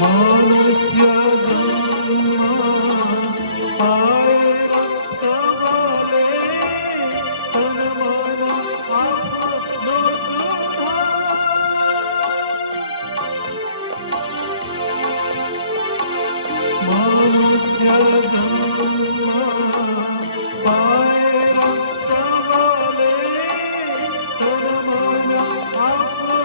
मनुष्य जन्म पाएर सबले तन मन आफ्नो सुधार। मनुष्य जन्म पाएर सबले तन मन आफ्नो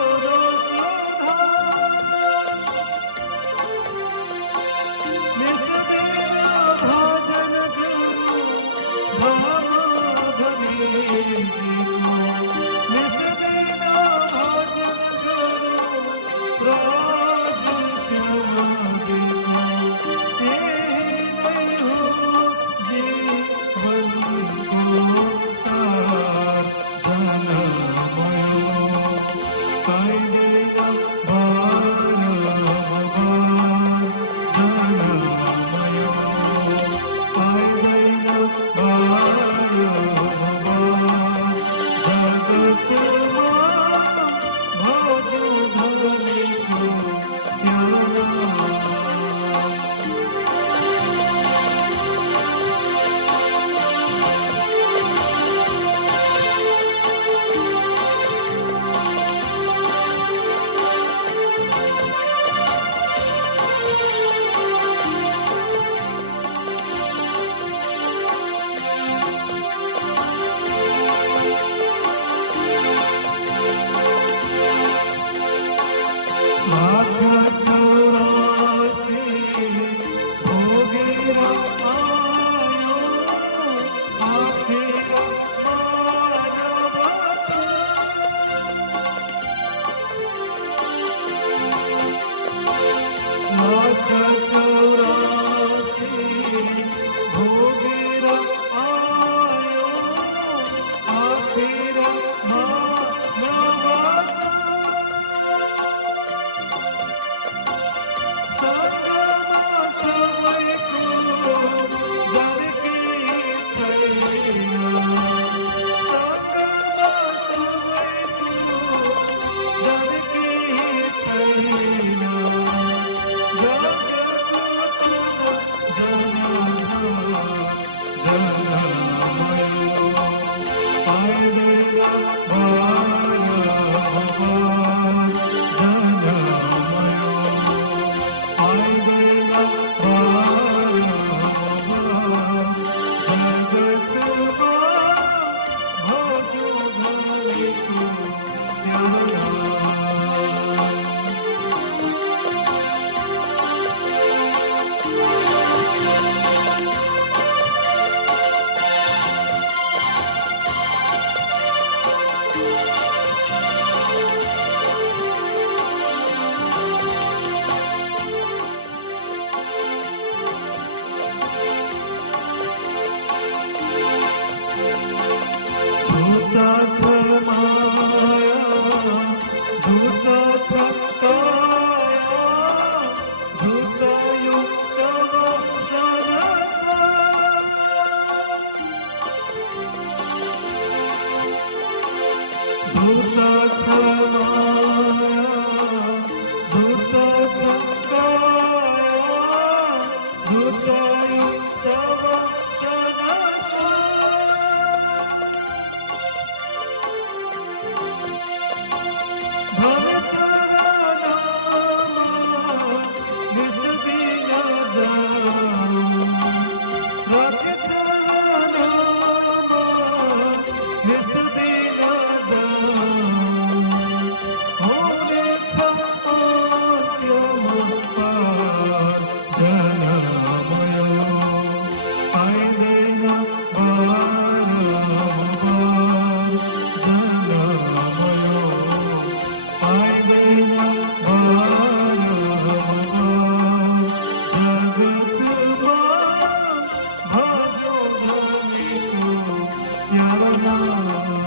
Yarana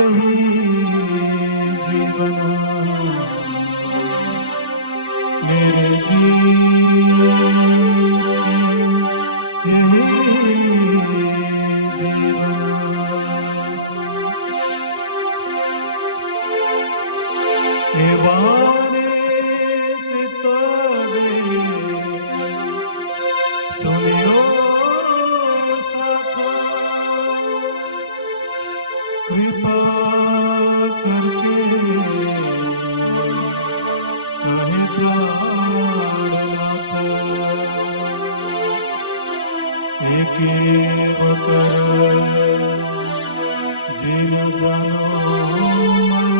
यही जीवन मेरे जीवन यही जीवन एवाने चित्त दे सुनियो साथा कृपा करके कहे प्राणनाथ एक कर जिन जानो मन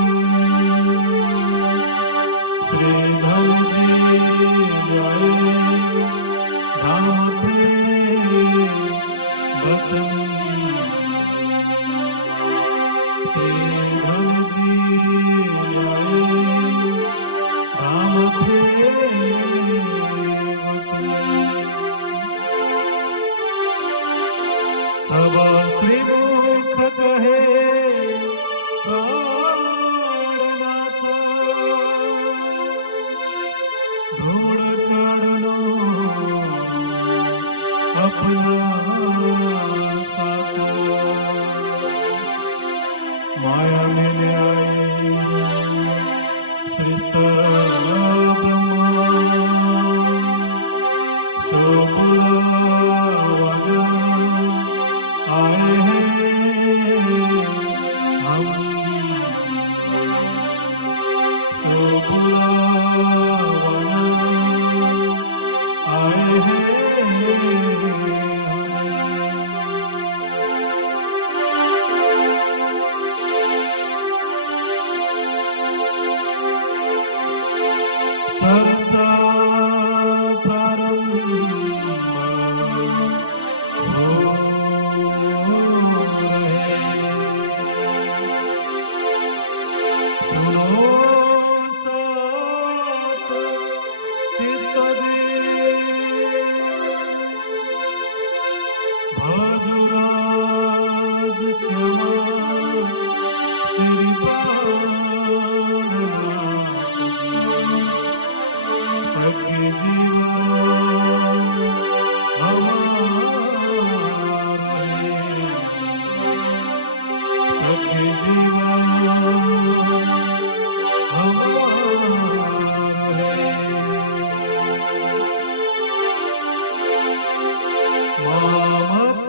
श्री धन जी आए धाम थे बचन श्री धन जी आए धाम थे बचन तब श्री मुख कहे प्राणनाथ ढूंढ काढ़नो अपना साथ माया में ले आए सृष्ट ब्रह्मा सो बुलावा आए हैं हम सो बुलावा आए हैं चर्चा प्रारंभ हो रहे सुनो साथ चित्त दे भजुराज श्यामा श्री प्राणनाथ जी सखी जीवन हमारा है सखी जीवन हमारा है मामत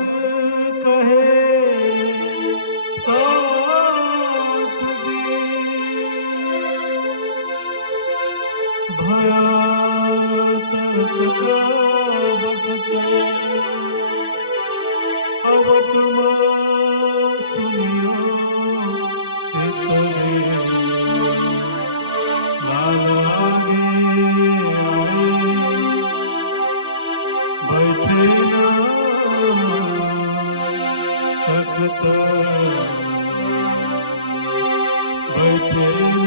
कहे साथ जी भया चर्च भगत अब तुम सुनियो चित्त दे लाल आगे आए बैठे न तख्त बैठे न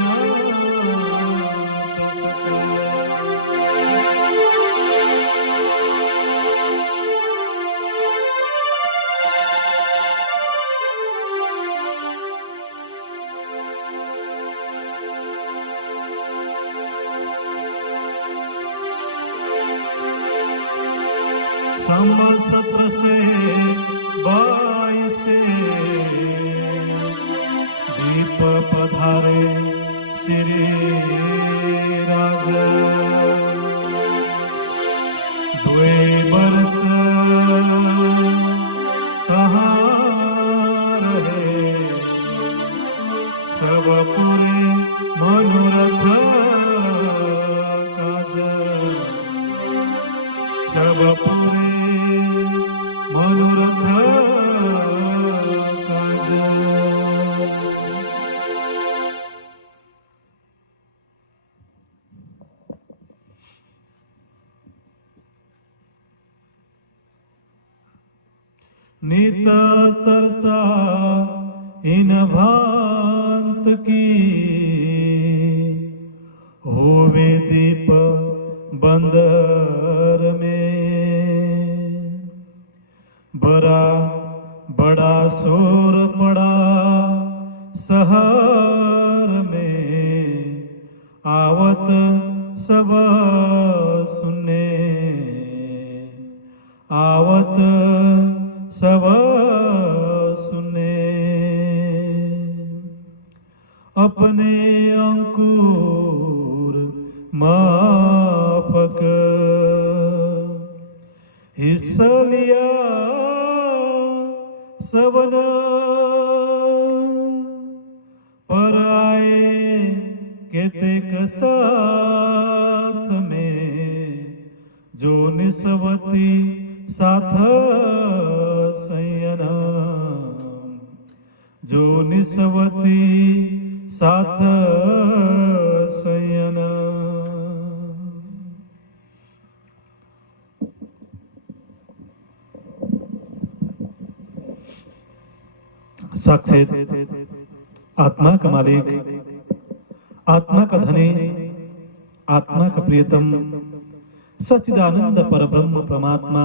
संवत 1722 दीप पधारे श्री राजा 2 बरस तहाँ रहे सब पूरे मनोरथ काज सब पूरे मनोरथ काज नित चर्चा इन भांत की होवे दीप बंदर में बड़ा शोर पड़ा सहर में आवत सब सुने, आवत सब सुने। अपने अंकुर माफक हिस्सा लिया सबने, पर आए केतेक साथ में जो निस्वती साथ सयन, जो निस्वती साथ सयन। साक्षात आत्मा का मालिक, आत्मा का धनी, आत्मा का प्रियतम सच्चिदानंद परब्रह्म परमात्मा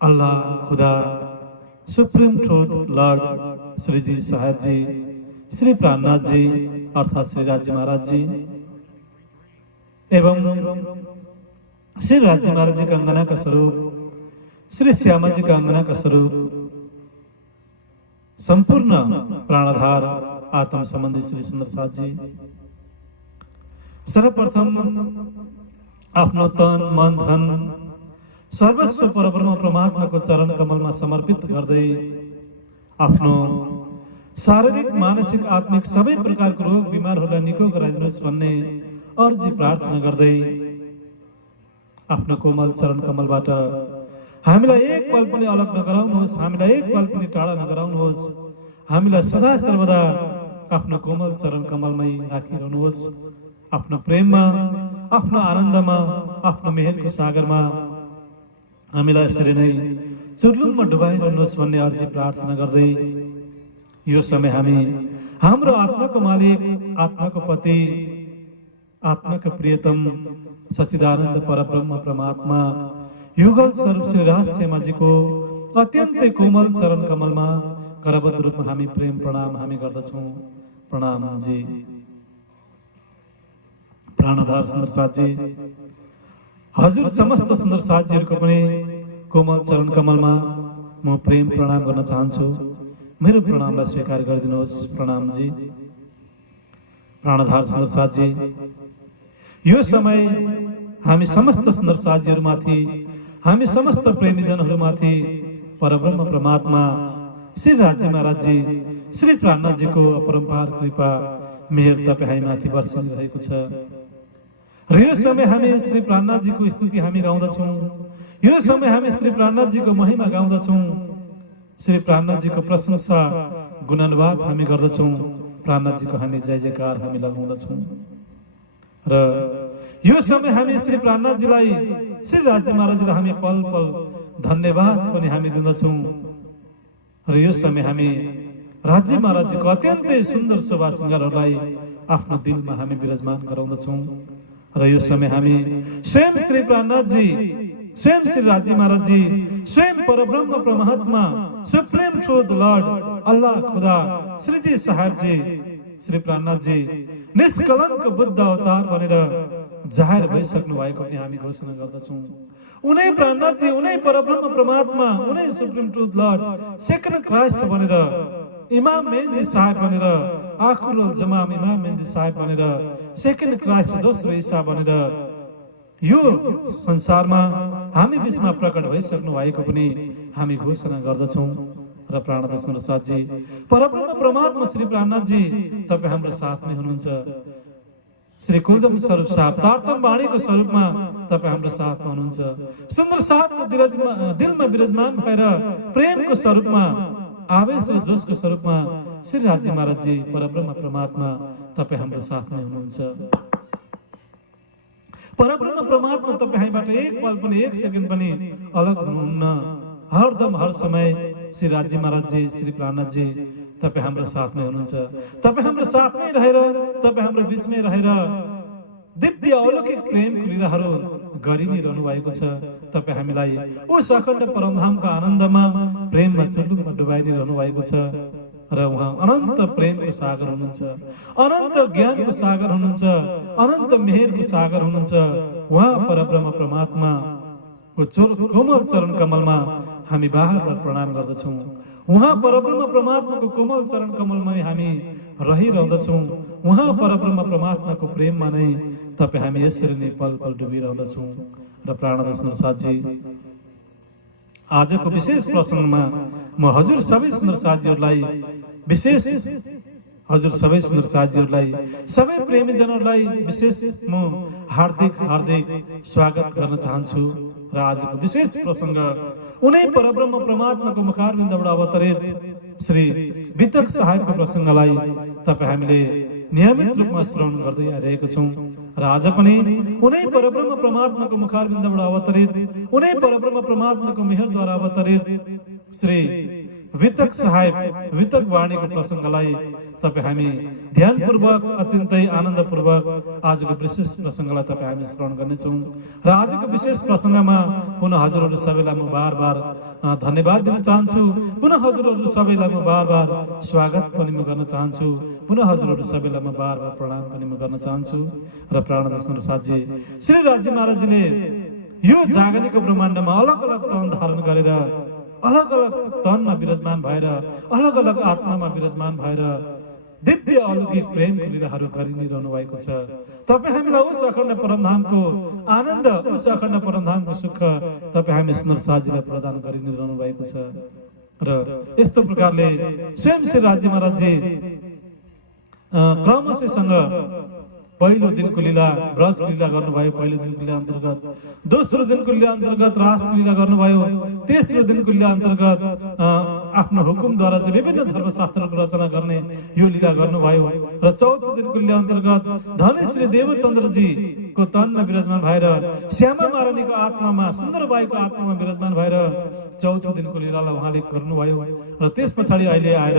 अल्लाह खुदा सुप्रीम ट्रूथ लॉर्ड श्री जी साहब जी, श्री प्राणनाथ जी अर्थात श्री राज्य महाराज जी एवं श्री राज्य महाराज जी का अंगना का स्वरूप, श्री श्यामा जी का अंगना का स्वरूप, संपूर्ण प्राणधार आत्म संबंधी श्री सुंदर साथ जी सर्वप्रथम आफ्नो तन मन धन सर्वस्व परब्रह्म परमात्मा को चरण कमल में समर्पित गर्दै आफ्नो शारीरिक मानसिक आत्मिक सबै प्रकारको रोग बिमारहरूलाई निको गराइदिनुहोस् भन्ने अर्जी प्रार्थना गर्दै आफ्नो कोमल चरण कमलबाट हामीलाई एक पल पनि अलग नगराउनुहोस्, हामीलाई एक पल पनि टाढा नगराउनुहोस्, हामीलाई सदा सर्वदा आफ्नो कोमल चरण कमलमै राखिरहनुहोस्। आफ्नो प्रेममा, आफ्नो आनन्दमा, आफ्नो मेहेरको सागरमा हामीलाई यसरी नै चुर्लुममा डुबाइरहनुहोस् भन्ने अर्जी प्रार्थना गर्दै यो समय हामी हाम्रो आत्माको मालिक, आत्माको पति, आत्माको प्रियतम सच्चिदानन्द परब्रह्म परमात्मा युगल स्वरूप श्री रहस्यमा जीको अत्यन्तै कोमल चरण कमलमा करबद्ध रूपमा हामी प्रेम प्रणाम हामी गर्दछौँ। प्रणाम जी। प्राणधार सुन्दर साथ जी, हजुर समस्त सुन्दर साथजीहरूको पनि कोमल चरण कमलमा म प्रेम प्रणाम गर्न चाहन्छु। मेरो प्रणामलाई स्वीकार गरिदिनुहोस्। प्रणाम जी। प्राणधार सुन्दर साथजी, यो समय हामी समस्त सुन्दर साथजीहरूमाथि, हामी समस्त प्रेमीजनहरूमाथि परब्रह्म परमात्मा श्री राज्य महाराज जी, श्री प्राणनाथ जीको अपरम्पार कृपा मेहर तपाईमाथि बर्सिरहेको छ। र यो समय हामी श्री प्राणनाथ जीको स्तुति हामी गाउँदछौँ। यो समय हामी श्री प्राणनाथ जीको महिमा गाउँदछौँ। श्री प्राणनाथ जीको प्रशंसा गुणानुवाद हामी गर्दछौँ। प्राणनाथ जीको हामी जय जयकार हामी लगाउँदछौँ। र यो समय हामी श्री प्राणनाथ जीलाई, श्री राज्य महाराजलाई हामी पल पल धन्यवाद पनि हामी दिँदछौँ। र यो समय हामी राज्य महाराज जीको अत्यन्तै सुन्दर शोभा श्रृङ्गारहरूलाई आफ्नो दिलमा हामी विराजमान गराउँदछौँ। र यो समय हामी स्वयं श्री प्राणनाथ जी, स्वयं श्री राज्य महाराज जी, स्वयं परब्रह्म परमात्मा सुप्रीम ट्रूथ लॉर्ड अल्लाह खुदा श्री जी साहब जी, श्री प्राणनाथ जी निष्कलङ्क बुद्ध अवतार भनेर जाहेर भइसक्नु भएको पनि हामी घोषणा गर्दछौँ। उनै प्राणनाथ जी, उनै परब्रह्म परमात्मा, उनै supreme truth Lord second Christ भनेर, इमाम मेहदी साहब भनेर, आखिरुल जमाम इमाम मेहदी साहब भनेर, सेकेन्ड क्राइस्ट दोस्रो ईसा भनेर यो संसारमा हामी बीचमा प्रकट भइसक्नु भएको पनि हामी घोषणा गर्दछौँ। र प्राणनाथ सुन्दर साथ जी, परब्रह्म परमात्मा श्री प्राणनाथ जी तपाईँ हाम्रो साथमै हुनुहुन्छ। श्री कुञ्जम स्वरूप साहब तारतम वाणीको स्वरूपमा तपाईँ हाम्रो साथमा हुनुहुन्छ। सुन्दर साहबको दिलमा विराजमान भएर प्रेमको स्वरूपमा, आवेश र जोशको स्वरूपमा श्री राज्य महाराज जी परब्रह्म परमात्मा तपाईँ हाम्रो साथमै हुनुहुन्छ। परब्रह्म परमात्मा तपाईँबाट एक पल पनि, एक सेकेन्ड पनि अलग हुनुहुन्न। हरदम हर समय श्री राज्य महाराज जी, श्री प्राणनाथ जी तपाईँ हाम्रो साथमै हुनुहुन्छ। तपाईँ हाम्रो साथमै रहेर, तपाईँ हाम्रो बीचमै रहेर दिव्य अलौकिक प्रेमको लीलाहरू गरि नै रहनु भएको छ। तपाईँ हामीलाई उस अखण्ड परमधामको आनन्दमा, प्रेममा चुल्लुमा डुबाइरहनु भएको छ र उहाँ अनन्त प्रेमको सागर हुनुहुन्छ, अनन्त ज्ञानको सागर हुनुहुन्छ, अनन्त मेहेरको सागर हुनुहुन्छ। उहाँ परब्रह्म परमात्माको कोमल चरण कमलमा हामी बार-बार प्रणाम गर्दछौँ। उहाँ परब्रह्म परमात्माको कोमल चरण कमलमा हामी रहिरहँदछौँ। उहाँ परब्रह्म परमात्माको प्रेममा नै तपाईँ हामी यसरी नै पल पल डुबिरहँदछौँ। र प्राणनाथ साथजी, आजको विशेष प्रसङ्गमा म हजुर सबै सुन्दर साथीहरूलाई विशेष हजुर सबै सुन्दर साथीहरूलाई सबै प्रेमीजनहरूलाई विशेष म हार्दिक स्वागत गर्न चाहन्छु। र आजको विशेष प्रसङ्ग उनै परब्रह्म परमात्माको मुखारविन्दबाट अवतरित श्री वितक साहेबको प्रसङ्गलाई तपाईँ हामीले नियमित रूपमा श्रवण गर्दै आइरहेका छौँ। र आज पनि उनै परब्रह्म परमात्माको मुखारविन्दबाट अवतरित, उनै परब्रह्म परमात्माको मेहरद्वारा अवतरित श्री वितक साहेब वितक वाणीको प्रसङ्गलाई तपाईँ हामी ध्यानपूर्वक अत्यन्तै आनन्दपूर्वक आजको विशेष प्रसङ्गलाई तपाईँ हामी श्रवण गर्नेछौँ। र आजको विशेष प्रसङ्गमा पुनः हजुरहरू सबैलाई म बार-बार धन्यवाद दिन चाहन्छु। पुनः हजुरहरू सबैलाई म बार-बार स्वागत पनि म गर्न चाहन्छु। पुनः हजुरहरू सबैलाई म बार-बार प्रणाम पनि म गर्न चाहन्छु। र प्राणनाथ साथजी, श्री राज्य महाराजजीले यो जागनीको ब्रह्माण्डमा अलग अलग तन धारण गरेर, अलग अलग तनमा विराजमान भएर, अलग अलग आत्मामा विराजमान भएर दिव्य अलौकिक प्रेमको लीलाहरू गरिरहनु भएको छ। तपाईँ हामीलाई उस अखण्ड परमधामको आनन्द, उस अखण्ड परमधामको सुख तपाईँ हामी सुन्दर साथीलाई प्रदान गरिरहनु भएको छ। र यस्तो प्रकारले स्वयं श्री राज्य महाराजजी क्रमशःसँग पहिलो दिनको लीला ब्रजको लीला गर्नुभयो, पहिलो दिनको लीला अन्तर्गत, दोस्रो दिनको लीला अन्तर्गत रासको लीला गर्नुभयो, तेस्रो दिनको लीला अन्तर्गत आफ्नो हुकुमद्वारा चाहिँ विभिन्न धर्मशास्त्रको रचना गर्ने यो लीला गर्नुभयो। र चौथो दिनको लीला अन्तर्गत धनी श्री देवचन्द्रजीको तनमा विराजमान भएर, श्यामा महारानीको आत्मामा, सुन्दरबाईको आत्मामा विराजमान भएर चौथो दिनको लीलालाई उहाँले गर्नुभयो। र त्यस पछाडि अहिले आएर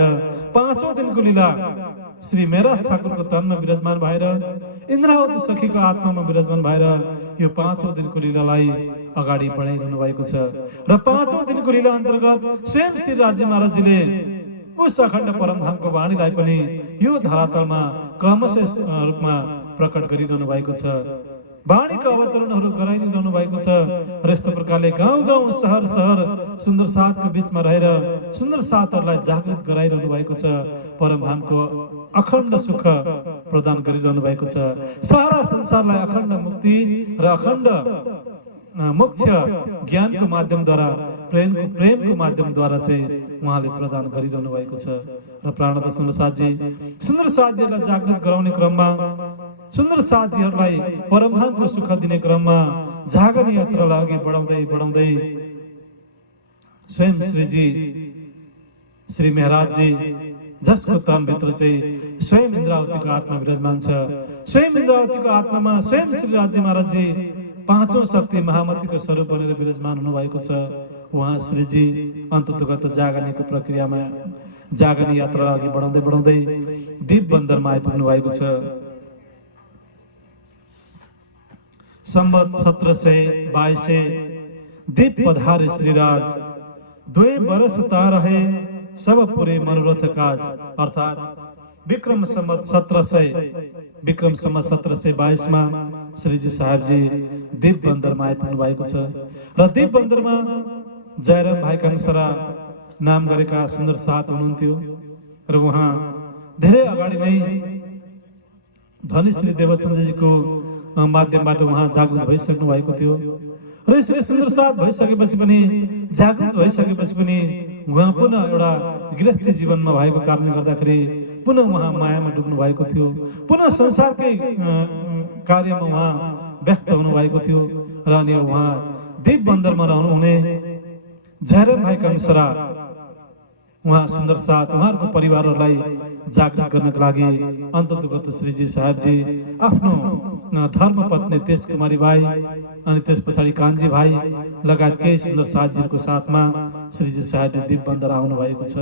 पाँचौं दिनको लीला श्री मेराज ठाकुरको तनमा विराजमान भएर, इन्द्रावती सखीको आत्मामा विराजमान भएर यो पाँचौं दिनको लीलालाई अगाडि बढाइरहनु भएको छ। र पाँचौं दिनको लीला अन्तर्गत स्वयं श्री राज्य महाराजजीले उस अखण्ड परमधामको वाणीलाई पनि यो धरातलमा क्रमशः रूपमा प्रकट गरिरहनु भएको छ। वाणीका अवतरणहरू गराइरहनु भएको छ। र यस्तो प्रकारले गाउँ गाउँ सहर सहर सुन्दर साथको बीचमा रहेर सुन्दर साथहरूलाई जागृत गराइरहनु भएको छ। परमधामको अखण्ड सुख प्रदान गरिरहनु भएको छ। सारा संसारलाई अखण्ड मुक्ति र अखण्ड मोक्ष ज्ञानको माध्यमद्वारा, प्रेमको माध्यमद्वारा चाहिँ उहाँले प्रदान गरिरहनु भएको छ। र प्राणनाथ सुन्दर साथजीहरूलाई जागृत गराउने क्रममा, सुन्दर साथजीहरूलाई परमधामको सुख दिने क्रममा जागनी यात्रालाई अघि बढाउँदै स्वयं श्रीजी श्री मेहराजजी, जसको तनभित्र चाहिँ स्वयं इन्द्रावतीको आत्मा विराजमान छ, स्वयं इन्द्रावतीको आत्मामा स्वयं श्री राज्य महाराजजी पाँचौं शक्ति महामतीको स्वरूप बनेर विराजमान हुनुभएको छ। उहाँ श्रीजी अन्ततगत जागनीको प्रक्रियामा, जागनी यात्रालाई अघि बढाउँदै दीप बन्दरमा आइपुग्नु भएको छ। सम्वत 1722 दीप पधारे श्रीराज, 2 बरस ता रहे सब पुरे मनोरथ काज। अर्थात विक्रम सम्वत 1722 मा श्रीजी साहेबजी दीप बन्दरमा आइपुग्नु भएको छ। र दीप बन्दरमा जयराम भाइ काङसरा नाम गरेका सुन्दर साथ हुनुहुन्थ्यो। र उहाँ धेरै अगाडि नै धनी श्री देवचन्द्रजीको माध्यमबाट उहाँ जागृत भइसक्नु भएको थियो। र यसरी सुन्दर साथ भइसकेपछि पनि, जागृत भइसकेपछि पनि उहाँ पुनः एउटा गृहस्थी जीवनमा भएको कारणले गर्दाखेरि पुनः उहाँ मायामा डुब्नु भएको थियो। पुनः संसारकै कार्यमा उहाँ व्यस्त हुनु भएको थियो। र अनि उहाँ दीप बन्दरमा रहनुहुने जयराम भाइ काङसरा, उहाँ सुन्दर साथ उहाँहरूको परिवारहरूलाई जागृत गर्नका लागि अन्ततगत श्रीजी साहेबजी आफ्नो धर्मपत्नी तेज कुमारी भाइ अनि त्यस पछाडि कान्छी भाइ लगायत केही सुन्दर साथीहरूको साथमा श्रीजी साहेबले दीप बन्दर आउनु भएको छ।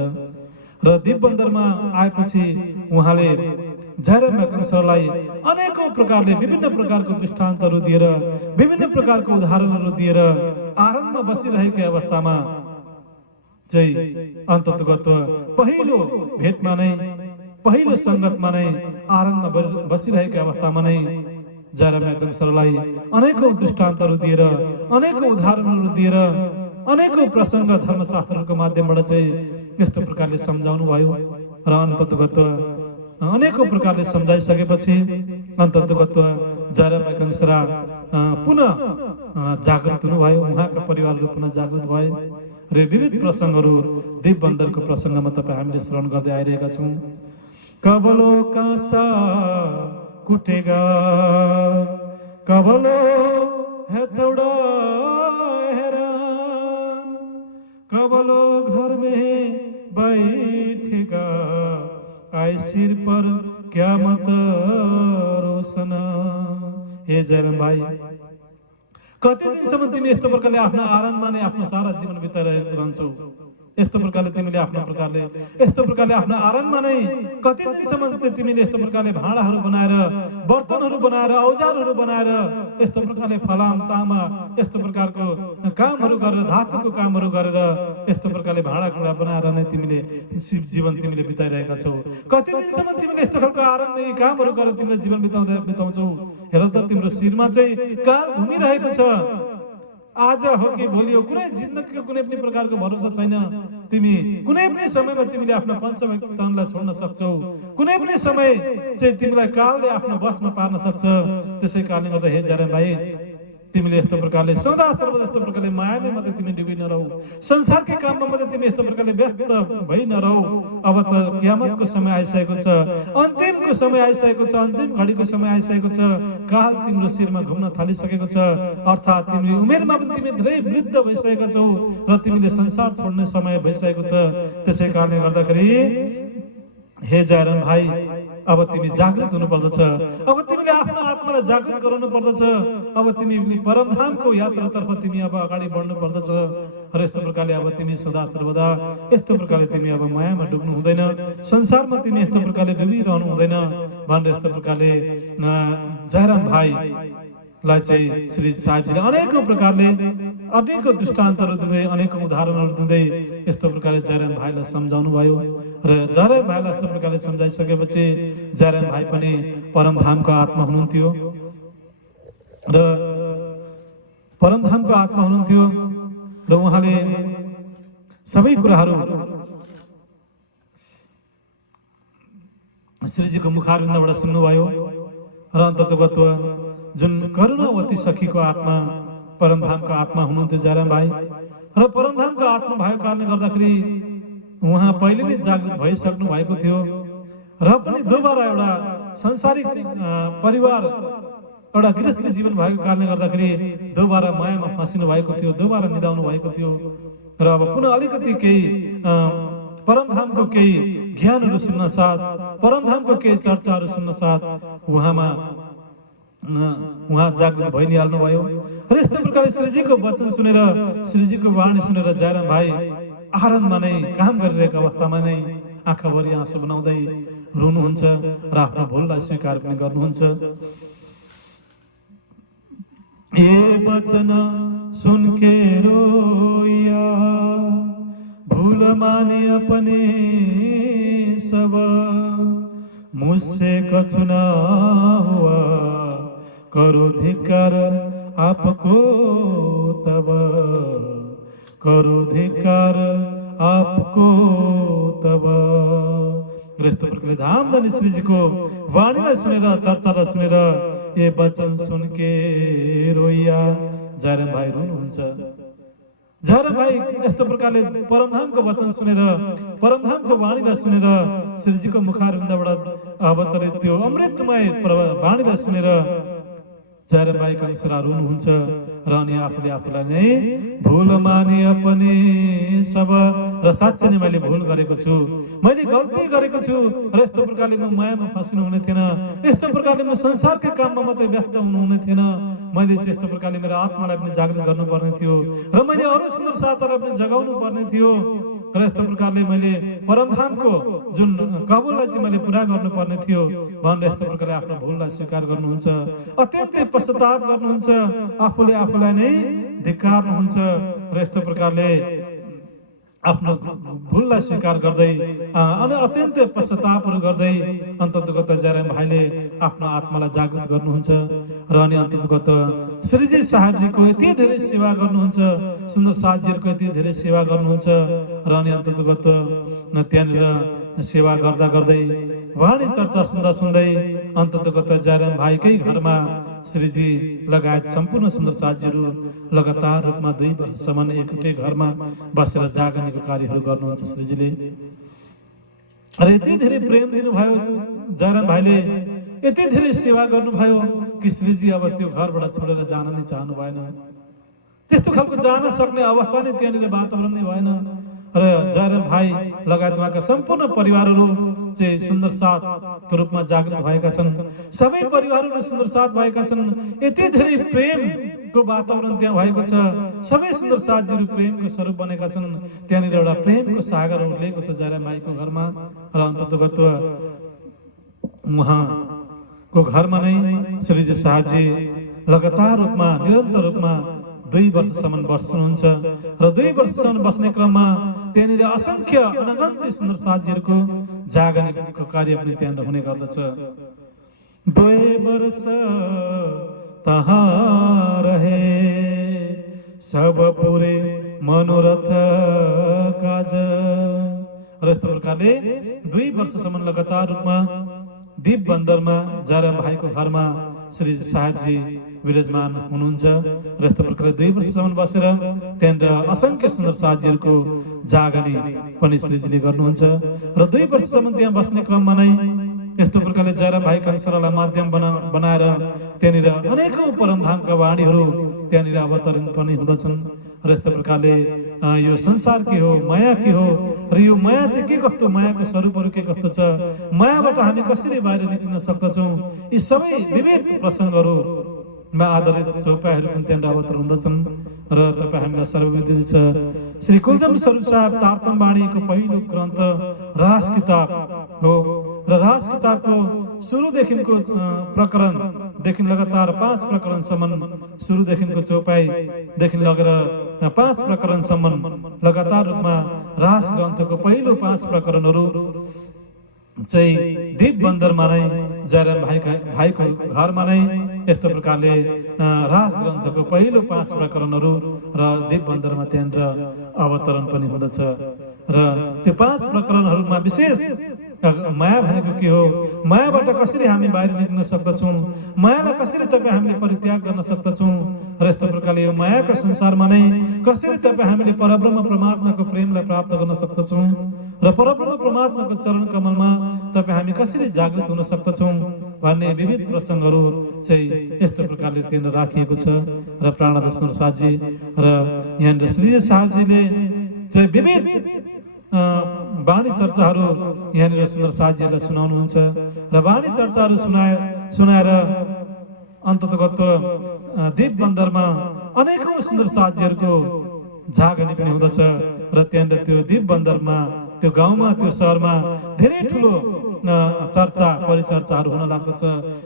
र दीप बन्दरमा आएपछि उहाँले जयराम भाइ काङसरालाई अनेकौं प्रकारले विभिन्न प्रकारको दृष्टान्तहरू दिएर, विभिन्न प्रकारको उदाहरणहरू दिएर आरम्भमा बसिरहेकै अवस्थामा चाहिँ अन्ततगत पहिलो भेटमा नै पहिलो संगतमा नै आरनमा बसिरहेको अवस्थामा नै जेरेमिया कंसरलाई अनेकौं दृष्टान्तहरू दिएर अनेकौं उदाहरणहरू दिएर अनेकौं प्रसंग धर्मशास्त्रको माध्यमबाट चाहिँ यस्तो प्रकारले सम्झाउनु भयो र अन्ततगत अनेकौं प्रकारले सम्झाइसकेपछि अन्ततगत जेरेमिया कंसरा पुनः जागृत हुनुभयो, उहाँका परिवारहरू पुनः जागृत भए र विविध प्रसंगहरू दीपबन्धनको प्रसंगमा तपाईँ हामीले श्रवण गर्दै आइरहेका छौँ। कबलो कासा कुटेगा कबलो हथौड़ा हैरान, कबलो घर में बैठेगा आए सिर पर क़यामत रोशना। हे जेरेम भाइ, कति दिनसम्म तिमी यस्तो प्रकारले आफ्नो आराममा नै आफ्नो सारा जीवन बिताइरहेको रहन्छौ? यस्तो प्रकारले तिमीले आफ्नो आराममा नै कति दिनसम्म चाहिँ तिमीले यस्तो प्रकारले भाँडाहरू बनाएर, बर्तनहरू बनाएर, औजारहरू बनाएर यस्तो प्रकारले फलाम तामा यस्तो प्रकारको कामहरू गरेर, धातुको कामहरू गरेर यस्तो प्रकारले भाँडाकुँडा बनाएर नै तिमीले जीवन तिमीले बिताइरहेका छौ? कति दिनसम्म तिमीले यस्तो खालको आराममा यी कामहरू गरेर तिमीले जीवन बिताउँछौ? हेर त, तिम्रो शिरमा चाहिँ काल घुमिरहेको छ। आज हो कि भोलि हो, कुनै जिन्दगीको कुनै पनि प्रकारको भरोसा छैन। तिमी कुनै पनि समयमा तिमीले आफ्नो पञ्चभक्तलाई छोड्न सक्छौ, कुनै पनि समय चाहिँ तिमीलाई कालले आफ्नो बसमा पार्न सक्छ। त्यसै कारणले गर्दा हे जेरेम भाइ, तिमीले यस्तो प्रकारले सदा सर्वदा यस्तो प्रकारले मायामै मात्रै तिमी डुबी नरहौ, संसारकै काममा मात्रै तिमी यस्तो प्रकारले व्यस्त भइ नरहौ। अब त क़यामतको समय आइसकेको छ, अन्तिमको समय आइसकेको छ, अन्तिम घडीको समय आइसकेको छ। काल तिम्रो शिरमा घुम्न थालिसकेको छ, अर्थात् तिमी उमेरमा पनि तिमी धेरै वृद्ध भइसकेका छौ र तिमीले संसार छोड्ने समय भइसकेको छ। त्यसै कारणले गर्दाखेरि हे जेरेम भाइ, अब तिमी जागृत हुनु पर्दछ। अब तिमीले आफ्नो आत्मालाई जागृत गराउनु पर्दछ। अब तिमीले परमधामको यात्रातर्फ तिमी अब अगाडि बढ्नु पर्दछ। र यस्तो प्रकारले अब तिमी सदा सर्वदा यस्तो प्रकारले तिमी अब मायामा डुब्नु हुँदैन, संसारमा तिमी यस्तो प्रकारले डुबिरहनु हुँदैन भनेर यस्तो प्रकारले जेरेम भाइलाई चाहिँ श्री साहेबजीले अनेकौं प्रकारले अनेकौं दृष्टान्तहरू दिँदै अनेकौं उदाहरणहरू दिँदै यस्तो प्रकारले जेरेम भाइलाई सम्झाउनु भयो। र जेरेम भाइलाई यस्तो प्रकारले सम्झाइसकेपछि जेरेम भाइ पनि परमधामको आत्मा हुनुहुन्थ्यो र परमधामको आत्मा हुनुहुन्थ्यो र उहाँले सबै कुराहरू श्रीजीको मुखारविन्दबाट सुन्नुभयो। र अन्ततगत जुन करुणावती सखीको आत्मा परमधामको आत्मा हुनुहुन्थ्यो जेरेम भाइ, र परमधामको आत्मा भएको कारणले गर्दाखेरि उहाँ पहिले नै जागृत भइसक्नु भएको थियो र पनि दोबारा एउटा संसारिक परिवार, एउटा गृहस्थ जीवन भएको कारणले गर्दाखेरि दोबारा मायामा फसिनु भएको थियो, दोबारा निदाउनु भएको थियो। र अब पुनः अलिकति केही परमधामको केही ज्ञानहरू सुन्न साथ, परमधामको केही चर्चाहरू सुन्न साथ उहाँ जागृत भइ निहाल्नु भयो। र यस्तो प्रकारले श्रीजीको वचन सुनेर, श्रीजीको वाणी सुनेर जेरेम भाइ आहारमा नै काम गरिरहेको अवस्थामा नै आँखाभरि आँसु बनाउँदै रुनुहुन्छ र आफ्नो भुललाई स्वीकार पनि गर्नुहुन्छ। ये वचन सुन के रोया, भूल माने अपने सब, मुझसे कछु ना हुआ, करो धिक्कार आपको तब, करो धिक्कार आपको तब। यस्तो प्रकारले धामधनी श्रीजीको वाणीलाई सुनेर, चर्चालाई सुनेर ये वचन सुन के रोइया जेरेम भाइ रुनुहुन्छ। जेरेम भाइ यस्तो प्रकारले परमधामको वचन सुनेर, परमधामको वाणीलाई सुनेर, श्रीजीको मुखारविन्दबाट अवतरित त्यो अमृतमय वाणीलाई सुनेर जेरेम भाइ कंसरा रुनुहुन्छ र अनि आफूले आफूलाई नै भूल माने अपने सब, र साँच्चै नै मैले भुल गरेको छु, मैले गल्ती गरेको छु र यस्तो प्रकारले म मायामा फस्नु हुने थिएन, यस्तो प्रकारले म संसारकै काममा मात्रै व्यस्त हुनु हुने थिएन। मैले चाहिँ यस्तो प्रकारले मेरो आत्मालाई पनि जागृत गर्नुपर्ने थियो र मैले अरू सुन्दर साथीहरूलाई पनि जगाउनु पर्ने थियो र यस्तो प्रकारले मैले परमधामको जुन कबुललाई चाहिँ मैले पुरा गर्नुपर्ने थियो भनेर यस्तो प्रकारले आफ्नो भुललाई स्वीकार गर्नुहुन्छ, अत्यन्तै पश्चाताप गर्नुहुन्छ, आफूले आफूलाई नै धिक्कार्नुहुन्छ र यस्तो प्रकारले आफ्नो भुललाई स्वीकार गर्दै अनि अत्यन्तै पश्चातापहरू गर्दै अन्ततगत जयराम भाइले आफ्नो आत्मालाई जागृत गर्नुहुन्छ र अनि अन्ततगत श्रीजी साहेबजीको यति धेरै सेवा गर्नुहुन्छ, सुन्दर साथजीहरूको यति धेरै सेवा गर्नुहुन्छ र अनि अन्ततगत त्यहाँनिर सेवा गर्दा गर्दै वाणी चर्चा सुन्दा सुन्दै अन्ततगत जयराम भाइकै घरमा श्रीजी लगायत सम्पूर्ण सुन्दर साथीहरू लगातार रूपमा 2 वर्षसम्म एकटै घरमा बसेर जागरणीको कार्यहरू गर्नुहुन्छ श्रीजीले। र यति धेरै प्रेम दिनुभयो जयराम भाइले, यति धेरै सेवा गर्नुभयो कि श्रीजी अब त्यो घरबाट छोडेर जान नै चाहनु भएन। त्यस्तो खालको जान सक्ने अवस्था नै त्यहाँनिर वातावरण नै भएन र जयराम भाइ लगायत उहाँका सम्पूर्ण परिवारहरू चाहिँ सुन्दर साथको रूपमा जागृत भएका छन्। सबै परिवारहरू सुन्दर साथ भएका छन्। यति धेरै प्रेमको वातावरण त्यहाँ भएको छ। सबै सुन्दर साथजीहरू प्रेमको स्वरूप बनेका छन्। त्यहाँनिर एउटा प्रेमको सागर उठेको छ जयराम भाइको घरमा र अन्ततगत उहाँको घरमा नै श्रीजी साहबजी लगातार रूपमा निरन्तर रूपमा 2 वर्षसम्म बस्नुहुन्छ र 2 वर्षसम्म बस्ने क्रममा त्यहाँनिर असंख्य अनगन्ती सुन्दर साथीहरूको जागरणीको कार्य पनि त्यहाँ हुने गर्दछ। 2 वर्ष तहाँ रहे सब पुरे मनोरथ काज। र यस्तो प्रकारले 2 वर्षसम्म लगातार रूपमा दीप बन्दरमा जयराम भाइको घरमा श्री साहेबजी विराजमान हुनुहुन्छ र यस्तो प्रकारले 2 वर्षसम्म बसेर त्यहाँनिर असंख्य सुन्दर साथीहरूको जागनी पनि श्रीजीले गर्नुहुन्छ र 2 वर्षसम्म त्यहाँ बस्ने क्रममा नै यस्तो प्रकारले जयराम भाइ कंसरालाई माध्यम बनाएर त्यहाँनिर अनेकौं परमधामका वाणीहरू त्यहाँनिर अवतरण पनि हुँदछन् र यस्तो प्रकारले यो संसार के हो, माया के हो र यो माया चाहिँ के कस्तो, मायाको स्वरूपहरू के कस्तो छ, मायाबाट हामी कसरी बाहिर निक्लिन सक्दछौँ, यी सबै विविध प्रसङ्गहरूमा आधारित चौपाईहरू पनि त्यहाँ अवतरण हुँदछन् र तपाईँ हामीलाई सर्वविदित छ। श्री कुलचन्द्र स्वरूप साहब तारतम्यवाणीको पहिलो ग्रन्थ रास किताब हो र रास किताबको सुरुदेखिको प्रकरणदेखि लगातार 5 प्रकरणसम्म, सुरुदेखिको चौपाईदेखि लगेर 5 प्रकरणसम्म लगातार रूपमा रास ग्रन्थको पहिलो 5 प्रकरणहरू चाहिँ दीप बन्दरमा नै जयराम भाइको घरमा नै यस्तो प्रकारले रास ग्रन्थको पहिलो 5 प्रकरणहरू र दीप बन्दरमा त्यहाँनिर अवतरण पनि हुँदछ र त्यो 5 प्रकरणहरूमा विशेष माया भनेको के हो, मायाबाट कसरी हामी बाहिर निक्लिन सक्दछौँ, मायालाई कसरी तपाईँ हामीले परित्याग गर्न सक्दछौँ र यस्तो प्रकारले यो मायाको संसारमा नै कसरी तपाईँ हामीले परब्रह्म परमात्माको प्रेमलाई प्राप्त गर्न सक्दछौँ र परब्रह्म परमात्माको चरण कमलमा तपाईँ हामी कसरी जागृत हुन सक्दछौँ भन्ने विविध प्रसङ्गहरू चाहिँ यस्तो प्रकारले त्यहाँ राखिएको छ र प्राणदर्शन साथी र यहाँनिर श्रीजी साहबजीले चाहिँ विविध वाणी चर्चाहरू यहाँनिर सुन्दर साथीहरूलाई सुनाउनुहुन्छ र वाणी चर्चाहरू सुनाएर अन्ततगत दीप बन्दरमा अनेकौं सुन्दर साथीहरूको जागनी पनि हुँदछ र त्यहाँनिर त्यो दीप बन्दरमा, त्यो गाउँमा, त्यो सहरमा धेरै ठुलो चर्चा परिचर्चाहरू हुन लाग्दछ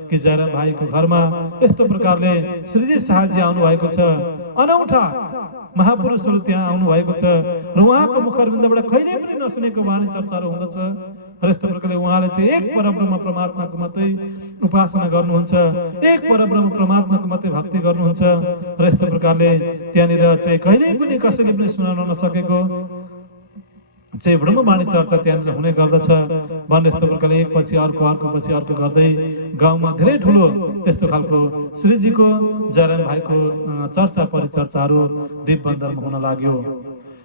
कि जयराम भाइको घरमा यस्तो प्रकारले श्रीजी साहबजी आउनु भएको छ। अनौठा महापुरुषहरू त्यहाँ आउनु भएको छ र उहाँको मुखरविन्दबाट कहिले पनि नसुनेको वाणी चर्चाहरू हुँदछ र यस्तो प्रकारले उहाँले चाहिँ एक परब्रह्म परमात्माको मात्रै उपासना गर्नुहुन्छ, एक परब्रह्म परमात्माको मात्रै भक्ति गर्नुहुन्छ र यस्तो प्रकारले त्यहाँनिर चाहिँ कहिले पनि कसैले पनि सुनाउन नसकेको चाहिँ ब्रह्मवाणी चर्चा त्यहाँनिर हुने गर्दछ भन्ने यस्तो प्रकारले एकपछि अर्को अर्कोपछि अर्को गर्दै गाउँमा धेरै ठुलो त्यस्तो खालको श्रीजीको जयराम भाइको चर्चा परिचर्चाहरू दीप बन्दरमा हुन लाग्यो।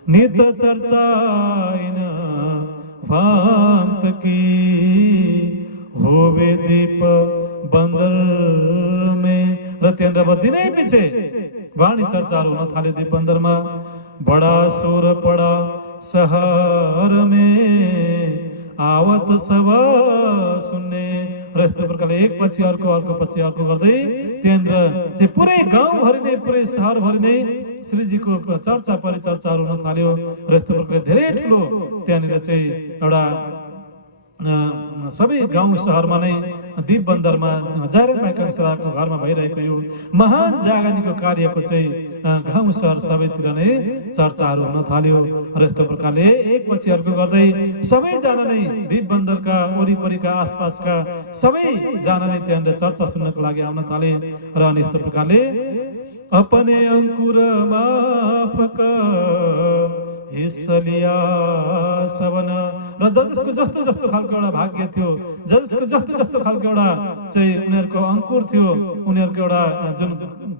नित चर्चा भान्त की होवे दीप बन्दर में र त्यहाँनिर दिनै पछि वाणी चर्चाहरू हुन थाल्यो दीप बन्दरमा। बडा सुर पडा शहर में आवत सब सुन्ने र यस्तो प्रकारले एकपछि अर्को अर्कोपछि अर्को गर्दै त्यहाँनिर चाहिँ पुरै गाउँभरि नै, पुरै सहरभरि नै श्रीजीको चर्चा परिचर्चाहरू हुन थाल्यो र यस्तो प्रकारले धेरै ठुलो त्यहाँनिर चाहिँ एउटा सबै गाउँ सहरमा नै दीप बन्दरमा हजारौं भाइ कान्छाको घरमा भइरहेको यो महान जागरणीको कार्यको चाहिँ गाउँ सहर सबैतिर नै चर्चाहरू हुन थाल्यो र यस्तो प्रकारले एकपछि अर्को गर्दै सबैजना नै दीप बन्दरका वरिपरिका आसपासका सबैजना नै त्यहाँनिर चर्चा सुन्नको लागि आउन थाले र अनि यस्तो प्रकारले अपने अंकुर माफक हिस्सलिया सवन र जसको जस्तो जस्तो खालको एउटा भाग्य थियो, जसको जस्तो जस्तो खालको एउटा चाहिँ उनीहरूको अंकुर थियो, उनीहरूको एउटा जुन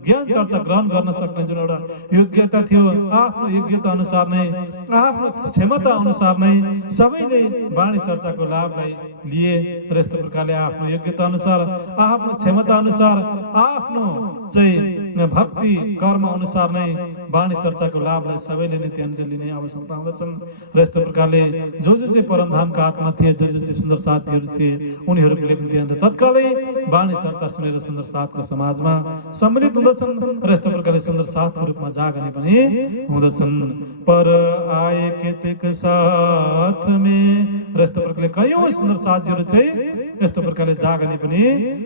ज्ञान चर्चा ग्रहण गर्न सक्ने जुन एउटा योग्यता थियो, आफ्नो योग्यता अनुसार नै आफ्नो क्षमता अनुसार नै सबैले वाणी चर्चाको लाभलाई लिए र यस्तो प्रकारले आफ्नो योग्यता अनुसार आफ्नो क्षमता अनुसार आफ्नो चाहिँ भक्ति कर्म अनुसार नै वाणी चर्चाको लाभलाई सबैले नै त्यहाँनिर लिने आवश्यकता हुँदछन् र यस्तो प्रकारले जो चाहिँ परमधामका आत्मा थिए, जो चाहिँ सुन्दर साथीहरू थिए, उनीहरूले पनि त्यहाँनिर तत्कालै वाणी चर्चा सुनेर सुन्दर साथको समाजमा सम्मिलित हुँदछन् र यस्तो प्रकारले सुन्दर साथको रूपमा जागने पनि हुँदछन्। पर आए केतेक साथमे र यस्तो प्रकारले कयौं सुन्दर साथीहरू चाहिँ यस्तो प्रकारले जागने पनि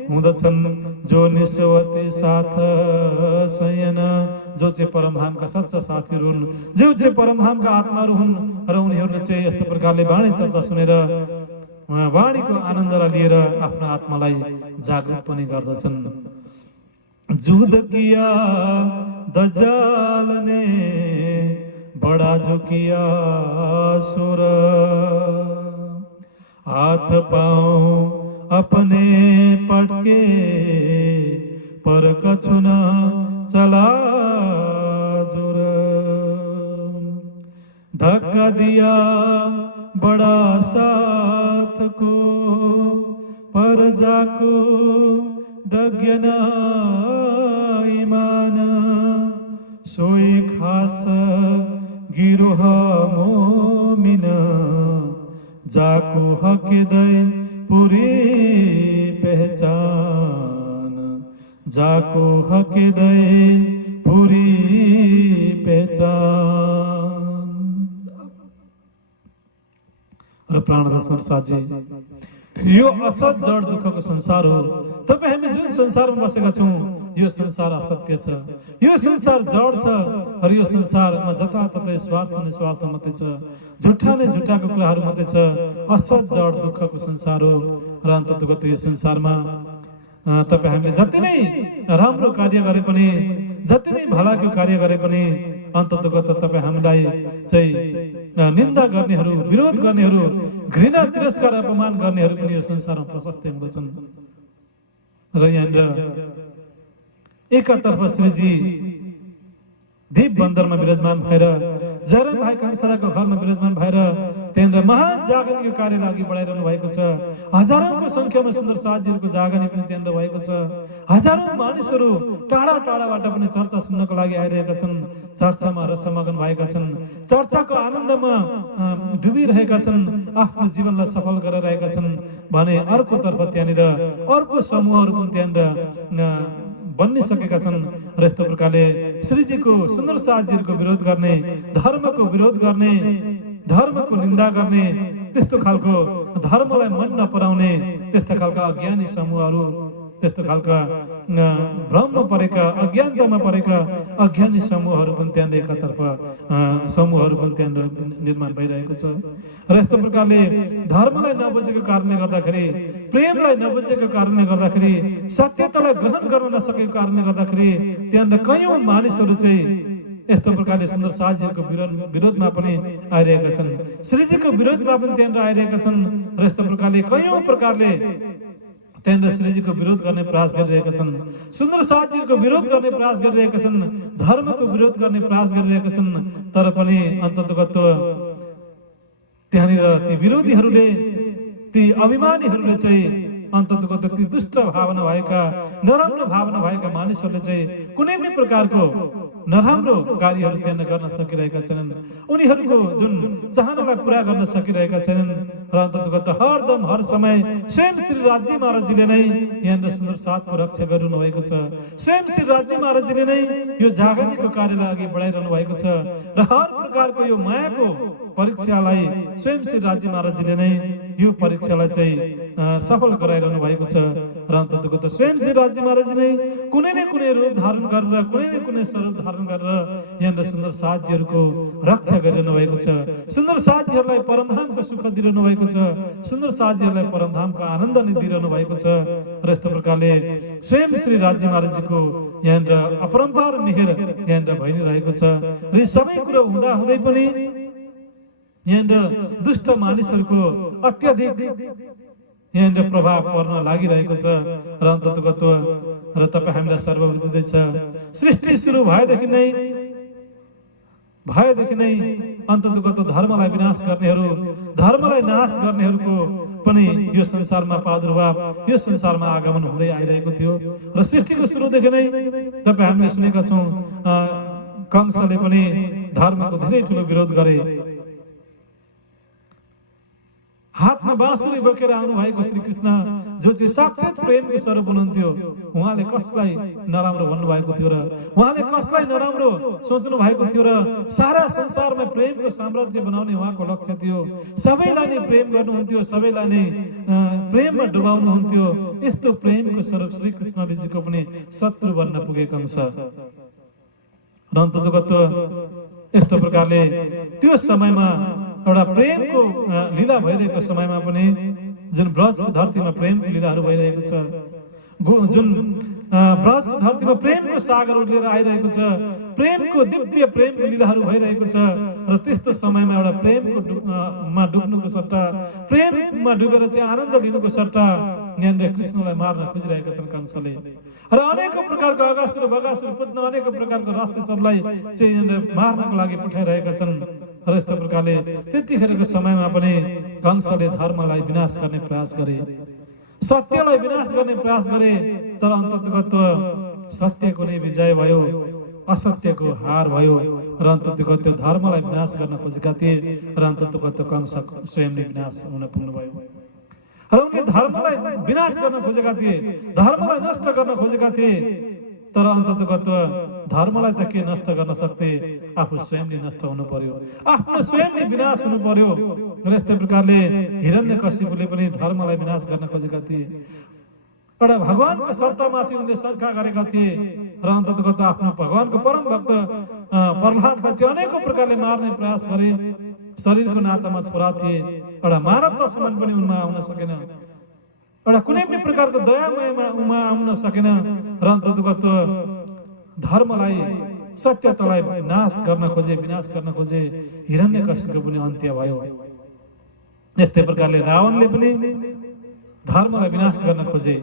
हुँदछन्। जो निस्वती साथ सयन, जो चाहिँ परमधामका सच्चा साथीहरू हुन्, जो चाहिँ परमधामका आत्माहरू हुन् र उनीहरूले चाहिँ यस्तो प्रकारले वाणी चर्चा सुनेर वाणीको आनन्दलाई लिएर आफ्नो आत्मालाई जागृत पनि गर्दछन्। जुद किया दजाल ने बड़ा जो किया सुर, हाथ पांव अपने पटके पर कछु न चला जुर। धक्का दिया बड़ा साथ को पर जाको डग्य न ईमान, सोई खास गिरोह मोमिन जाको हक दय पूरी पहचान, जाको हक दय पूरी पहचान। र प्राणदर्शन साथी, यो असत जड दुःखको संसार हो। तपाईँ हामी जुन संसारमा बसेका छौँ यो संसार असत्य छ, यो संसार जड छ र यो संसारमा जताततै स्वार्थ नै स्वार्थ मात्रै छ, झुट्टा नै झुट्टाको कुराहरू मात्रै छ। असत जड दुःखको संसार हो र अन्ततगत यो संसारमा तपाईँ हामीले जति नै राम्रो कार्य गरे पनि, जति नै भलाको कार्य गरे पनि अन्ततगत तपाईँ हामीलाई चाहिँ निन्दा गर्नेहरू, विरोध गर्नेहरू, घृणा तिरस्कार अपमान गर्नेहरू पनि यो संसारमा प्रशस्त हुँदछन्। र यहाँनिर एकातर्फ श्रीजी दीप बन्दरमा विराजमान भएर, जयराम भाइ कान्छाको घरमा विराजमान भएर त्यहाँनिर महान जागरणीको कार्यलाई अघि बढाइरहनु भएको छ। हजारौंको संख्यामा सुन्दर साथीहरूको जागरणी पनि त्यहाँनिर भएको छ। हजारौं मानिसहरू टाढा टाढाबाट पनि चर्चा सुन्नको लागि आइरहेका छन्, चर्चामा रसमगन भएका छन्, चर्चाको आनन्दमा डुबिरहेका छन्, आफ्नो जीवनलाई सफल गरिरहेका छन् भने अर्कोतर्फ त्यहाँनिर अर्को समूहहरू पनि त्यहाँनिर बन्निसकेका छन् र यस्तो प्रकारले श्रीजीको सुन्दर साथीहरूको विरोध गर्ने, धर्मको विरोध गर्ने, धर्मको निन्दा गर्ने, त्यस्तो खालको धर्मलाई मन नपराउने त्यस्ता खालका अज्ञानी समूहहरू, त्यस्तो खालका भ्रममा परेका, अज्ञानतामा परेका अज्ञानी समूहहरू पनि त्यहाँनिर एकातर्फ समूहहरू पनि त्यहाँनिर निर्माण भइरहेको छ। र यस्तो प्रकारले धर्मलाई नबुझेको कारणले गर्दाखेरि, प्रेमलाई नबुझेको कारणले गर्दाखेरि, सत्यतालाई ग्रहण गर्न नसकेको कारणले गर्दाखेरि त्यहाँनिर कयौं मानिसहरू चाहिँ यस्तो प्रकारले सुन्दर साथीहरूको विरोधमा पनि आइरहेका छन्, श्रीजीको विरोधमा पनि त्यहाँनिर आइरहेका छन् र यस्तो प्रकारले कयौं प्रकारले त्यहाँनिर श्रीजीको विरोध गर्ने प्रयास गरिरहेका छन्, सुन्दर साथीहरूको विरोध गर्ने प्रयास गरिरहेका छन्, धर्मको विरोध गर्ने प्रयास गरिरहेका छन्। तर पनि अन्ततगत त्यहाँनिर ती विरोधीहरूले, ती अभिमानीहरूले चाहिँ अन्ततगत ती दुष्ट भावना भएका, नराम्रो भावना भएका मानिसहरूले चाहिँ कुनै पनि प्रकारको नराम्रो कार्यहरू त्यहाँ गर्न सकिरहेका छैनन्, उनीहरूको जुन चाहनालाई पूरा गर्न सकिरहेका छैनन्। र अन्ततगत हरदम हर समय स्वयं श्री राज्य महाराजजीले नै यहाँनिर सुन्दर साथको रक्षा गरिरहनु भएको छ। स्वयं श्री राज्य महाराजजीले नै यो जागरणीको कार्यलाई अघि बढाइरहनु भएको छ र हर प्रकारको यो मायाको परीक्षालाई स्वयं श्री राज्य महाराजजीले नै यो परीक्षालाई चाहिँ सफल गराइरहनु भएको छ र अन्ततको त स्वयं श्री राज्य महाराज नै कुनै न कुनै रूप धारण गरेर कुनै न कुनै स्वरूप धारण गरेर यहाँनिर सुन्दर साथीहरूको रक्षा गरिरहनु भएको छ। सुन्दर साथीहरूलाई परमधामको सुख दिइरहनु भएको छ। सुन्दर साथीहरूलाई परमधामको आनन्द नै दिइरहनु भएको छ र यस्तो प्रकारले स्वयं श्री राज्य महाराजको यहाँनिर अपरम्पार मेहेर यहाँनिर भइ नै रहेको छ। र यी सबै कुरा हुँदा हुँदै पनि यहाँनिर दुष्ट मानिसहरूको अत्याधिक यहाँनिर प्रभाव पर्न लागिरहेको छ र अन्ततगत र तपाईँ हामीलाई सर्वविदित दिँदैछ सृष्टि सुरु भएदेखि नै अन्ततगत धर्मलाई विनाश गर्नेहरू धर्मलाई नाश गर्नेहरूको पनि यो संसारमा प्रादुर्भाव यो संसारमा आगमन हुँदै आइरहेको थियो र सृष्टिको सुरुदेखि नै तपाईँ हामीले सुनेका छौँ कंसले पनि धर्मको धेरै ठुलो विरोध गरे। हातमा बाँसुरी बोकेर आउनु भएको श्री कृष्ण जो चाहिँ साक्षात प्रेमको स्वरूप हुनुहुन्थ्यो उहाँले कसलाई नराम्रो भन्नुभएको थियो र उहाँले कसलाई नराम्रो सोच्नु भएको थियो र सारा संसारमा प्रेमको साम्राज्य बनाउने उहाँको लक्ष्य थियो। सबैलाई नै प्रेम गर्नुहुन्थ्यो, सबैलाई नै प्रेममा डुबाउनुहुन्थ्यो। यस्तो प्रेमको स्वरूप श्री कृष्णजीको पनि शत्रु बन्न पुगेको हुन्छ र अन्ततगत यस्तो प्रकारले त्यो समयमा एउटा प्रेमको लीला भइरहेको समयमा पनि जुन ब्रजको धरतीमा प्रेमको लीलाहरू भइरहेको छ, जुन ब्रजको धरतीमा प्रेमको सागर उठेर आइरहेको छ, प्रेमको दिव्य प्रेमको लीलाहरू भइरहेको छ र त्यस्तो समयमा एउटा प्रेममा डुब्नुको सट्टा प्रेममा डुबेर चाहिँ आनन्द लिनुको सट्टा यहाँनिर कृष्णलाई मार्न खोजिरहेका छन् कंसले र अनेक प्रकारको अगासुर बगासुर पुज्न अनेक प्रकारको राक्षसहरूलाई चाहिँ यहाँनिर मार्नको लागि पठाइरहेका छन् र यस्तो प्रकारले त्यतिखेरको समयमा पनि कंसले धर्मलाई विनाश गर्ने प्रयास गरे, सत्यलाई विनाश गर्ने प्रयास गरे तर अन्ततगत सत्यको नै विजय भयो, असत्यको हार भयो र अन्ततगत धर्मलाई विनाश गर्न खोजेका थिए र अन्ततगत कंस स्वयं नै विनाश हुन पुग्नुभयो र उनले धर्मलाई विनाश गर्न खोजेका थिए, धर्मलाई नष्ट गर्न खोजेका थिए तर अन्ततगत धर्मलाई त के नष्ट गर्न सक्थे, आफू स्वयंले नष्ट हुनु पर्यो, आफ्नो स्वयंले विनाश हुनु पर्यो र यस्तै प्रकारले हिरण्यकशिपुले पनि धर्मलाई विनाश गर्न खोजेका थिए। एउटा भगवानको सत्तामाथि उनले शङ्का गरेका थिए र अन्ततगत आफ्नो भगवानको परम भक्त प्रह्लादलाई चाहिँ अनेकौं प्रकारले मार्ने प्रयास गरे। शरीरको नातामा छोरा थिए, एउटा मानवता समान पनि उनमा आउन सकेन, एउटा कुनै पनि प्रकारको दयामयमा उमा आउन सकेन र अन्ततगत धर्मलाई सत्यतालाई नाश गर्न खोजे, विनाश गर्न खोजे। हिरण्यकशिपुको पनि अन्त्य भयो। यस्तै प्रकारले रावणले पनि धर्मलाई विनाश गर्न खोजे,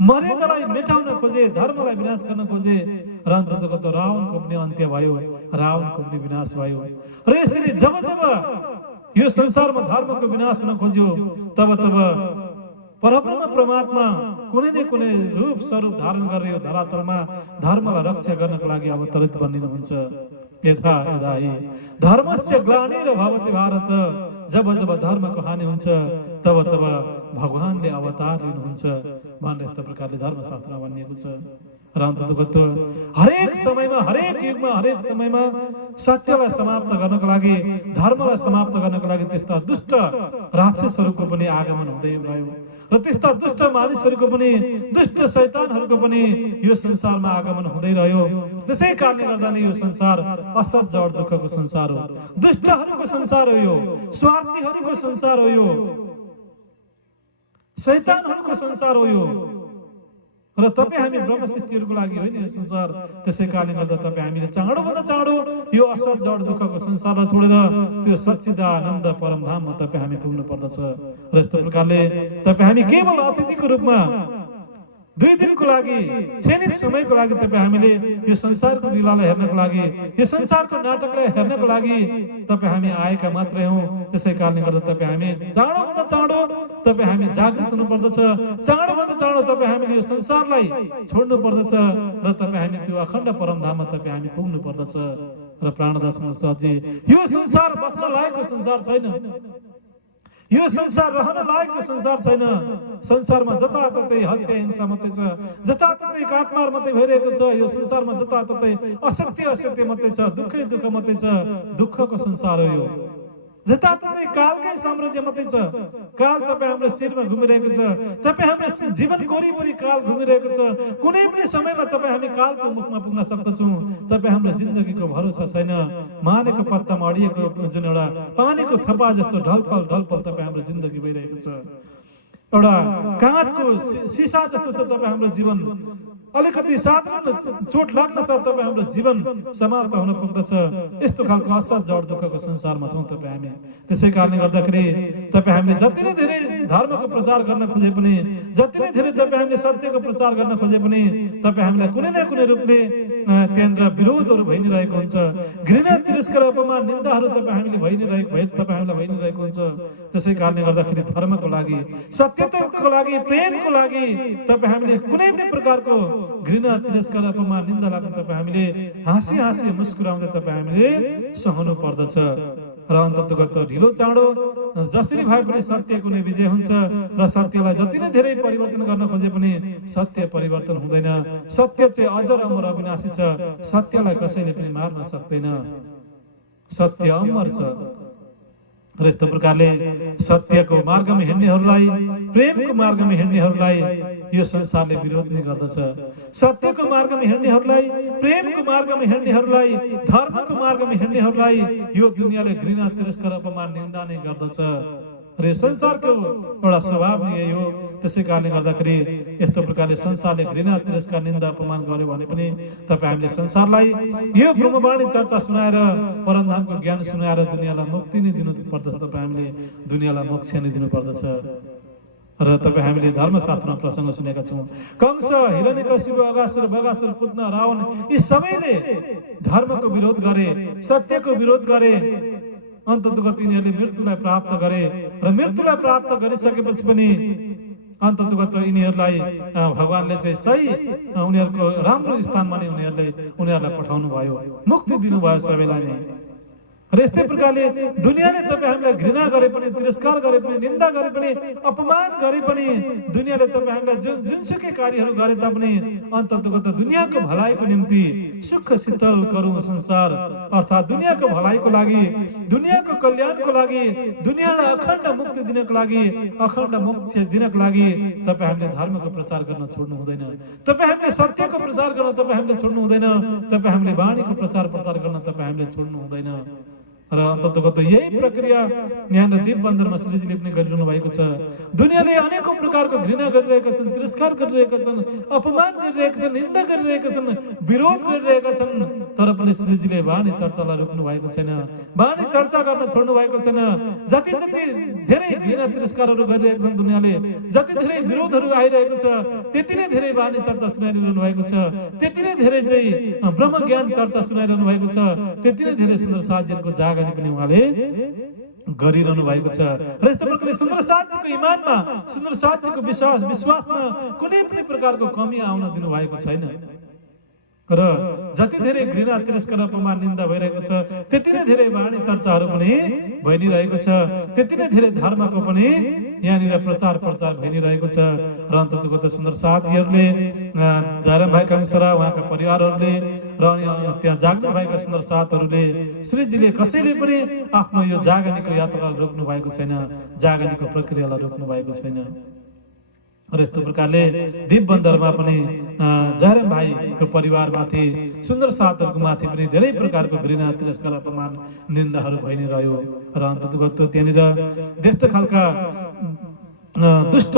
मर्यादालाई मेटाउन खोजे, धर्मलाई विनाश गर्न खोजे र अन्ततगत रावणको पनि अन्त्य भयो, रावणको पनि विनाश भयो। र यसरी जब जब यो संसारमा धर्मको विनाश हुन खोज्यो तब तब परब्रह्म परमात्मा कुनै न कुनै रूप स्वरूप धारण गरेर यो धरातलमा धर्मलाई रक्षा गर्नको लागि अवतरित बनिनुहुन्छ। यथा यदा हि धर्मस्य ग्लानिर्भवति भारत, जब जब धर्मको हानि हुन्छ तब तब भगवानले अवतार लिनुहुन्छ भन्ने यस्तो प्रकारले धर्मशास्त्रमा भनिएको छ। र अन्ततगत हरेक समयमा, हरेक युगमा, हरेक समयमा सत्यलाई समाप्त गर्नको लागि, धर्मलाई समाप्त गर्नको लागि त्यस्ता दुष्ट राक्षसहरूको पनि आगमन हुँदै रह्यो र त्यस्ता दुष्ट मानिसहरूको पनि, दुष्ट शैतानहरूको पनि यो संसारमा आगमन हुँदै रह्यो। त्यसै कारणले गर्दा नै यो संसार असत जड दुःखको संसार हो, दुष्टहरूको संसार हो, यो स्वार्थीहरूको संसार हो, यो शैतानहरूको संसार हो यो। र तपाईँ हामी ब्रह्म सृष्टिहरूको लागि होइन यो संसार। त्यसै कारणले गर्दा तपाईँ हामीले चाँडोभन्दा चाँडो यो असत जड दुःखको संसारलाई छोडेर त्यो सच्चिदानन्द परमधाममा तपाईँ हामी पुग्नु पर्दछ। र यस्तो प्रकारले तपाईँ हामी केवल अतिथिको रूपमा 2 दिनको लागि, क्षणिक समयको लागि तपाईँ हामीले यो संसारको लीलालाई हेर्नको लागि, यो संसारको नाटकलाई हेर्नको लागि तपाईँ हामी आएका मात्रै हौँ। त्यसै कारणले गर्दा तपाईँ हामी चाँडोभन्दा चाँडो तपाईँ हामी जागृत हुनुपर्दछ, चाँडोभन्दा चाँडो तपाईँ हामीले यो संसारलाई छोड्नु पर्दछ र तपाईँ हामी त्यो अखण्ड परमधाममा तपाईँ हामी पुग्नु पर्दछ। र प्राणदास सरजी, यो संसार बस्न लायकको संसार छैन, यो संसार रहन लायकको संसार छैन। संसारमा जताततै हत्या हिंसा मात्रै छ, जताततै काटमार मात्रै भइरहेको छ। यो संसारमा जताततै असत्य असत्य मात्रै छ, दुःखै दुःख मात्रै छ, दुःखको संसार हो यो। जताततै कालकै साम्राज्य मात्रै छ, काल तपाईँ हाम्रो शिरमा घुमिरहेको छ, तपाईँ हाम्रो जीवन वरिपरि काल घुमिरहेको छ। कुनै पनि समयमा तपाईँ हामी कालको मुखमा पुग्न सक्दछौँ। तपाईँ हाम्रो जिन्दगीको भरोसा छैन। मानेको पत्तामा अडिएको जुन एउटा पानीको थपा जस्तो ढलपल ढलपल तपाईँ हाम्रो जिन्दगी भइरहेको छ। एउटा काँचको सिसा जस्तो छ तपाईँ हाम्रो जीवन। अलिकति साधारण चोट लाग्न साथ तपाईँ हाम्रो जीवन समाप्त हुन पुग्दछ। यस्तो खालको असाध्य जड दुःखको संसारमा छौँ तपाईँ हामी। त्यसै कारणले गर्दाखेरि तपाईँ हामीले जति नै धेरै धर्मको प्रचार गर्न खोजे पनि, जति नै धेरै तपाईँ हामीले सत्यको प्रचार गर्न खोजे पनि तपाईँ हामीलाई कुनै न कुनै रूपले त्यहाँनिर विरोधहरू भइ नै रहेको हुन्छ। घृणा, तिरस्कार, अपमान, निन्दाहरू तपाईँ हामीले तपाईँ हामीलाई भइ नै रहेको हुन्छ। त्यसै कारणले गर्दाखेरि धर्मको लागि, सत्यताको लागि, प्रेमको लागि तपाईँ हामीले कुनै पनि प्रकारको घृणा, तिरस्कार, अपमान, निन्दालाई पनि तपाईँ हामीले हाँसी हाँसी मुस्कुराउँदै तपाईँ हामीले सहनु पर्दछ। र अन्ततगत ढिलो चाँडो जसरी भए पनि सत्यको नै विजय हुन्छ। र सत्यलाई जति नै धेरै परिवर्तन गर्न खोजे पनि सत्य परिवर्तन हुँदैन। सत्य चाहिँ अजर अमर अविनाशी छ। सत्यलाई कसैले पनि मार्न सक्दैन। सत्य अमर छ। र यस्तो प्रकारले सत्यको मार्गमा हिँड्नेहरूलाई, प्रेमको मार्गमा हिँड्नेहरूलाई यो संसारले विरोध नै गर्दछ। सत्यको मार्गमा हिँड्नेहरूलाई, प्रेमको मार्गमा हिँड्नेहरूलाई, धर्मको मार्गमा हिँड्नेहरूलाई यो दुनियाँले घृणा, तिरस्कार, अपमान, निन्दा नै गर्दछ। र यो संसारको एउटा स्वभाव नै यही हो। त्यसै कारणले गर्दाखेरि यस्तो प्रकारले संसारले घृणा, तिरस्कार, निन्दा, अपमान गर्यो भने पनि तपाईँ हामीले संसारलाई यो ब्रह्मवाणी चर्चा सुनाएर, परमधामको ज्ञान सुनाएर दुनियाँलाई मुक्ति नै दिनु पर्दछ। तपाईँ हामीले दुनियाँलाई मोक्ष नै दिनु पर्दछ। र तपाईँ हामीले धर्मशास्त्रमा प्रसङ्ग सुनेका छौँ। कंस, हिरण्यकशिपु, अगासुर, बगासुर, पुतना, रावण यी सबैले धर्मको विरोध गरे, सत्यको विरोध गरे। अन्ततगत यिनीहरूले मृत्युलाई प्राप्त गरे। र मृत्युलाई प्राप्त गरिसकेपछि पनि अन्ततगत यिनीहरूलाई भगवानले चाहिँ सही उनीहरूको राम्रो स्थानमा नै उनीहरूलाई पठाउनु भयो, मुक्ति दिनुभयो सबैलाई नै। र यस्तै प्रकारले दुनियाँले तपाईँ हामीलाई घृणा गरे पनि, तिरस्कार गरे पनि, निन्दा गरे पनि, अपमान गरे पनि, दुनियाँले तपाईँ हामीलाई जुनसुकै कार्यहरू गरे तापनि अन्ततगत दुनियाँको भलाइको निम्ति सुख शीतल गरौँ संसार, अर्थात् दुनियाँको भलाइको लागि, दुनियाँको कल्याणको लागि, दुनियाँलाई अखण्ड मुक्ति दिनको लागि, अखण्ड मोक्ष दिनको लागि तपाईँ हामीले धर्मको प्रचार गर्न छोड्नु हुँदैन। तपाईँ हामीले सत्यको प्रचार गर्न तपाईँ हामीले छोड्नु हुँदैन। तपाईँ हामीले वाणीको प्रचार गर्न तपाईँ हामीले छोड्नु हुँदैन। र अन्ततगत यही प्रक्रिया यहाँनिर दीपबन्धनमा श्रीजीले पनि गरिरहनु भएको छ। दुनियाँले अनेकौं प्रकारको घृणा गरिरहेका छन्, तिरस्कार गरिरहेका छन्, अपमान गरिरहेका छन्, निन्दा गरिरहेका छन्, विरोध गरिरहेका छन्, तर पनि श्रीजीले वाणी चर्चालाई रोक्नु भएको छैन, वाणी चर्चा गर्न छोड्नु भएको छैन। जति जति धेरै घृणा तिरस्कारहरू गरिरहेका छन् दुनियाँले, जति धेरै विरोधहरू आइरहेको छ, त्यति नै धेरै वाणी चर्चा सुनाइरहनु भएको छ, त्यति नै धेरै चाहिँ ब्रह्म ज्ञान चर्चा सुनाइरहनु भएको छ, त्यति नै धेरै सुन्दर साजीको जाग पनि उहाँले गरिरहनु भएको छ। र यस्तो प्रकारले सुन्दर साथीको इमानमा, सुन्दर साथीको विश्वासमा कुनै पनि प्रकारको कमी आउन दिनु भएको छैन। र जति धेरै घृणा, तिरस्कार, अपमान, निन्दा भइरहेको छ, त्यति नै धेरै वाणी चर्चाहरू पनि भइ नै रहेको छ, त्यति नै धेरै धर्मको पनि यहाँनिर प्रचार भइ नै रहेको छ। र अन्ततगत सुन्दर साथीहरूले, जयराम भाइ काङसरा उहाँका परिवारहरूले र त्यहाँ जाग्नु भएका सुन्दर साथहरूले श्रीजीले कसैले पनि आफ्नो यो जागनीको यात्रालाई रोक्नु भएको छैन, जागनीको प्रक्रियालाई रोक्नु भएको छैन। र यस्तो प्रकारले दीपबन्धनमा पनि जयराम भाइको परिवारमाथि, सुन्दर साथहरूको माथि पनि धेरै प्रकारको घृणा, तिरस्कार, अपमान, निन्दाहरू भइ नै रह्यो। र अन्ततगत त्यहाँनिर त्यस्तो खालका दुष्ट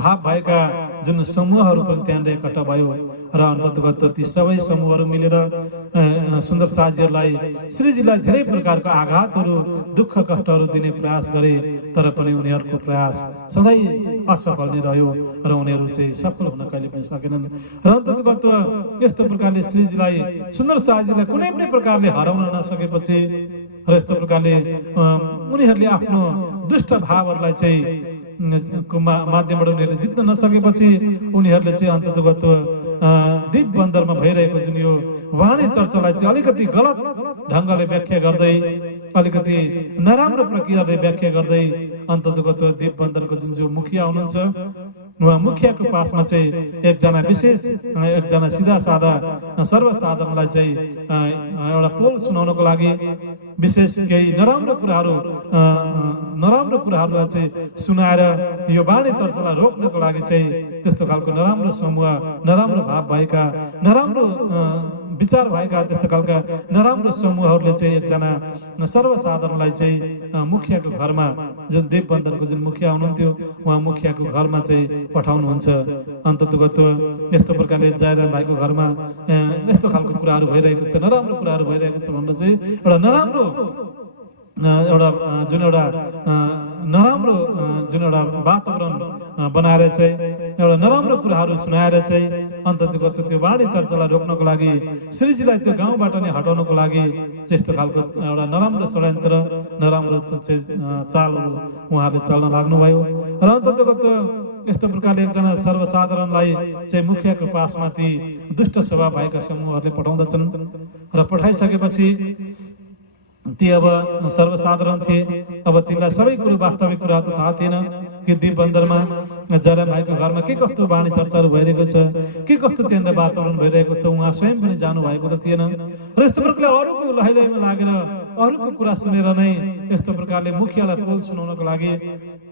भाव भएका जुन समूहहरू पनि त्यहाँनिर एकट्ठा भयो। र अन्ततगत ती सबै समूहहरू मिलेर सुन्दर साथीहरूलाई, श्रीजीलाई धेरै प्रकारको आघातहरू, दुःख कष्टहरू दिने प्रयास गरे, तर पनि उनीहरूको प्रयास सधैँ असफल नै रह्यो र उनीहरू चाहिँ सफल हुन कहिले पनि सकेनन्। र अन्ततगत यस्तो प्रकारले श्रीजीलाई, सुन्दर साथीलाई कुनै पनि प्रकारले हराउन नसकेपछि र यस्तो प्रकारले उनीहरूले आफ्नो दुष्ट भावहरूलाई चाहिँ माध्यमबाट उनीहरूले जित्न नसकेपछि उनीहरूले चाहिँ अन्ततगत दीपबन्धनमा भइरहेको जुन यो वाणी चर्चालाई चाहिँ अलिकति गलत ढङ्गले व्याख्या गर्दै, अलिकति नराम्रो प्रक्रियाले व्याख्या गर्दै अन्ततगत दीपबन्धनको जुन मुखिया हुनुहुन्छ उहाँ मुखियाको पासमा चाहिँ एकजना विशेष एकजना सिधा सादा सर्वसाधारणलाई चाहिँ एउटा पोल सुनाउनको लागि विशेष केही नराम्रो कुराहरूलाई चाहिँ सुनाएर यो वाणी चर्चालाई रोक्नको लागि चाहिँ त्यस्तो खालको नराम्रो समूह, नराम्रो भाव भएका, नराम्रो विचार भएका त्यस्तो खालका नराम्रो समूहहरूले चाहिँ एकजना सर्वसाधारणलाई चाहिँ मुखियाको घरमा, जुन देवबन्धनको जुन मुखिया हुनुहुन्थ्यो उहाँ मुखियाको घरमा चाहिँ पठाउनुहुन्छ। अन्ततगत यस्तो प्रकारले जयराम भाइको घरमा यस्तो खालको कुराहरू भइरहेको छ, नराम्रो कुराहरू भइरहेको छ भनेर चाहिँ एउटा नराम्रो वातावरण बनाएर चाहिँ एउटा नराम्रो कुराहरू सुनाएर चाहिँ अन्ततगत त्यो वाणी चर्चालाई रोक्नको लागि श्रीजीलाई त्यो गाउँबाट नै हटाउनको लागि यस्तो खालको एउटा नराम्रो षड्यन्त्र, नराम्रो चालहरू उहाँहरूले चल्न लाग्नुभयो। र अन्ततगत यस्तो प्रकारले एकजना सर्वसाधारणलाई चाहिँ मुखियाको पासमा ती दुष्ट स्वभाव भएका समूहहरूले पठाउँदछन् र पठाइसकेपछि ती अब सर्वसाधारण थिए। अब तिनलाई सबै कुरो वास्तविक कुरा त थाहा थिएन कि दिपबन्दरमा जयराम भाइको घरमा के कस्तो वाणी चर्चाहरू भइरहेको छ, के कस्तो त्यहाँनिर वातावरण भइरहेको छ, उहाँ स्वयं पनि जानु भएको त थिएन। र यस्तो प्रकारले अरूको लैलैमा लागेर अरूको कुरा सुनेर नै यस्तो प्रकारले मुखियालाई पोल सुनाउनको लागि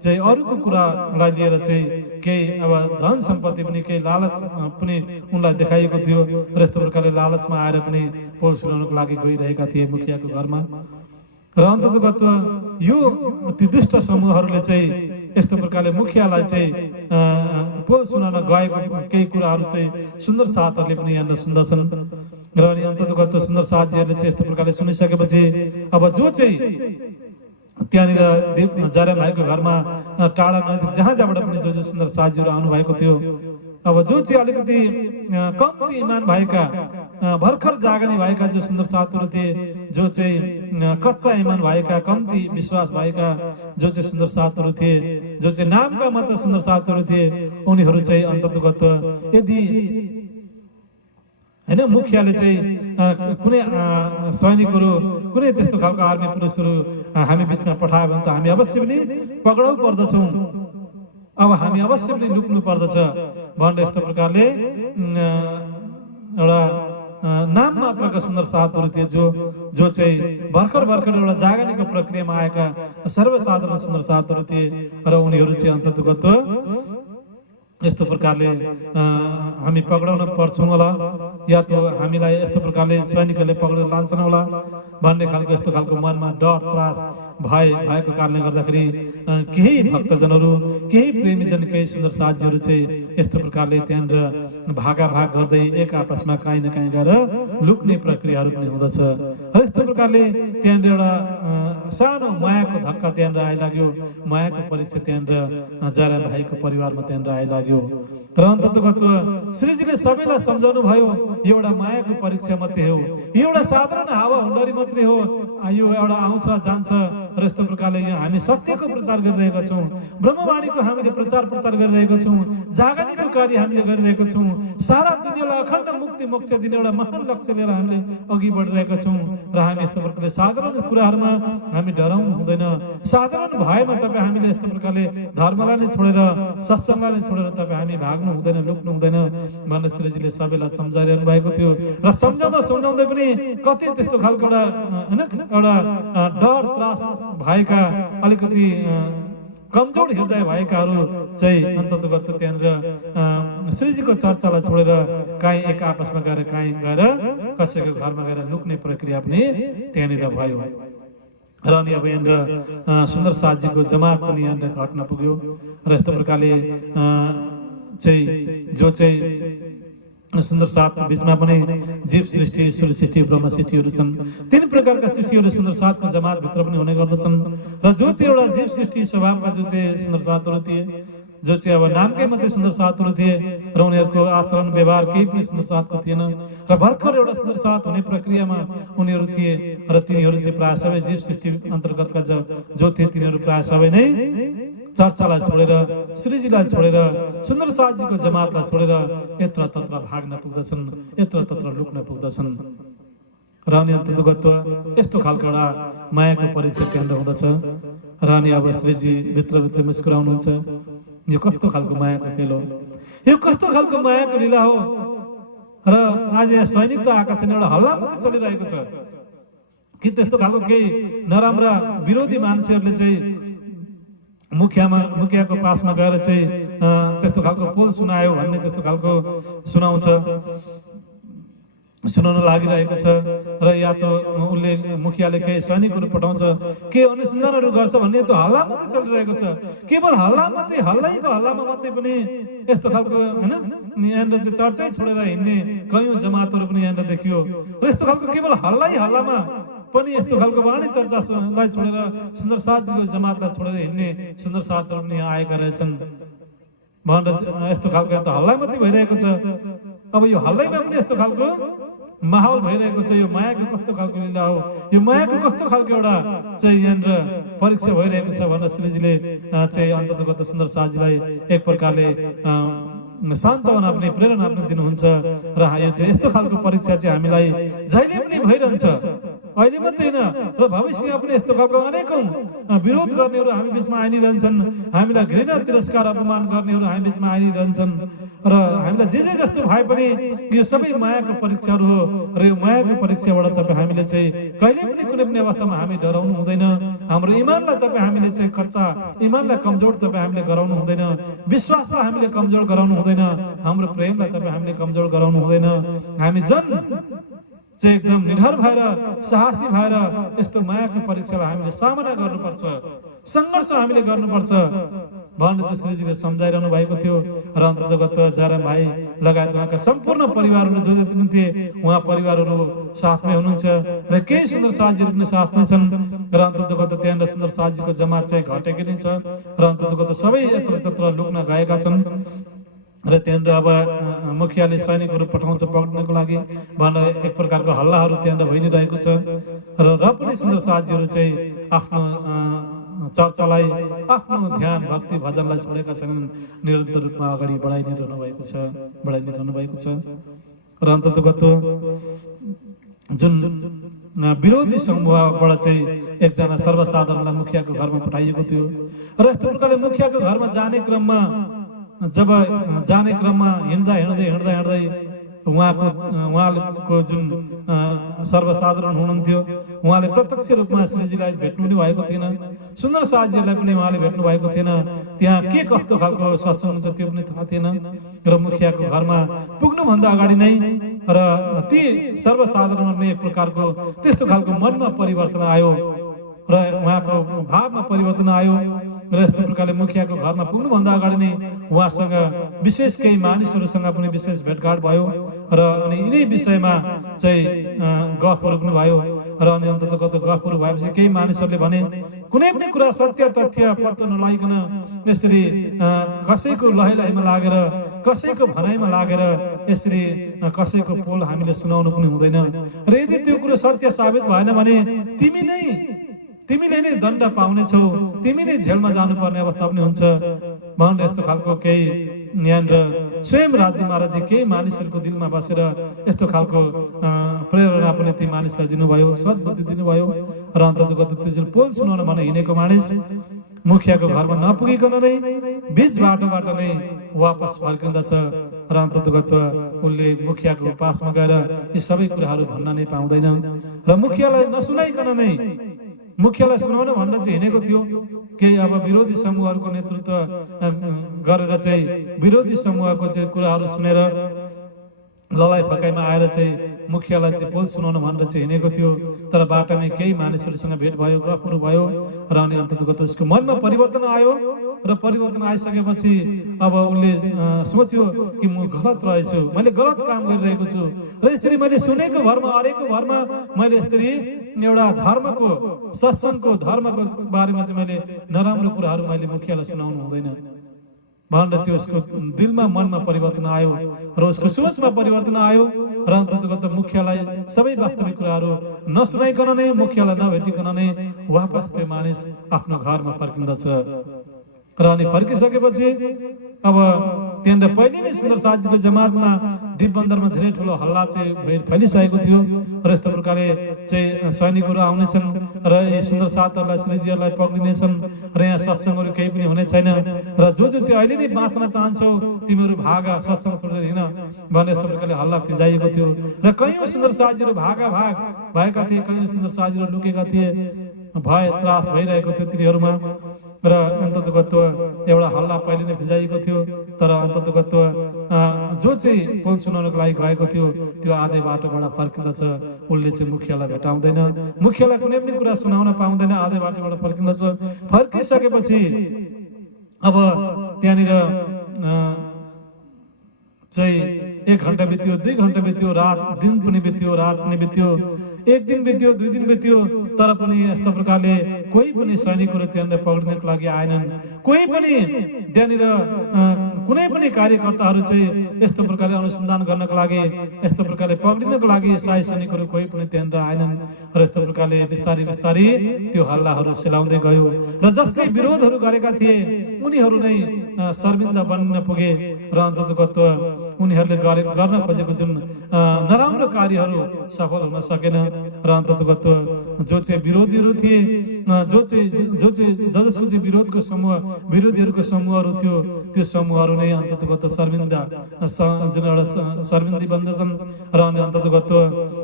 चाहिँ अरूको कुरालाई लिएर चाहिँ केही अब धन सम्पत्ति पनि केही लालच पनि उनलाई देखाइएको थियो र यस्तो प्रकारले लालचमा आएर पनि पोल सुनाउनको लागि गइरहेका थिए मुखियाको घरमा। र अन्ततगत यो ती दुष्ट समूहहरूले चाहिँ यस्तो प्रकारले मुखियालाई चाहिँ पोल सुनाउन गएको केही कुराहरू चाहिँ सुन्दर साथहरूले पनि यहाँनिर सुन्दछन्। र अनि अन्ततगत सुन्दर साथजीहरूले चाहिँ यस्तो प्रकारले सुनिसकेपछि अब जो चाहिँ त्यहाँनिर जयराम भाइको घरमा टाढा नजिक जहाँबाट पनि जो सुन्दर साथजीहरू आउनुभएको थियो, अब जो चाहिँ अलिकति कम्ती इमान भएका, भर्खर जागनी भएका जो सुन्दर साथहरू थिए, जो चाहिँ कच्चा इमान भएका, कम्ती विश्वास भएका जो चाहिँ सुन्दर साथहरू थिए, जो चाहिँ नामका मात्र सुन्दर साथहरू थिए, उनीहरू चाहिँ अन्ततगत यदि हैन मुखियाले चाहिँ कुनै सैनिकहरू, कुनै त्यस्तो खालको आर्मी पुलिसहरू हामी बिचमा पठायो भने त हामी अवश्य पनि पक्राउ पर्दछौँ, अब हामी अवश्य पनि लुक्नु पर्दछ भनेर यस्तो प्रकारले एउटा नाम मात्रका सुन्दर साथहरू थिए, जो चाहिँ भर्खर एउटा जागनीको प्रक्रियामा आएका सर्वसाधारण सुन्दर साथहरू थिए। र उनीहरू चाहिँ अन्ततगत यस्तो प्रकारले हामी पक्राउन पर्छौँ होला, या त हामीलाई यस्तो प्रकारले सैनिकहरूले पक्रेर लान्छन् होला भन्ने खालको यस्तो खालको मनमा डर त्रास भएको कारणले गर्दाखेरि केही भक्तजनहरू, केही प्रेमीजन, केही सुन्दर साथीहरू चाहिँ यस्तो प्रकारले त्यहाँनिर भागाभाग गर्दै एक आपसमा काहीँ न काहीँ गएर लुक्ने प्रक्रियाहरू पनि हुँदछ। यस्तो प्रकारले त्यहाँनिर एउटा सानो मायाको धक्का त्यहाँनिर आइलाग्यो, मायाको परीक्षा त्यहाँनिर जयराम भाइको परिवारमा त्यहाँनिर आइलाग्यो। र अन्ततगत श्रीजीले सबैलाई सम्झाउनु भयो यो एउटा मायाको परीक्षा मात्रै हो, यो एउटा साधारण हावा हुन्डरी मात्रै हो, यो एउटा आउँछ जान्छ। र यस्तो प्रकारले यहाँ हामी सत्यको प्रचार गरिरहेका छौँ, ब्रह्मवाणीको हामीले प्रचार गरिरहेका छौँ, जागरणीको कार्य हामीले गरिरहेका छौँ, सारा दुनियाँलाई अखण्ड मुक्ति मोक्ष दिने एउटा महान लक्ष्य लिएर हामीले अघि बढिरहेका छौँ। र हामी यस्तो प्रकारले साधारण कुराहरूमा हामी डराउनु हुँदैन, साधारण भएमा तपाईँ हामीले यस्तो प्रकारले धर्मलाई नै छोडेर, सत्सङ्गलाई नै छोडेर तपाईँ हामी भाग्नु हुँदैन, लुक्नु हुँदैन भनेर श्रीजीले सबैलाई सम्झाइरहनु भएको थियो। र सम्झाउँदै पनि कति त्यस्तो खालको एउटा डर त्रास भएका, अलिकति कमजोर हृदय भएकाहरू चाहिँ अन्ततगत त्यहाँनिर श्रीजीको चर्चालाई छोडेर काहीँ एक आपसमा गएर काहीँ गएर कसैको घरमा गएर लुक्ने प्रक्रिया पनि त्यहाँनिर भयो। र अनि अब यहाँनिर सुन्दर साथजीको जमात पनि यहाँनिर घट्न पुग्यो। र यस्तो प्रकारले चाहिँ जो चाहिँ सुन्दर साथको बिचमा पनि जीव सृष्टि, ईश्वर सृष्टि, ब्रह्म सृष्टिहरू छन्, तीन प्रकारका सृष्टिहरू सुन्दर साथको जमातभित्र पनि हुने गर्दछन्। र जो चाहिँ एउटा जीव सृष्टि स्वभावका जो चाहिँ सुन्दर साथहरू थिए, जो चाहिँ अब नामकै मात्रै सुन्दर साथहरू थिए र उनीहरूको आचरण व्यवहार केही पनि सुन्दर साथको थिएन, र भर्खर एउटा सुन्दर साथ हुने प्रक्रियामा उनीहरू थिए। र तिनीहरू चाहिँ प्रायः सबै जीव सृष्टि अन्तर्गतका जो थिए तिनीहरू प्रायः सबै नै चर्चालाई छोडेर, श्रीजीलाई छोडेर, सुन्दर साथजीको जमातलाई छोडेर यत्र तत्र भाग्न पुग्दछन्, यत्र तत्र लुक्न पुग्दछन्। र अनि अन्तर्गत यस्तो खालको एउटा मायाको परीक्षा त्यहाँनिर हुँदछ। र अनि अब श्रीजी भित्रभित्र मुस्कुराउनुहुन्छ, यो कस्तो खालको मायाको खेल हो, यो कस्तो खालको मायाको लीला हो। र आज यहाँ सैनिक त आएका छैन, एउटा हल्ला मात्रै चलिरहेको छ कि त्यस्तो खालको केही नराम्रा विरोधी मान्छेहरूले चाहिँ मुखियाको पासमा गएर चाहिँ त्यस्तो खालको पोल सुनायो भन्ने त्यस्तो खालको सुनाउन लागिरहेको छ। र या त उसले मुखियाले केही सैनिकहरू पठाउँछ, के अनुसन्धानहरू गर्छ भन्ने त्यो हल्ला मात्रै चलिरहेको छ। केवल हल्ला मात्रै, हल्लाको हल्लामा मात्रै पनि यस्तो खालको हैन यहाँनिर चाहिँ चर्चै छोडेर हिँड्ने कयौं जमातहरू पनि यहाँनिर देखियो। र यस्तो खालको केवल हल्लामा पनि यस्तो खालको वाणी चर्चालाई छोडेर सुन्दर साथजीको जमातलाई छोडेर हिँड्ने सुन्दर साथहरू पनि यहाँ आएका रहेछन् भनेर यस्तो खालको त हल्ला मात्रै भइरहेको छ। अब यो हल्लामा पनि यस्तो खालको माहौल भइरहेको छ। यो मायाको कस्तो खालको लीला हो, यो मायाको कस्तो खालको एउटा चाहिँ यहाँनिर परीक्षा भइरहेको छ भनेर श्रीजीले चाहिँ अन्ततगत सुन्दर साथजीलाई एक प्रकारले सान्त्वना पनि प्रेरणा पनि दिनुहुन्छ। र यो चाहिँ यस्तो खालको परीक्षा चाहिँ हामीलाई जहिले पनि भइरहन्छ, अहिले मात्रै होइन र भविष्यमा पनि यस्तो खालको अनेकौं विरोध गर्नेहरू हामी बीचमा आइरहन्छन्, हामीलाई घृणा तिरस्कार अपमान गर्नेहरू हामी बीचमा आइरहन्छन्। र हामीलाई जे जस्तो भए पनि यो सबै मायाको परीक्षाहरू हो। र यो मायाको परीक्षाबाट तपाईँ हामीले चाहिँ कहिले पनि कुनै पनि अवस्थामा हामी डराउनु हुँदैन। हाम्रो इमानलाई तपाईँ हामीले चाहिँ कच्चा इमानलाई कमजोर तपाईँ हामीले गराउनु हुँदैन, विश्वासलाई हामीले कमजोर गराउनु हुँदैन, हाम्रो प्रेमलाई तपाईँ हामीले कमजोर गराउनु हुँदैन। हामी चाहिँ एकदम निडर भएर साहसी भएर यस्तो मायाको परीक्षालाई हामीले सामना गर्नुपर्छ, सङ्घर्ष हामीले गर्नुपर्छ भनेर चाहिँ श्रीजीले सम्झाइरहनु भएको थियो। र अन्तर्गत जयराम भाइ लगायत उहाँका सम्पूर्ण परिवारहरू जो जति पनि थिए उहाँ परिवारहरू साथमै हुनुहुन्छ र केही सुन्दर साथीहरू पनि साथमै छन्। र अन्तर्गत त्यहाँनिर सुन्दर साथीको जमात चाहिँ घटेकै नै छ र अन्तर्गत सबै यत्र लुक्न गएका छन्। र त्यहाँनिर अब मुखियाले सैनिकहरू पठाउँछ पक्रिनको लागि भनेर एक प्रकारको हल्लाहरू त्यहाँनिर भइ नै रहेको छ। र पनि सुन्दर साथीहरू चाहिँ आफ्नो चर्चालाई, आफ्नो ध्यान भक्ति भजनलाई छोडेका छैनन्, निरन्तर रूपमा अगाडि बढाइरहनु भएको छ। र अन्ततगत जुन विरोधी समूहबाट चाहिँ एकजना सर्वसाधारणलाई मुखियाको घरमा पठाइएको थियो। र यस्तो प्रकारले मुखियाको घरमा जाने क्रममा हिँड्दै उहाँको जुन सर्वसाधारण हुनुहुन्थ्यो उहाँले प्रत्यक्ष रूपमा श्रीजीलाई भेट्नु पनि भएको थिएन, सुन्दर साथीहरूलाई पनि उहाँले भेट्नु भएको थिएन। त्यहाँ के कस्तो खालको सत्संग हुन्छ त्यो पनि थाहा थिएन। र मुखियाको घरमा पुग्नुभन्दा अगाडि नै र ती सर्वसाधारणहरूले एक प्रकारको त्यस्तो खालको मनमा परिवर्तन आयो र उहाँको भावमा परिवर्तन आयो। र यस्तो प्रकारले मुखियाको घरमा पुग्नुभन्दा अगाडि नै उहाँसँग विशेष केही मानिसहरूसँग पनि विशेष भेटघाट भयो र अनि यिनै विषयमा चाहिँ गफहरू पनि भयो। र अनि अन्ततगत गफहरू भएपछि केही मानिसहरूले भने कुनै पनि कुरा सत्य तथ्य पत्तो नलाइकन यसरी कसैको लहैलाइमा लागेर, कसैको भनाइमा लागेर यसरी कसैको पोल हामीले सुनाउनु पनि हुँदैन। र यदि त्यो कुरो सत्य साबित भएन भने तिमीले नै दण्ड पाउनेछौ, तिमी नै जेलमा जानुपर्ने अवस्था पनि हुन्छ भनेर यस्तो खालको केही यहाँनिर स्वयं राज्य महाराजजी केही मानिसहरूको दिलमा बसेर यस्तो खालको प्रेरणा पनि ती मानिसलाई दिनुभयो, सद्बुद्धि दिनुभयो। र अन्ततगत त्यो जुन पोल सुनाउन भने हिँडेको मानिस मुखियाको घरमा नपुगिकन नै बीच बाटोबाट नै वापस फर्किँदछ। र अन्ततगत उसले मुखियाको पासमा गएर यी सबै कुराहरू भन्न नै पाउँदैन र मुखियालाई नसुनाइकन नै मुखियालाई सुनाउन भनेर चाहिँ हिँडेको थियो। केही अब विरोधी समूहहरूको नेतृत्व गरेर चाहिँ विरोधी समूहको चाहिँ कुराहरू सुनेर लडाई फकाइमा आएर चाहिँ मुखियालाई चाहिँ पोल सुनाउन भनेर चाहिँ हिँडेको थियो। तर बाटामै केही मानिसहरूसँग भेट भयो, गफहरू भयो र अनि अन्ततगत उसको मनमा परिवर्तन आयो। र परिवर्तन आइसकेपछि अब उसले सोच्यो कि म गलत रहेछु, मैले गलत काम गरिरहेको छु र यसरी मैले सुनेको भरमा अरेको भरमा मैले यसरी एउटा धर्मको सत्सङ्गको धर्मको बारेमा चाहिँ मैले नराम्रो कुराहरू मैले मुखियालाई सुनाउनु हुँदैन भनेर चाहिँ उसको दिलमा मनमा परिवर्तन आयो र उसको सोचमा परिवर्तन आयो। र अन्ततगत मुखियालाई सबै वास्तविक कुराहरू नसुनाइकन नै, मुखियालाई नभेटिकन नै वापस त्यो मानिस आफ्नो घरमा फर्किँदछ। र अनि फर्किसकेपछि अब त्यहाँनिर पहिले नै सुन्दर साथजीको जमातमा दिपबन्दरमा धेरै ठुलो हल्ला चाहिँ फैलिसकेको थियो र यस्तो प्रकारले चाहिँ सैनिकहरू आउनेछन् र यी सुन्दर साथहरूलाई श्रीजीहरूलाई पक्रिनेछन् र यहाँ सत्सङ्गहरू केही पनि हुने छैन र जो चाहिँ अहिले नै बाँच्न चाहन्छौ तिमीहरू भाग सत्सङ्ग छोडेर हिँड भनेर यस्तो प्रकारले हल्ला फिजाइएको थियो र कयौँ सुन्दर साथजीहरू भाग भएका थिए, कयौँ सुन्दर साथजीहरू लुकेका थिए, भय त्रास भइरहेको थियो तिनीहरूमा र अन्ततगत्व एउटा हल्ला पहिले नै फिजाइएको थियो। तर अन्ततगत्व जो चाहिँ पोल सुनाउनको लागि गएको थियो त्यो आधै बाटोबाट फर्किँदछ, उसले चाहिँ मुखियालाई भेटाउँदैन, मुखियालाई कुनै पनि कुरा सुनाउन पाउँदैन, आधै बाटोबाट फर्किँदछ। फर्किसकेपछि अब त्यहाँनिर चाहिँ 1 घण्टा बित्यो, 2 घण्टा बित्यो, दिन पनि बित्यो, रात पनि बित्यो, 1 दिन बित्यो, 2 दिन बित्यो, तर पनि यस्तो प्रकारले कोही पनि सैनिकहरू त्यहाँनिर पक्रिनको लागि आएनन्। कोही पनि त्यहाँनिर कुनै पनि कार्यकर्ताहरू चाहिँ यस्तो प्रकारले अनुसन्धान गर्नको लागि, यस्तो प्रकारले पक्रिनको लागि शाही सैनिकहरू कोही पनि त्यहाँनिर आएनन् र यस्तो प्रकारले बिस्तारै बिस्तारै त्यो हल्लाहरू सेलाउँदै गयो र जसले विरोधहरू गरेका थिए उनीहरू नै शर्मिन्दा बन्न पुगे र अन्ततगत्व उनीहरूले गर्न खोजेको जुन नराम्रो कार्यहरू सफल हुन सकेन र अन्ततगत्व जो चाहिँ विरोधीहरू थिए, जसको चाहिँ विरोधको समूह, विरोधीहरूको समूहहरू थियो, त्यो समूहहरू नै अन्ततगत्व जुन एउटा शर्मिन्दी बन्दछन् र अनि अन्ततगत्व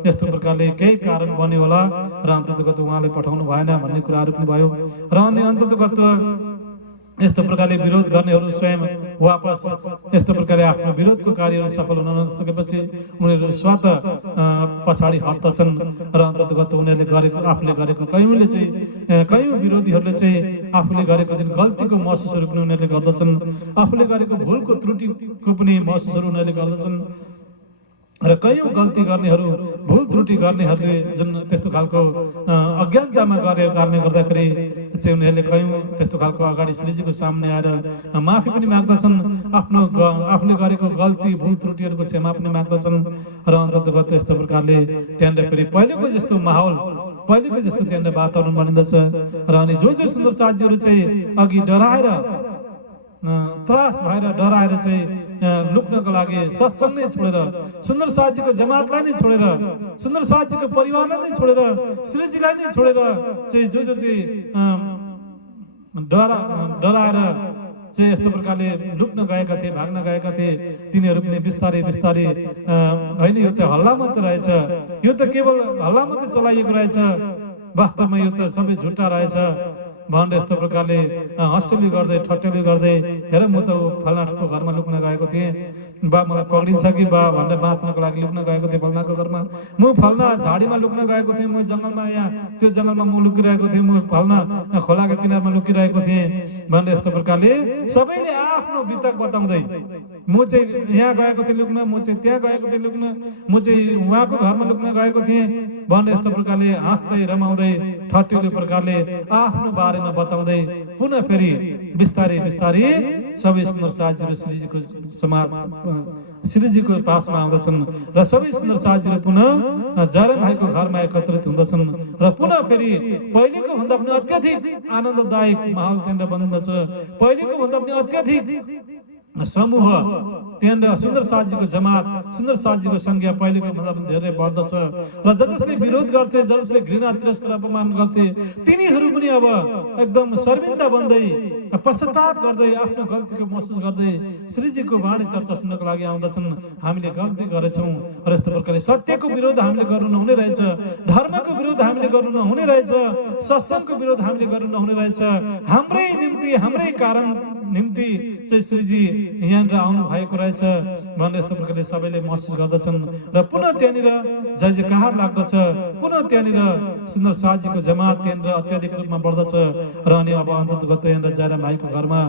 यस्तो प्रकारले केही कारण बन्यो होला र अन्ततगत्व उहाँले पठाउनु भएन भन्ने कुराहरू पनि भयो र अनि अन्ततगत्व यस्तो प्रकारले विरोध गर्नेहरू स्वयं वापस यस्तो प्रकारले आफ्नो विरोधको कार्यहरू सफल हुन नसकेपछि उनीहरू स्वत पछाडि हट्दछन् र अन्ततगत्व उनीहरूले आफूले गरेको कयौँ विरोधीहरूले चाहिँ आफूले गरेको जुन गल्तीको महसुसहरू पनि उनीहरूले गर्दछन्, आफूले गरेको भुलको त्रुटिको पनि महसुसहरू उनीहरूले गर्दछन् र कयौँ गल्ती गर्नेहरू, भुल त्रुटि गर्नेहरूले जुन त्यस्तो खालको अज्ञानतामा कारणले गर्दाखेरि चाहिँ उनीहरूले कयौँ त्यस्तो खालको अगाडि श्रीजीको सामने आएर माफी पनि माग्दछन्, आफूले गरेको गल्ती भुल त्रुटिहरूको क्षमा पनि माग्दछन् र अन्ततगत यस्तो प्रकारले त्यहाँनिर फेरि पहिलेको जस्तो माहौल, पहिलेको जस्तो त्यहाँनिर वातावरण बनिँदछ र अनि जो सुन्दर साथीहरू चाहिँ अघि डराएर त्रास भएर डराएर चाहिँ लुक्नको लागि सत्सङ्ग नै छोडेर, सुन्दर साथीको जमातलाई नै छोडेर, सुन्दर साथीको परिवारलाई नै छोडेर, श्रीजीलाई नै छोडेर चाहिँ जो चाहिँ डराएर चाहिँ यस्तो प्रकारले लुक्न गएका थिए, भाग्न गएका थिए, तिनीहरू पनि बिस्तारै बिस्तारै होइन यो त हल्ला मात्र रहेछ, यो त केवल हल्ला मात्रै चलाइएको रहेछ, वास्तवमा यो त सबै झुट्टा रहेछ भनेर यस्तो प्रकारले हँस्यली गर्दै ठट्यौली गर्दै हेर म त फल्नाको घरमा लुक्न गएको थिएँ, बा मलाई पक्रिन्छ कि बा भनेर बाँच्नको लागि लुक्न गएको थिएँ फल्नाको घरमा, म फल्ना झाडीमा लुक्न गएको थिएँ, म जङ्गलमा यहाँ त्यो जङ्गलमा म लुकिरहेको थिएँ, म फल्ना खोलाको किनारमा लुकिरहेको थिएँ भनेर यस्तो प्रकारले सबैले आफ्नो बितक बताउँदै म चाहिँ यहाँ गएको थिएँ लुक्न, म चाहिँ त्यहाँ गएको थिएँ लुक्न, म चाहिँ उहाँको घरमा लुक्न गएको थिएँ भनेर यस्तो प्रकारले हाँस्दै रमाउँदै ठट्यौली प्रकारले आफ्नो बारेमा बताउँदै पुनः फेरि बिस्तारै बिस्तारै सबै सुन्दर साथीहरू श्रीजीको पासमा आउँदछन् र सबै सुन्दर साथीहरू पुनः जयराम भाइको घरमा एकत्रित हुँदछन् र पुनः फेरि पहिलेको भन्दा पनि अत्यधिक आनन्ददायक माहौल त्यहाँनिर बनिँदछ, पहिलेको भन्दा पनि अत्यधिक समूह त्यहाँनिर सुन्दर साथीको जमात, सुन्दर साथीको संख्या पहिलेको भन्दा पनि धेरै बढ्दछ र जसले विरोध गर्थे, जसले घृणा तिरस्कार अपमान गर्थे तिनीहरू पनि अब एकदम शर्मिन्दा बन्दै पश्चाताप गर्दै आफ्नो गल्तीको महसुस गर्दै श्रीजीको वाणी चर्चा सुन्नको लागि आउँदछन्। हामीले गल्ती गरेछौँ र यस्तो प्रकारले सत्यको विरोध हामीले गर्नु नहुने रहेछ, धर्मको विरोध हामीले गर्नु नहुने रहेछ, सत्सङ्गको विरोध हामीले गर्नु नहुने रहेछ, हाम्रै निम्ति हाम्रै कारण निम्ति चाहिँ श्रीजी यहाँनिर आउनु भएको रहेछ भनेर यस्तो प्रकारले सबैले महसुस गर्दछन् र पुनः त्यहाँनिर जय जयकार लाग्दछ, पुनः त्यहाँनिर सुन्दर साथीको जमात त्यहाँनिर अत्याधिक रूपमा बढ्दछ र अनि अब अन्ततगत त्यहाँनिर जयराम भाइको घरमा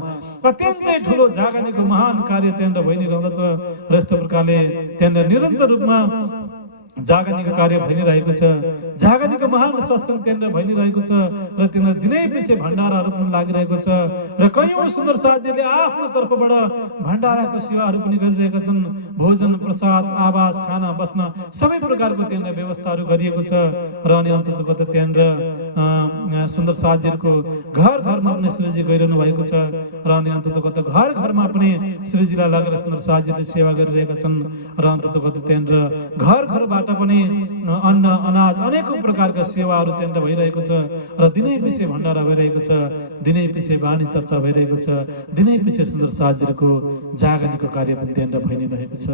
अत्यन्तै ठुलो जागरणको महान कार्य त्यहाँनिर भइ नै रहँदछ र यस्तो प्रकारले त्यहाँनिर निरन्तर रूपमा जागनीको कार्य भइ नै रहेको छ। जागनीको महान सत्संग त्यहाँनिर भइ नै रहेको छ र तिनीहरू दिनै पछि भण्डाराहरू पनि लागिरहेको छ र कयौं सुन्दर साथीहरूले आफ्नो तर्फबाट भण्डाराको सेवाहरू पनि गरिरहेका छन्। भोजन प्रसाद आवास खाना बस्न सबै प्रकारको त्यहाँनिर व्यवस्थाहरू गरिएको छ र अनि अन्ततगत त्यहाँनिर सुन्दर साथीहरूको घर घरमा पनि श्रीजी गइरहनु भएको छ र अनि अन्ततगत घर घरमा पनि श्रीजीलाई लगेर सुन्दर साथीहरूले सेवा गरिरहेका छन् र अन्ततगत त्यहाँनिर घर घरबाट पनि अन्न अनाज अनेकौं प्रकारका सेवाहरू त्यहाँनिर भइरहेको छ र दिनै पछि भण्डारा भइरहेको छ, दिनै पछि वाणी चर्चा भइरहेको छ, दिनै पछि सुन्दर साथीहरूको जागनीको कार्य पनि त्यहाँनिर भइ नै रहेको छ।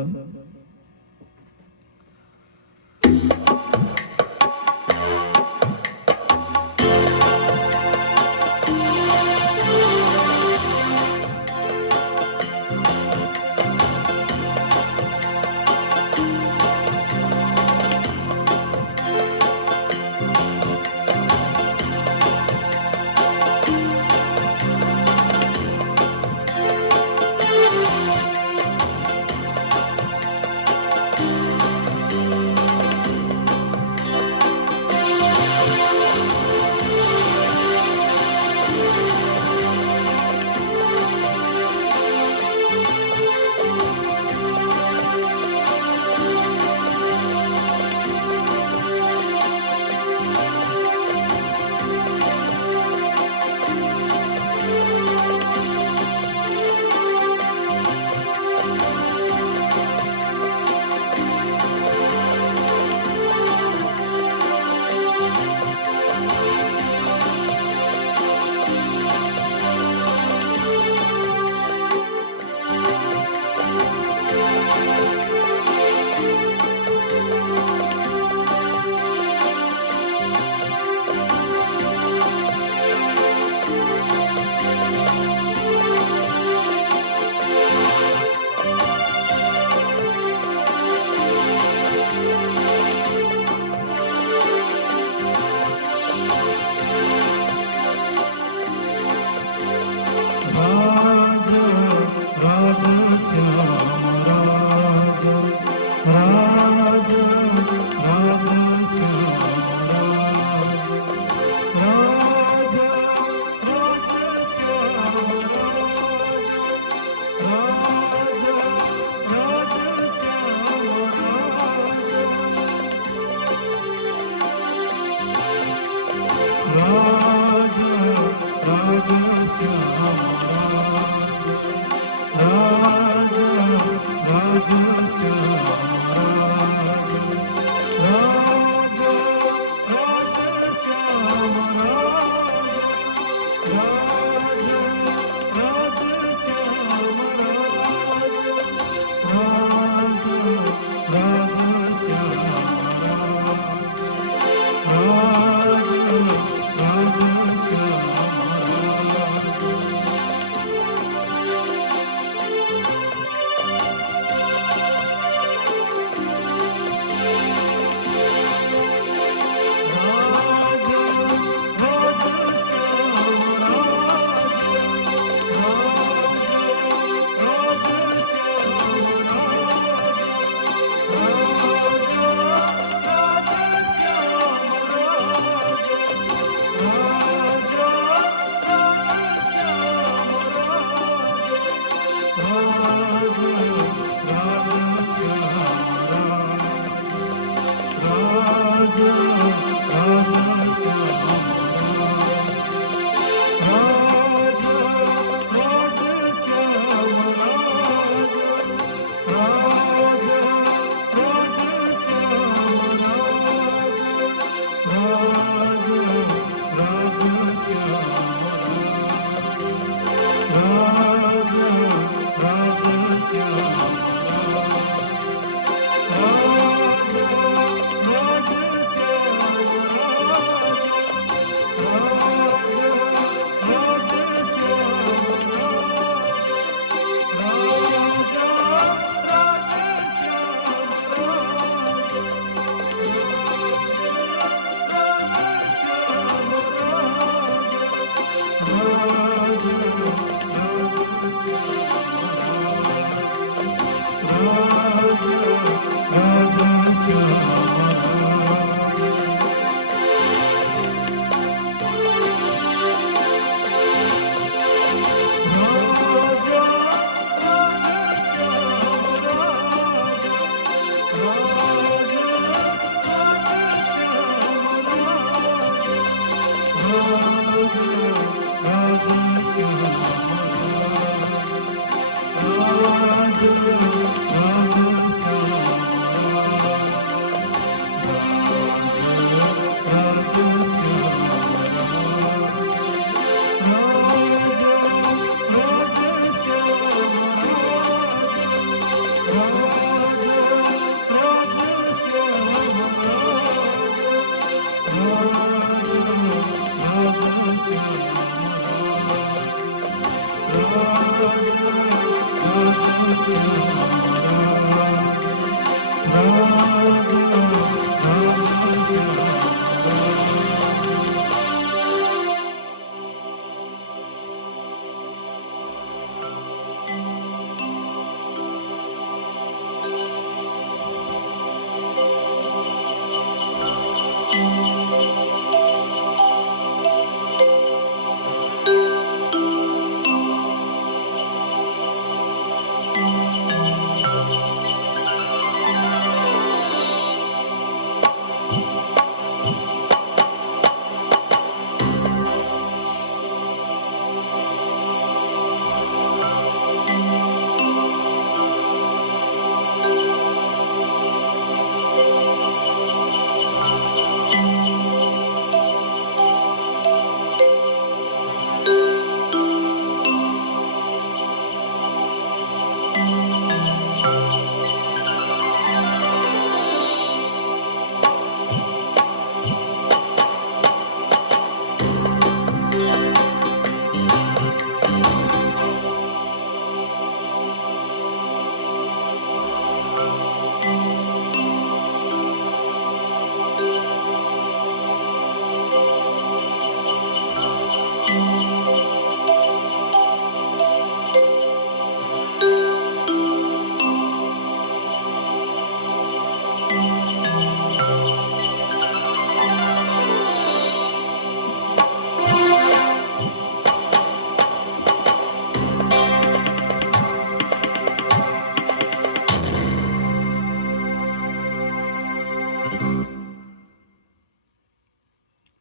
Raja Syama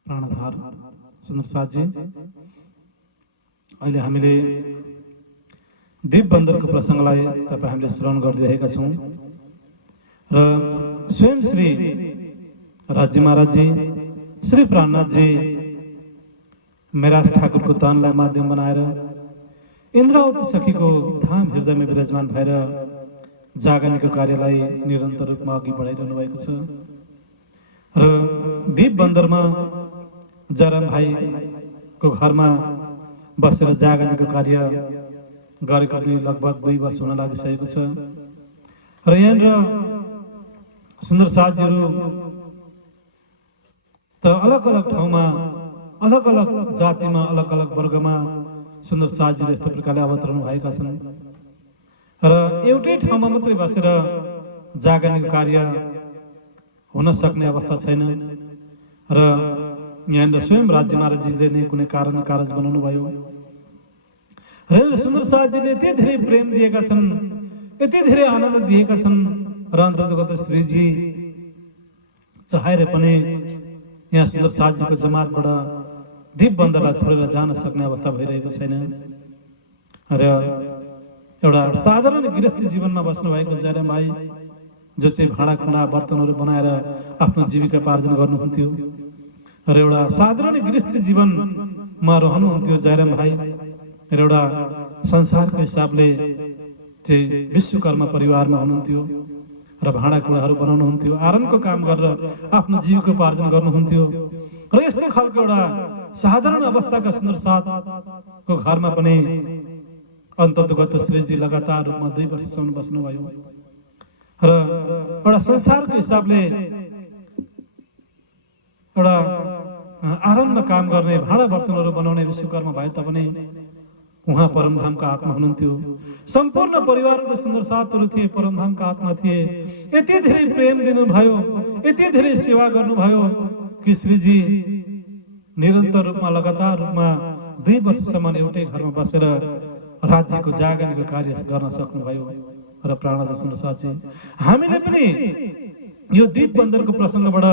प्राणधार सुन्दर साथजी, अहिले हामीले दीपबन्दरको प्रसङ्गलाई तपाईँ हामीले श्रवण गरिरहेका छौँ र स्वयं श्री राज्य महाराजजी, श्री प्राणनाथजी मेराज ठाकुरको तनलाई माध्यम बनाएर इन्द्रावती सखीको धाम हृदयमा विराजमान भएर जागरणको कार्यलाई निरन्तर रूपमा अघि बढाइरहनु भएको छ र दीपबन्दरमा जयराम भाइको घरमा बसेर जागरणको कार्य गरेको लगभग 2 वर्ष हुन लागिसकेको छ र यहाँनिर सुन्दर साथीहरू त अलग अलग ठाउँमा, अलग अलग जातिमा, अलग अलग वर्गमा सुन्दर साथीहरू यस्तो प्रकारले अवतरण भएका छन् र एउटै ठाउँमा मात्रै बसेर जागरणको कार्य हुन सक्ने अवस्था छैन र यहाँनिर स्वयं राज्य महाराजजीले नै कुनै कारज बनाउनु भयो र सुन्दर साथीले यति धेरै प्रेम दिएका छन्, यति धेरै आनन्द दिएका छन् र अन्तर्गत श्रीजी चाहेर पनि यहाँ सुन्दर साथीको जमातबाट दीपबन्दरलाई छोडेर जान सक्ने अवस्था भइरहेको छैन र एउटा साधारण गृहस्थी जीवनमा बस्नु भएको जयराम भाइ जो चाहिँ भाँडाकुँडा बर्तनहरू बनाएर आफ्नो जीविका पार्जन गर्नुहुन्थ्यो र एउटा साधारण गृहस्थी जीवनमा रहनुहुन्थ्यो जयराम भाइ र एउटा संसारको हिसाबले चाहिँ विश्वकर्मा परिवारमा हुनुहुन्थ्यो र भाँडाकुँडाहरू बनाउनुहुन्थ्यो, आरनको काम गरेर आफ्नो जीविकोपार्जन गर्नुहुन्थ्यो र यस्तो खालको एउटा साधारण अवस्थाका सुन्दर साथको घरमा पनि अन्तर्गत श्रीजी लगातार रूपमा 2 वर्षसम्म बस्नुभयो र एउटा संसारको हिसाबले एउटा आरनमा काम गर्ने, भाँडा बर्तनहरू बनाउने विश्वकर्मा भए तापनि उहाँ परमधामका आत्मा हुनुहुन्थ्यो। सम्पूर्ण परिवारको सुन्दर साथहरू थिए, परमधामका आत्मा थिए। यति धेरै प्रेम दिनुभयो, यति धेरै सेवा गर्नुभयो कि श्रीजी निरन्तर रूपमा, लगातार रूपमा 2 वर्षसम्म एउटै घरमा बसेर राज्यको जागरणको कार्य गर्न सक्नुभयो र प्राणनाथ सुन्दर साथजी, हामीले पनि यो दीपबन्दरको प्रसङ्गबाट,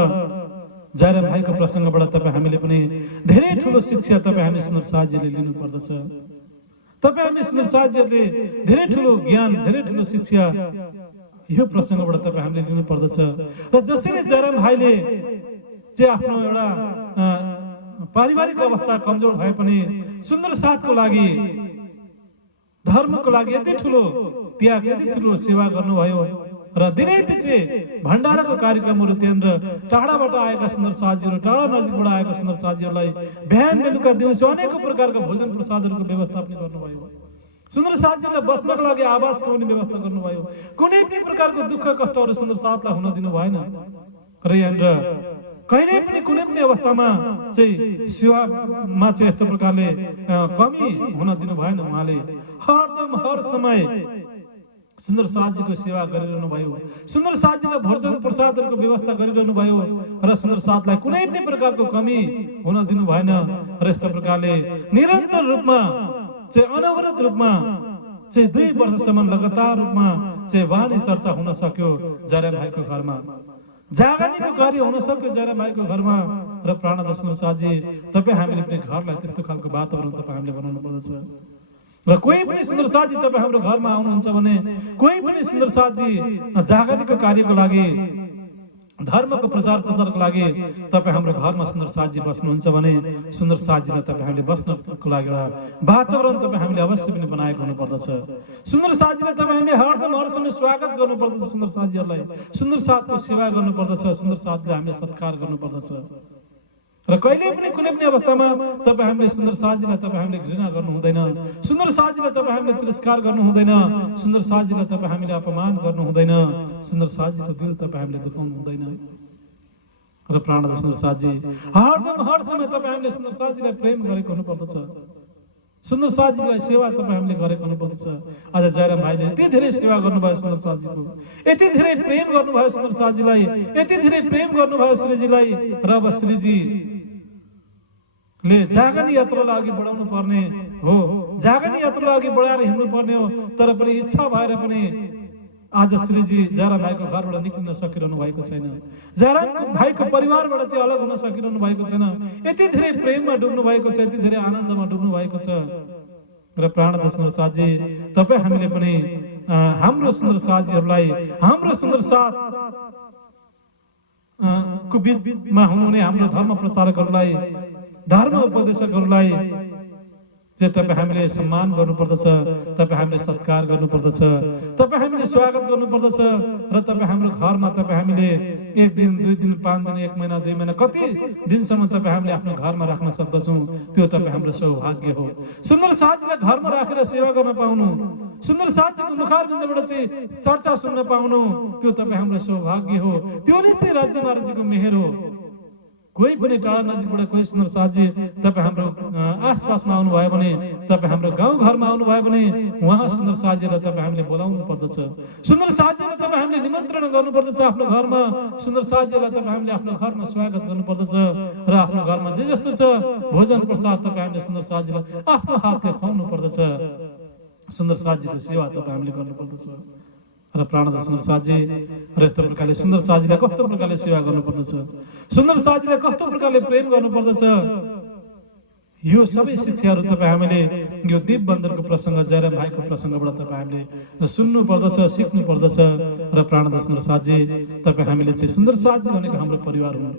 जयराम भाइको प्रसङ्गबाट तपाईँ हामीले पनि धेरै ठुलो शिक्षा तपाईँ हामी सुन्दर साथजीले लिनु पर्दछ। तपाईँ हामी सुन्दर साथीहरूले धेरै ठुलो ज्ञान, धेरै ठुलो शिक्षा यो प्रसङ्गबाट तपाईँ हामीले लिनु पर्दछ। र जसरी जयराम भाइले चाहिँ आफ्नो एउटा पारिवारिक अवस्था कमजोर भए पनि सुन्दर साथको लागि, धर्मको लागि यति ठुलो त्याग, यति ठुलो सेवा गर्नुभयो र दिनै पछि भण्डाराको कार्यक्रमहरू त्यहाँनिर टाढाबाट आएका सुन्दर साथीहरू, टाढा नजिकबाट आएका सुन्दर साथीहरूलाई बिहान बेलुका दिउँसो अनेकौं प्रकारका भोजन प्रसादहरूको व्यवस्था पनि गर्नुभयो। सुन्दर साथीहरूलाई बस्नको लागि आवासको पनि व्यवस्था गर्नुभयो। कुनै पनि प्रकारको दुःख कष्टहरू सुन्दर साथलाई हुन दिनु भएन र यहाँनिर कहिले पनि कुनै पनि अवस्थामा चाहिँ सेवामा चाहिँ यस्तो प्रकारले कमी हुन दिनु भएन। उहाँले हरदम हर समय सुन्दर साथीको सेवा गरिरहनु भयो। सुन्दर साथीलाई भोजन प्रसादहरूको व्यवस्था गरिरहनु भयो र सुन्दर साथलाई कुनै पनि प्रकारको कमी हुन दिनु भएन र यस्तो प्रकारले निरन्तर रूपमा चाहिँ अनवरत रूपमा चाहिँ 2 वर्षसम्म लगातार रूपमा चाहिँ वाणी चर्चा हुन सक्यो जयराम भाइको घरमा। जागरणीको कार्य हुन सक्यो जयराम भाइको घरमा। र प्राणनाथ सुन्दर साथी, तपाईँ हामीले पनि घरलाई त्यस्तो खालको वातावरण तपाईँ हामीले बनाउनु पर्दछ। र कोही पनि सुन्दर साथी तपाईँ हाम्रो घरमा आउनुहुन्छ भने, कोही पनि सुन्दर साथी जागरणीको कार्यको लागि, धर्मको प्रचार प्रसारको लागि तपाईँ हाम्रो घरमा सुन्दर साथी बस्नुहुन्छ भने सुन्दर साथीलाई तपाईँ हामीले बस्नको लागि एउटा वातावरण तपाईँ हामीले अवश्य पनि बनाएको हुनुपर्दछ। सुन्दर साथीलाई तपाईँ हामीले हरदम हर समय स्वागत गर्नुपर्दछ। सुन्दर साथीहरूलाई सुन्दर साथको सेवा गर्नुपर्दछ। सुन्दर साथीलाई हामीले सत्कार गर्नुपर्दछ। र कहिले पनि कुनै पनि अवस्थामा तपाईँ हामीले सुन्दर साथीलाई तपाईँ हामीले घृणा गर्नु हुँदैन। सुन्दर साथीलाई तपाईँ हामीले तिरस्कार गर्नु हुँदैन। सुन्दर साथीलाई तपाईँ हामीले अपमान गर्नु हुँदैन। सुन्दर साथीको दिल तपाईँ हामीले दुखाउनु हुँदैन। र प्राणनाथ सुन्दर साथी, हरदम हर समय तपाईँ हामीले सुन्दर साथीलाई प्रेम गरेको हुनुपर्दछ। सुन्दर साथीलाई सेवा तपाईँ हामीले गरेको हुनुपर्दछ। आज जयराम भाइले यति धेरै सेवा गर्नुभयो सुन्दर साथीको, यति धेरै प्रेम गर्नुभयो सुन्दर साथीलाई, यति धेरै प्रेम गर्नुभयो श्रीजीलाई। र अब श्रीजी ले जागनी यात्रालाई अघि बढाउनु पर्ने हो, जागनी यात्रालाई अघि बढाएर हिँड्नु पर्ने हो। तर पनि इच्छा भएर पनि आज श्रीजी जयराम भाइको घरबाट निक्लिन सकिरहनु भएको छैन। जयराम भाइको परिवारबाट चाहिँ अलग हुन सकिरहनु भएको छैन। यति धेरै प्रेममा डुब्नु भएको छ, यति धेरै आनन्दमा डुब्नु भएको छ। र प्राणनाथ सुन्दर साथी, तपाईँ हामीले पनि हाम्रो सुन्दर साथीहरूलाई, हाम्रो सुन्दर साथ को बीचमा हुनुहुने हाम्रो धर्म प्रचारकहरूलाई, धर्म उपदेशकहरूलाई चाहिँ तपाईँ हामीले सम्मान गर्नुपर्दछ। तपाईँ हामीले सत्कार गर्नुपर्दछ। तपाईँ हामीले स्वागत गर्नुपर्दछ। र तपाईँ हाम्रो घरमा तपाईँ हामीले 1 दिन 2 दिन 5 दिन 1 महिना 2 महिना कति दिनसम्म तपाईँ हामीले आफ्नो घरमा राख्न सक्दछौँ, त्यो तपाईँ हाम्रो सौभाग्य हो। सुन्दर साथीलाई घरमा राखेर सेवा गर्न पाउनु, सुन्दर साथीको मुखारबिन्दबाट चाहिँ चर्चा सुन्न पाउनु, त्यो तपाईँ हाम्रो सौभाग्य हो। त्यो नै चाहिँ राज्य महाराजको मेहर हो। कोही पनि टाढा नजिकबाट कोही सुन्दर साथी तपाईँ हाम्रो आसपासमा आउनुभयो भने, तपाईँ हाम्रो गाउँघरमा आउनुभयो भने उहाँ सुन्दर साथीलाई तपाईँ हामीले बोलाउनु पर्दछ। सुन्दर साथीलाई तपाईँ हामीले निमन्त्रण गर्नुपर्दछ आफ्नो घरमा। सुन्दर साथीलाई तपाईँ हामीले आफ्नो घरमा स्वागत गर्नुपर्दछ। र आफ्नो घरमा जे जस्तो छ भोजन प्रसाद तपाईँ हामीले सुन्दर साथीलाई आफ्नो हातले खुवाउनु पर्दछ। सुन्दर साथीको सेवा तपाईँ हामीले गर्नुपर्दछ। र प्राणनाथ सुन्दर साथी, र यस्तो प्रकारले सुन्दर साथीलाई कस्तो प्रकारले सेवा गर्नुपर्दछ, सुन्दर साथीलाई कस्तो प्रकारले प्रेम गर्नुपर्दछ, यो सबै शिक्षाहरू तपाईँ हामीले यो दीपबन्धनको प्रसङ्ग, जयराम भाइको प्रसङ्गबाट तपाईँ हामीले सुन्नु पर्दछ, सिक्नु पर्दछ। र प्राणनाथ सुन्दर साथी, तपाईँ हामीले चाहिँ सुन्दर साथी भनेको हाम्रो परिवार हुन्।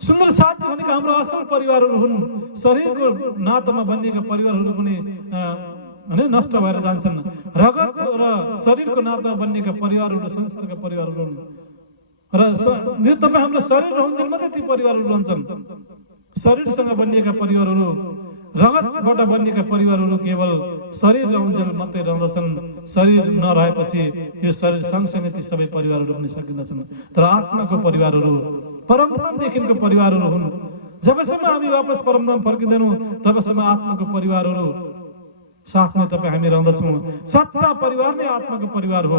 सुन्दर साथी भनेको हाम्रो असल परिवारहरू हुन्। शरीरको नातामा बनिएका परिवारहरू पनि नष्ट भएर जान्छन्। रगत र शरीरको नातामा बनिएका परिवारहरू संसारका परिवारहरू हुन्। र यो तपाईँ हाम्रो शरीर रहन्छन् मात्रै ती परिवारहरू रहन्छन्। शरीरसँग बनिएका परिवारहरू, रगतबाट बनिएका परिवारहरू केवल शरीर रहन्छन् मात्रै रहँदछन्। शरीर नरहेपछि यो शरीर सँगसँगै ती सबै परिवारहरू पनि सकिँदछन्। तर आत्माको परिवारहरू, परमधामदेखिको परिवारहरू हुन्। जबसम्म हामी वापस परमधाम फर्किँदैनौँ तबसम्म आत्माको परिवारहरू साथमा तपाईँ हामी रहँदछौँ। सच्चा परिवार नै आत्माको परिवार हो।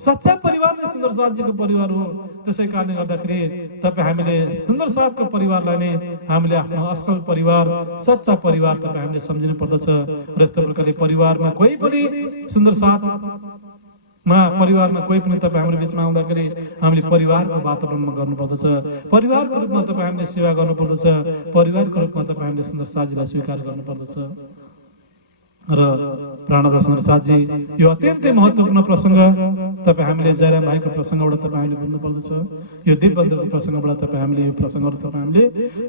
सच्चा परिवार नै सुन्दर साथीको परिवार हो। त्यसै कारणले गर्दाखेरि तपाईँ हामीले सुन्दर साथको परिवारलाई नै हामीले आफ्नो असल परिवार, सच्चा परिवार तपाईँ हामीले सम्झिनु पर्दछ। र यस्तो प्रकारले परिवारमा कोही पनि सुन्दर साथमा परिवारमा कोही पनि तपाईँ हाम्रो बिचमा आउँदाखेरि हामीले परिवारको वातावरणमा गर्नुपर्दछ। परिवारको रूपमा तपाईँ हामीले सेवा गर्नुपर्दछ। परिवारको रूपमा तपाईँ हामीले सुन्दर साथीलाई स्वीकार गर्नुपर्दछ। र प्राणदास साथी यो अत्यन्तै महत्त्वपूर्ण प्रसङ्ग तपाईँ हामीले जयराम भाइको प्रसङ्गबाट तपाईँ हामीले बुझ्नुपर्दछ। यो दिपबन्धनको प्रसङ्गबाट तपाईँ हामीले यो प्रसङ्गहरू तपाईँ हामीले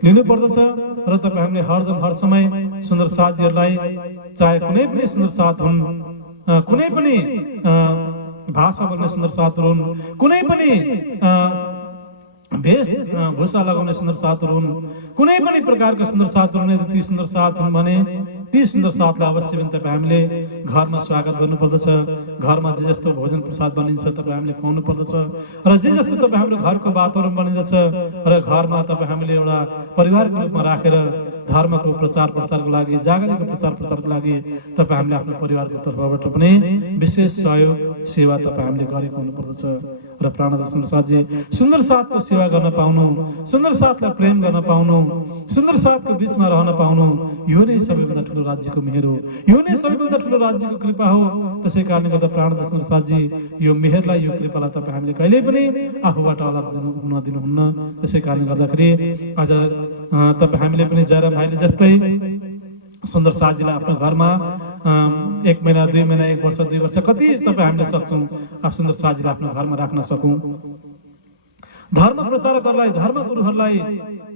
लिनुपर्दछ र तपाईँ हामीले हरदम हर समय सुन्दर साथीहरूलाई चाहे कुनै पनि सुन्दर साथ हुन्, कुनै पनि भाषा बोल्ने सुन्दर साथहरू हुन्, कुनै पनि वेशभूषा लगाउने सुन्दर साथहरू हुन्, कुनै पनि प्रकारका सुन्दर साथहरू हुन्, यदि ती सुन्दर साथ हुन् भने ती सुन्दर साथलाई अवश्य पनि तपाईँ हामीले घरमा स्वागत गर्नुपर्दछ। घरमा जे जस्तो भोजन प्रसाद बनिन्छ तपाईँ हामीले खुवाउनु पर्दछ र जे जस्तो तपाईँ हाम्रो घरको वातावरण बनिँदछ र घरमा तपाईँ हामीले एउटा परिवारको रूपमा राखेर धर्मको प्रचार प्रसारको लागि, जागरणको प्रचार प्रसारको लागि तपाईँ हामीले आफ्नो परिवारको तर्फबाट पनि विशेष सहयोग सेवा तपाईँ हामीले गरेको हुनुपर्दछ। र प्राणदास सुन्दर साथजी सुन्दर साथको सेवा गर्न पाउनु, सुन्दर साथलाई प्रेम गर्न पाउनु, सुन्दर साथको बिचमा रहन पाउनु, यो नै सबैभन्दा ठुलो राज्यको मेहर हो, यो नै सबैभन्दा ठुलो राज्यको कृपा हो। त्यसै कारणले गर्दा प्राणदास सुन्दर साथजी यो मेहरलाई, यो कृपालाई तपाईँ हामीले कहिल्यै पनि आफूबाट अलग हुन दिनुहुन्न। त्यसै कारणले गर्दाखेरि आज तपाईँ हामीले पनि जयराम भाइले जस्तै सुन्दर साथजीलाई आफ्नो घरमा 1 महिना 2 महिना 1 वर्ष 2 वर्ष कति तपाईँ हामीले सक्छौँ सुन्दर साथजीलाई आफ्नो घरमा राख्न सकौँ। धर्म प्रचारकहरूलाई, धर्म गुरुहरूलाई,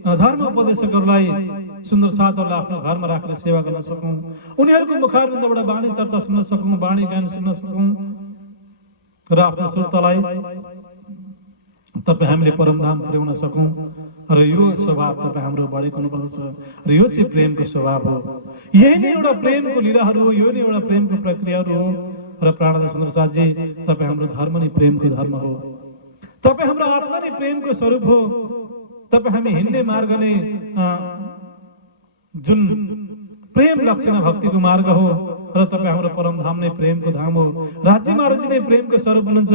धर्म उपदेशकहरूलाई, सुन्दर साथहरूलाई आफ्नो घरमा राखेर सेवा गर्न सकौँ। उनीहरूको मुखारविन्दबाट वाणी चर्चा सुन्न सकौँ, वाणी गान सुन्न सकौँ र आफ्नो सुर्तलाई तपाईँ हामीले परमधाम पुर्याउन सकौँ। र यो स्वभाव तपाईँ हाम्रो बढेको हुनुपर्दछ र यो चाहिँ प्रेमको स्वभाव हो। यही नै एउटा प्रेमको लीलाहरू हो, यो नै एउटा प्रेमको प्रक्रियाहरू हो। र प्राणदास सुन्दर साथजी तपाईँ हाम्रो धर्म नै प्रेमको धर्म हो, तपाईँ हाम्रो आत्मा नै प्रेमको स्वरूप हो, तपाईँ हामी हिँड्ने मार्ग नै जुन प्रेम लक्षण भक्तिको मार्ग हो र तपाईँ हाम्रो परमधाम नै प्रेमको धाम हो। राज्य महाराज नै प्रेमको स्वरूप हुनुहुन्छ।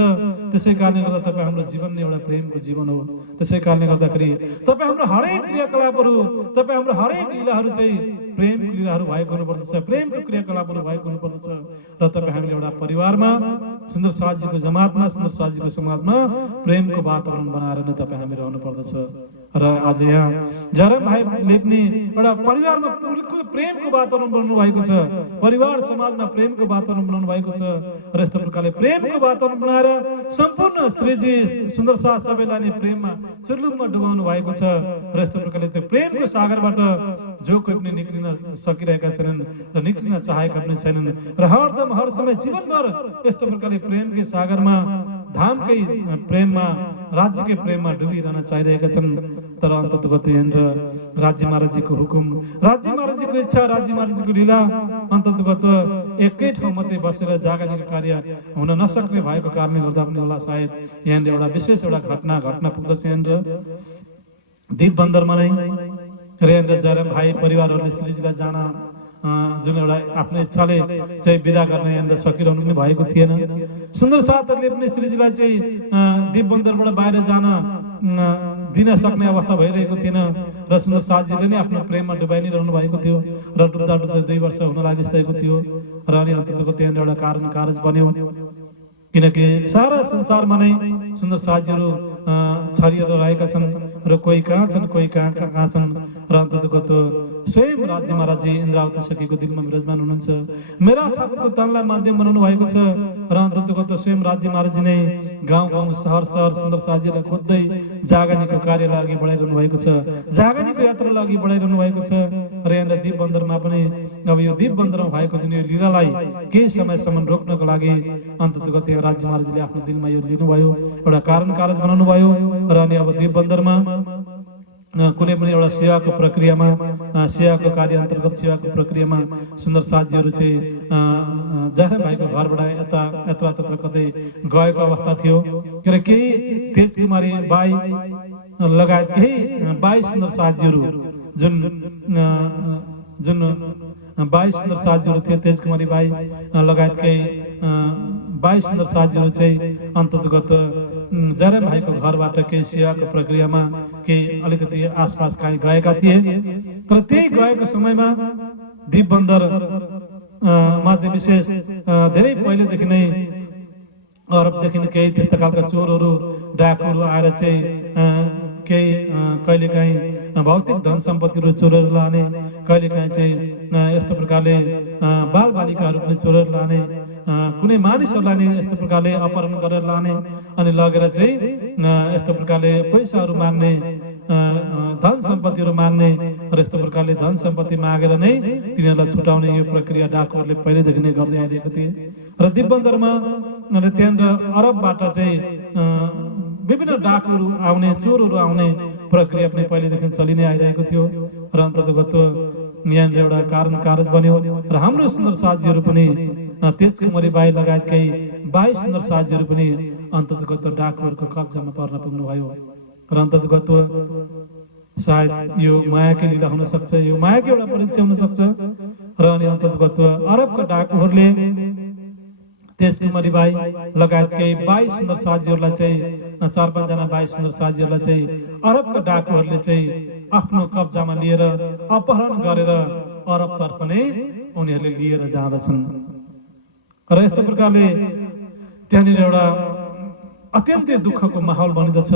त्यसै कारणले गर्दा तपाईँ हाम्रो जीवन नै एउटा प्रेमको जीवन हो। त्यसै कारणले गर्दाखेरि तपाईँ हाम्रो हरेक क्रियाकलापहरू, तपाईँ हाम्रो हरेक लीलाहरू चाहिँ प्रेमको लीलाहरू भएको हुनुपर्दछ, प्रेमको क्रियाकलापहरू भएको हुनुपर्दछ। र तपाईँ हामीले एउटा परिवारमा, सुन्दर साथजीको जमातमा, सुन्दर साथजीको समाजमा प्रेमको वातावरण बनाएर नै तपाईँ हामी रहनु पर्दछ। र आज यहाँ जयराम भाइले पनि एउटा परिवारमा बिल्कुल प्रेमको वातावरण बनाउनु भएको छ, परिवार समाजमा प्रेमको वातावरण बनाउनु भएको छ। र यस्तो प्रकारले प्रेमको वातावरण बनाएर सम्पूर्ण श्रीजी सुन्दर साथ सबैलाई नै प्रेममा चुर्लुममा डुबाउनु भएको छ। र यस्तो प्रकारले त्यो प्रेमको सागरबाट जो कोही पनि निक्लिन सकिरहेका छैनन् र निक्लिन चाहेका पनि छैनन् र हरदम हर समय जीवनभर यस्तो प्रकारले प्रेमकै सागरमा, धामकै प्रेममा, राज्यकै प्रेममा डुबिरहन चाहिरहेका छन्। तर अन्ततगत यहाँनिर राज्य महाराजीको हुकुम, राज्य महाराजीको इच्छा, राज्य महाराजीको लीला अन्ततगत एकै ठाउँ मात्रै बसेर जागरणको कार्य हुन नसक्ने भएको कारणले गर्दा पनि होला सायद यहाँनिर एउटा विशेष एउटा घटना पुग्दछ। यहाँनिर दीपबन्दरमा नै र यहाँनिर जयराम भाइ परिवारहरूले श्रीजीलाई जान जुन एउटा आफ्नो इच्छाले चाहिँ बिदा गर्न यहाँनिर सकिरहनु पनि भएको थिएन। सुन्दर साथहरूले पनि श्रीजीलाई चाहिँ दीपबन्दरबाट बाहिर जान दिन सक्ने अवस्था भइरहेको थिएन र सुन्दर साथजीले नै आफ्नो प्रेममा डुबाइ नै रहनु भएको थियो र डुब्दा डुब्दै 2 वर्ष हुन लागिसकेको थियो। र अनि अन्ततको त्यहाँनिर एउटा कारज बन्यो, किनकि सारा संसारमा नै सुन्दर साथजीहरू छरिएर रहेका छन् र कोही कहाँ छन्, कोही कहाँ छन्। र अन्ततगत स्वयं राज्य महाराजी इन्द्रावती सखीको दिलमा विराजमान हुनुहुन्छ। मेरा ठाकुरको तनलाई माध्यम बनाउनु भएको छ र अन्ततगत स्वयं राज्य महाराजी नै गाउँ सहर सुन्दर साथजीलाई खोज्दै जागरणीको कार्यलाई अघि बढाइरहनु भएको छ, जागरणीको यात्रालाई अघि बढाइरहनु भएको छ। र यहाँनिर दीपबन्दरमा पनि अब यो दीपबन्दरमा भएको जुन यो लीलालाई केही समयसम्म रोक्नको लागि अन्ततगत यहाँ राज्य महाराजीले आफ्नो दिलमा यो लिनुभयो, एउटा कारज बनाउनु भयो। र अनि अब दीपबन्दरमा कुनै पनि एउटा सेवाको प्रक्रियामा, सेवाको कार्य अन्तर्गत सेवाको प्रक्रियामा सुन्दर साथजीहरू चाहिँ जयराम भाइको घरबाट यत्र कतै गएको अवस्था थियो। किन केही तेजकुमारी बाई लगायत केही 22 सुन्दर साथजीहरू जुन 22 सुन्दर साथजीहरू थिए, तेजकुमारी बाई लगायत केही 22 सुन्दर साथजीहरू चाहिँ अन्ततगत जयराम भाइको घरबाट केही सेवाको प्रक्रियामा केही अलिकति आसपास कहीँ गएका थिए। र त्यही गएको समयमा दीपबन्दरमा चाहिँ विशेष धेरै पहिलेदेखि नै अरबदेखि केही तीर्थकालका चोरहरू डाकुहरू आएर चाहिँ केही कहिलेकाहीँ भौतिक धन सम्पत्तिहरू चोरेर लाने, कहिलेकाहीँ चाहिँ यस्तो प्रकारले बालबालिकाहरू पनि चोरेर लाने, कुनै मानिसहरूलाई नै यस्तो प्रकारले अपहरण गरेर लाने, अनि लगेर चाहिँ यस्तो प्रकारले पैसाहरू माग्ने, धन सम्पत्तिहरू माग्ने र यस्तो प्रकारले धन सम्पत्ति मागेर नै तिनीहरूलाई छुटाउने यो प्रक्रिया डाकुहरूले पहिल्यैदेखि नै गर्दै आइरहेको थिए। र दिपबन्दरमा त्यहाँनिर अरबबाट चाहिँ विभिन्न डाकुहरू आउने, चोरहरू आउने प्रक्रिया पनि पहिलेदेखि चलि नै आइरहेको थियो। र अन्ततगत यहाँनिर एउटा कारण कारज बन्यो र हाम्रो सुन्दर साथीहरू पनि तेजकुमारी बाई लगायत केही 22 सुन्दर साथीहरू पनि अन्ततगत डाकुहरूको कब्जामा पर्न पुग्नुभयो। र अन्ततगत सायद यो मायाकै लीला हुन सक्छ, यो मायाकै एउटा परीक्षा हुन सक्छ। र अनि अन्ततगत अरबका डाकुहरूले तेजकुमारी बाई लगायत केही 22 सुन्दर साथीहरूलाई चाहिँ 4-5 जना 22 सुन्दर साथीहरूलाई चाहिँ अरबका डाकुहरूले चाहिँ आफ्नो कब्जामा लिएर अपहरण गरेर अरबतर्फ नै उनीहरूले लिएर जाँदछन्। र यस्तो प्रकारले त्यहाँनिर एउटा अत्यन्तै दुःखको माहौल बनिदछ।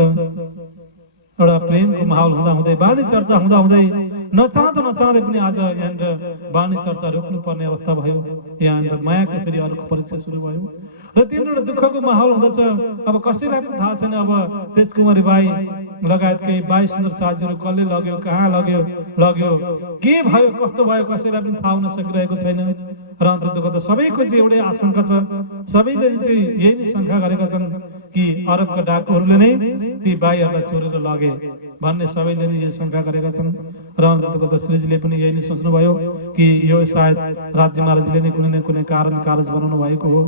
एउटा प्रेमको माहौल हुँदाहुँदै, बानी चर्चा हुँदाहुँदै, नचाहँदै पनि आज यहाँनिर बानी चर्चा रोक्नुपर्ने अवस्था भयो। यहाँनिर मायाको फेरि अर्को परीक्षा सुरु भयो र त्यहाँनिर एउटा दुःखको माहौल हुँदछ। अब कसैलाई पनि थाहा छैन अब तेजकुमारी बाई लगायत केही 22 सुन्दर साथीहरू कसले लग्यो, कहाँ लग्यो, के भयो, कस्तो भयो, कसैलाई पनि थाहा हुन सकिरहेको छैन। र अन्ततगत सबैको चाहिँ एउटै आशंका छ, सबैले चाहिँ यही नै शङ्का गरेका छन् कि अरबका डाकुहरूले नै ती बाईहरूलाई चोरेर लगे भन्ने सबैले नै यो शङ्का गरेका छन्। र अन्ततगत श्रीजीले पनि यही नै सोच्नुभयो कि यो सायद राज्य महाराजले नै कुनै न कुनै कारण कारज बनाउनु भएको हो।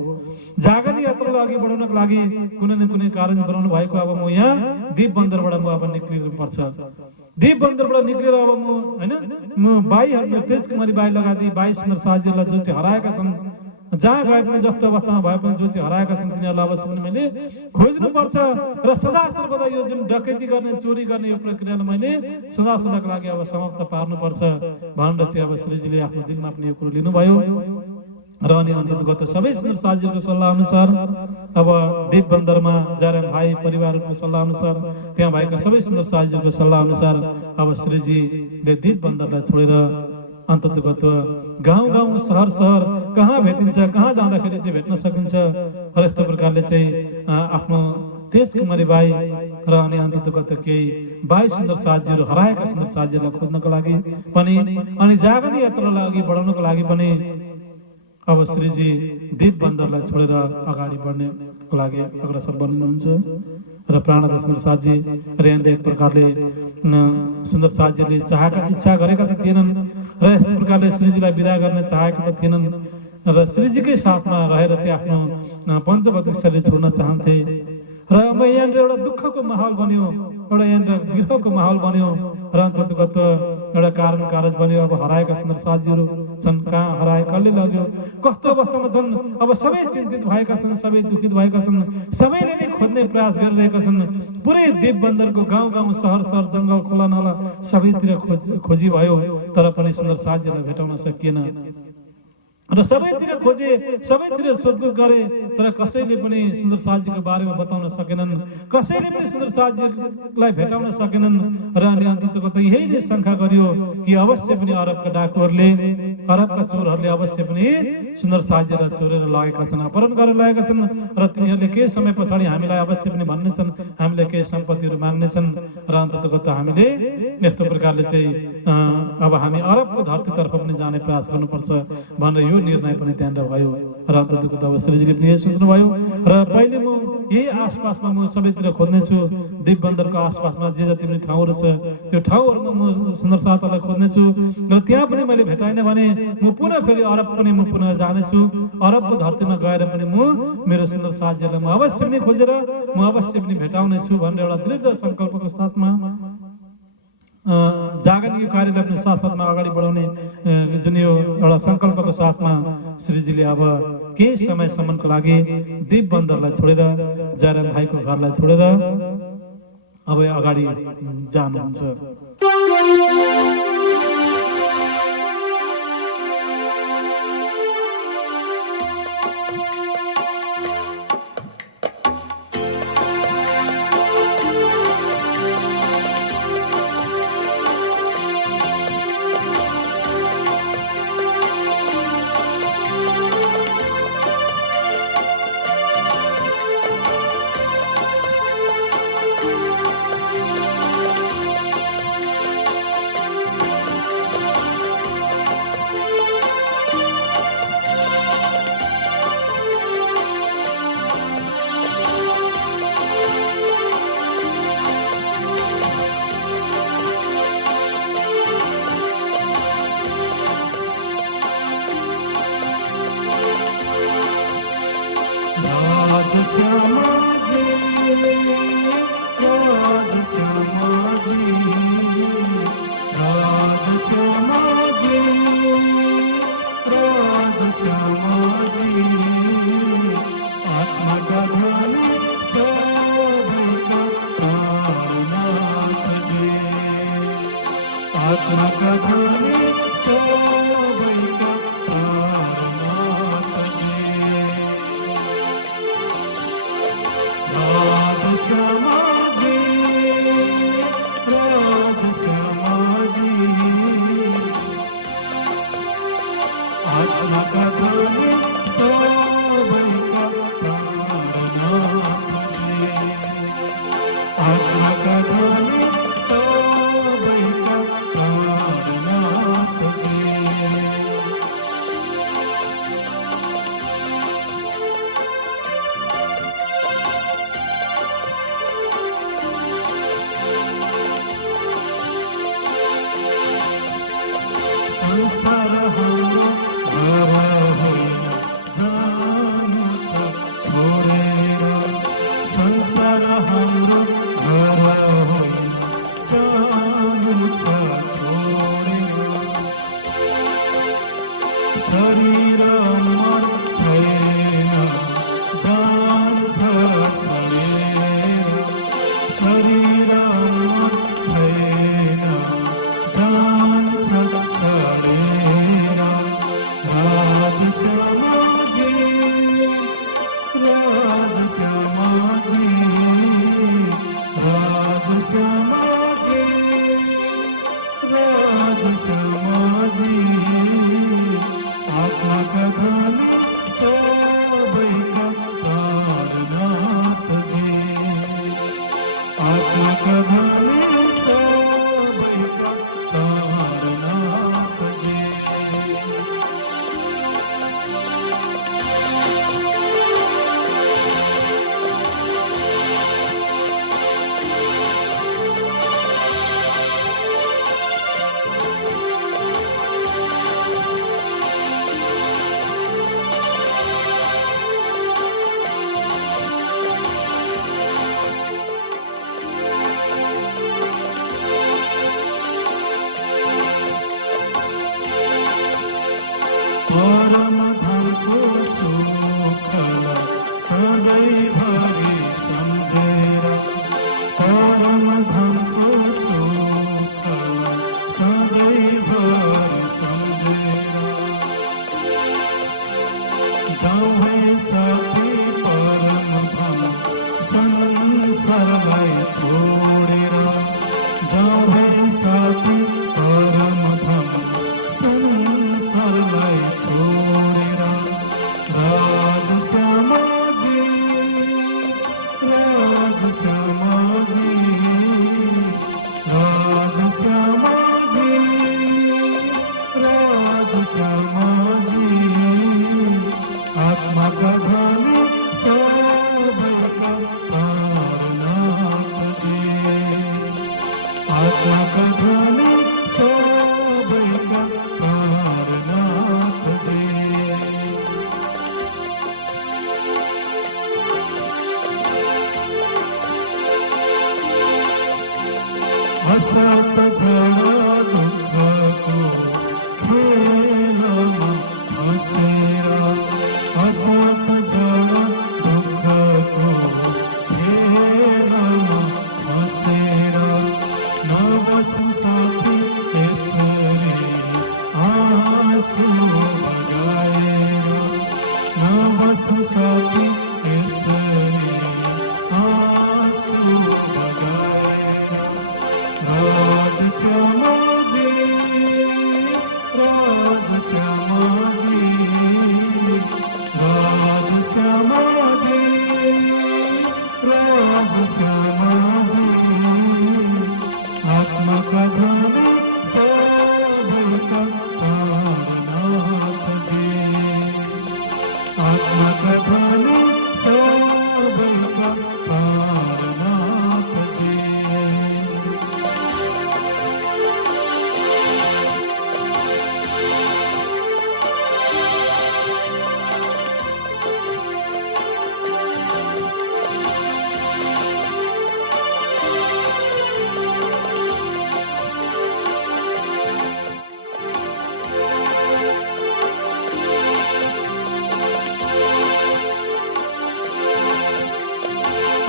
जागनी यात्रालाई अघि बढाउनको लागि कुनै न कुनै कारण बनाउनु भएको। अब म यहाँ दिपबन्दरबाट म अब निक्लिनु पर्छ। दिपबन्दरबाट निक्लेर अब म बाईहरू तेजकुमारी बाई लगायत 22 सुन्दर साथीहरूलाई जो चाहिँ हराएका छन्, जहाँ गए पनि जस्तो अवस्थामा भए पनि जो चाहिँ हराएका छन् तिनीहरूलाई अवश्य पनि मैले खोज्नुपर्छ र सदा सर्वदा यो जुन डकैती गर्ने, चोरी गर्ने यो प्रक्रियालाई मैले सदा सदाको लागि अब समाप्त पार्नुपर्छ भनेर चाहिँ अब श्रीजीले आफ्नो दिलमा पनि यो कुरो लिनुभयो। र अनि अन्ततगत सबै सुन्दर साथीहरूको सल्लाह अनुसार अब दिपबन्दरमा जाराम भाइ परिवारको सल्लाह अनुसार, त्यहाँ भएका सबै सुन्दर साथीहरूको सल्लाह अनुसार अब श्रीजीले दिपबन्दरलाई छोडेर अन्ततगत गाउँ सहर कहाँ भेटिन्छ, कहाँ जाँदाखेरि चाहिँ भेट्न सकिन्छ र यस्तो प्रकारले चाहिँ आफ्नो तेजकुमारी बाई र अनि अन्ततगत केही 22 सुन्दर साथीहरू हराएका सुन्दर साथीहरूलाई खोज्नको लागि पनि अनि जागनी यात्रालाई अघि बढाउनको लागि पनि अब श्रीजी दिपबन्दरलाई छोडेर अगाडि बढ्नको लागि अग्रसर बन्नुहुन्छ। र प्राणदास सुन्दर साथी र एक प्रकारले सुन्दर साथीहरूले चाहेका, इच्छा गरेका त थिएनन् र यस प्रकारले श्रीजीलाई विदा गर्न चाहेका त थिएनन् र श्रीजीकै साथमा रहेर चाहिँ आफ्नो पञ्चवटी शरीर छोड्न चाहन्थे। र अब यहाँनिर एउटा दुःखको माहौल बन्यो, एउटा यहाँनिर विरहको माहौल बन्यो र अन्ततगत एउटा कारण कारज बन्यो। अब हराएका सुन्दर साथीहरू छन्, कहाँ हराए, कसले लग्यो, कस्तो अवस्थामा छन्, अब सबै चिन्तित भएका छन्, सबै दुखित भएका छन्, सबैले नै खोज्ने प्रयास गरिरहेका छन्। पुरै दिपबन्दरको गाउँ सहर जङ्गल खोला नाला सबैतिर खोजी भयो तर पनि सुन्दर साथीहरूलाई भेटाउन सकिएन। र सबैतिर खोजे, सबैतिर सोधखोज गरे तर कसैले पनि सुन्दर साथीको बारेमा बताउन सकेनन्, कसैले पनि सुन्दर साथीलाई भेटाउन सकेनन्। र अनि अन्ततगत यही नै शङ्का गरियो कि अवश्य पनि अरबका डाकुहरूले, अरबका चोरहरूले अवश्य पनि सुन्दर साथीहरूलाई चोरेर लगेका छन्, अपहरण गरेर लगेका छन् र तिनीहरूले केही समय पछाडि हामीलाई अवश्य पनि भन्नेछन्, हामीले केही सम्पत्तिहरू माग्नेछन् र अन्ततगत हामीले यस्तो प्रकारले चाहिँ अब हामी अरबको धरतीतर्फ पनि जाने प्रयास गर्नुपर्छ भनेर यो निर्णय पनि त्यहाँनिर भयो। र अन्ततगत अब श्रीजीले पनि यही सोच्नुभयो र पहिले म यही आसपासमा म सबैतिर खोज्नेछु, दिपबन्दरको आसपासमा जे जति पनि ठाउँहरू छ त्यो ठाउँहरूमा म सुन्दर साथीहरूलाई खोज्नेछु र त्यहाँ पनि मैले भेटाइनँ भने म पुनः फेरि अरब पनि म पुनः जानेछु, अरबको धरतीमा गएर पनि म मेरो सुन्दर साथीहरूलाई म अवश्य पनि खोजेर म अवश्य पनि भेटाउनेछु भनेर एउटा दृढ सङ्कल्पको साथमा जागनी कार्यलाई पनि साथमा अगाडि बढाउने जुन यो एउटा सङ्कल्पको साथमा श्रीजीले अब केही समयसम्मको लागि दिपबन्दरलाई छोडेर, जाराम भाइको घरलाई छोडेर अब अगाडि जानुहुन्छ। श्यामाजी, राज श्यामाजी, राज श्यामाजी, राज श्यामाजी, आत्मा का धनी सबका प्राणनाथ जी, आत्मा का धनी सबका प्राणनाथ जी। राज श्यामाजी, राज श्यामाजी, आत्मा का धनी सबका प्राणनाथ जी, आत्मा का धनी सबका प्राणनाथ जी। संसार हाम्रो घर होइन जानु छ छोडेर, संसार हाम्रो घर होइन जानु छ छोडेर, शरीर मन छैन जान्छ सडेर, शरीर मन छैन जान्छ सडेर। राज श्यामाजी, राज श्यामाजी, राज श्यामाजी, राज श्यामाजी, आत्मा का धनी सबका प्राणनाथ जी, आत्मा का धनी सबका प्राणनाथ जी। परम धनको सुखलाई सधैँभरि सम्झेर, परम धनको सुखलाई सधैँभरि सम्झेर, जाऊँ है साथी परम धन संसारलाई छोडेर, जाऊँ है साथी परम धन संसारलाई छोडेर। राज श्यामाजी, राज श्यामाजी, राज श्यामाजी, राज श्यामाजी, आत्मा का धनी सबका प्राणनाथ जी, आत्मा का धनी सबका प्राणनाथ जी। हसत झडा दुःखको खेलमा फसेर, हसत झडा दुःखको खेलमा फसेर, नबसु साथी यसरी आँसु बगाएर, नबसु साथी यसरी आँसु बगाएर। राज श्यामाजी, राज श्यामाजी, राज श्यामाजी, राज श्यामाजी, आत्मा का धनी सबका प्राणनाथ जी, आत्मा का धनी सबका प्राणनाथ जी।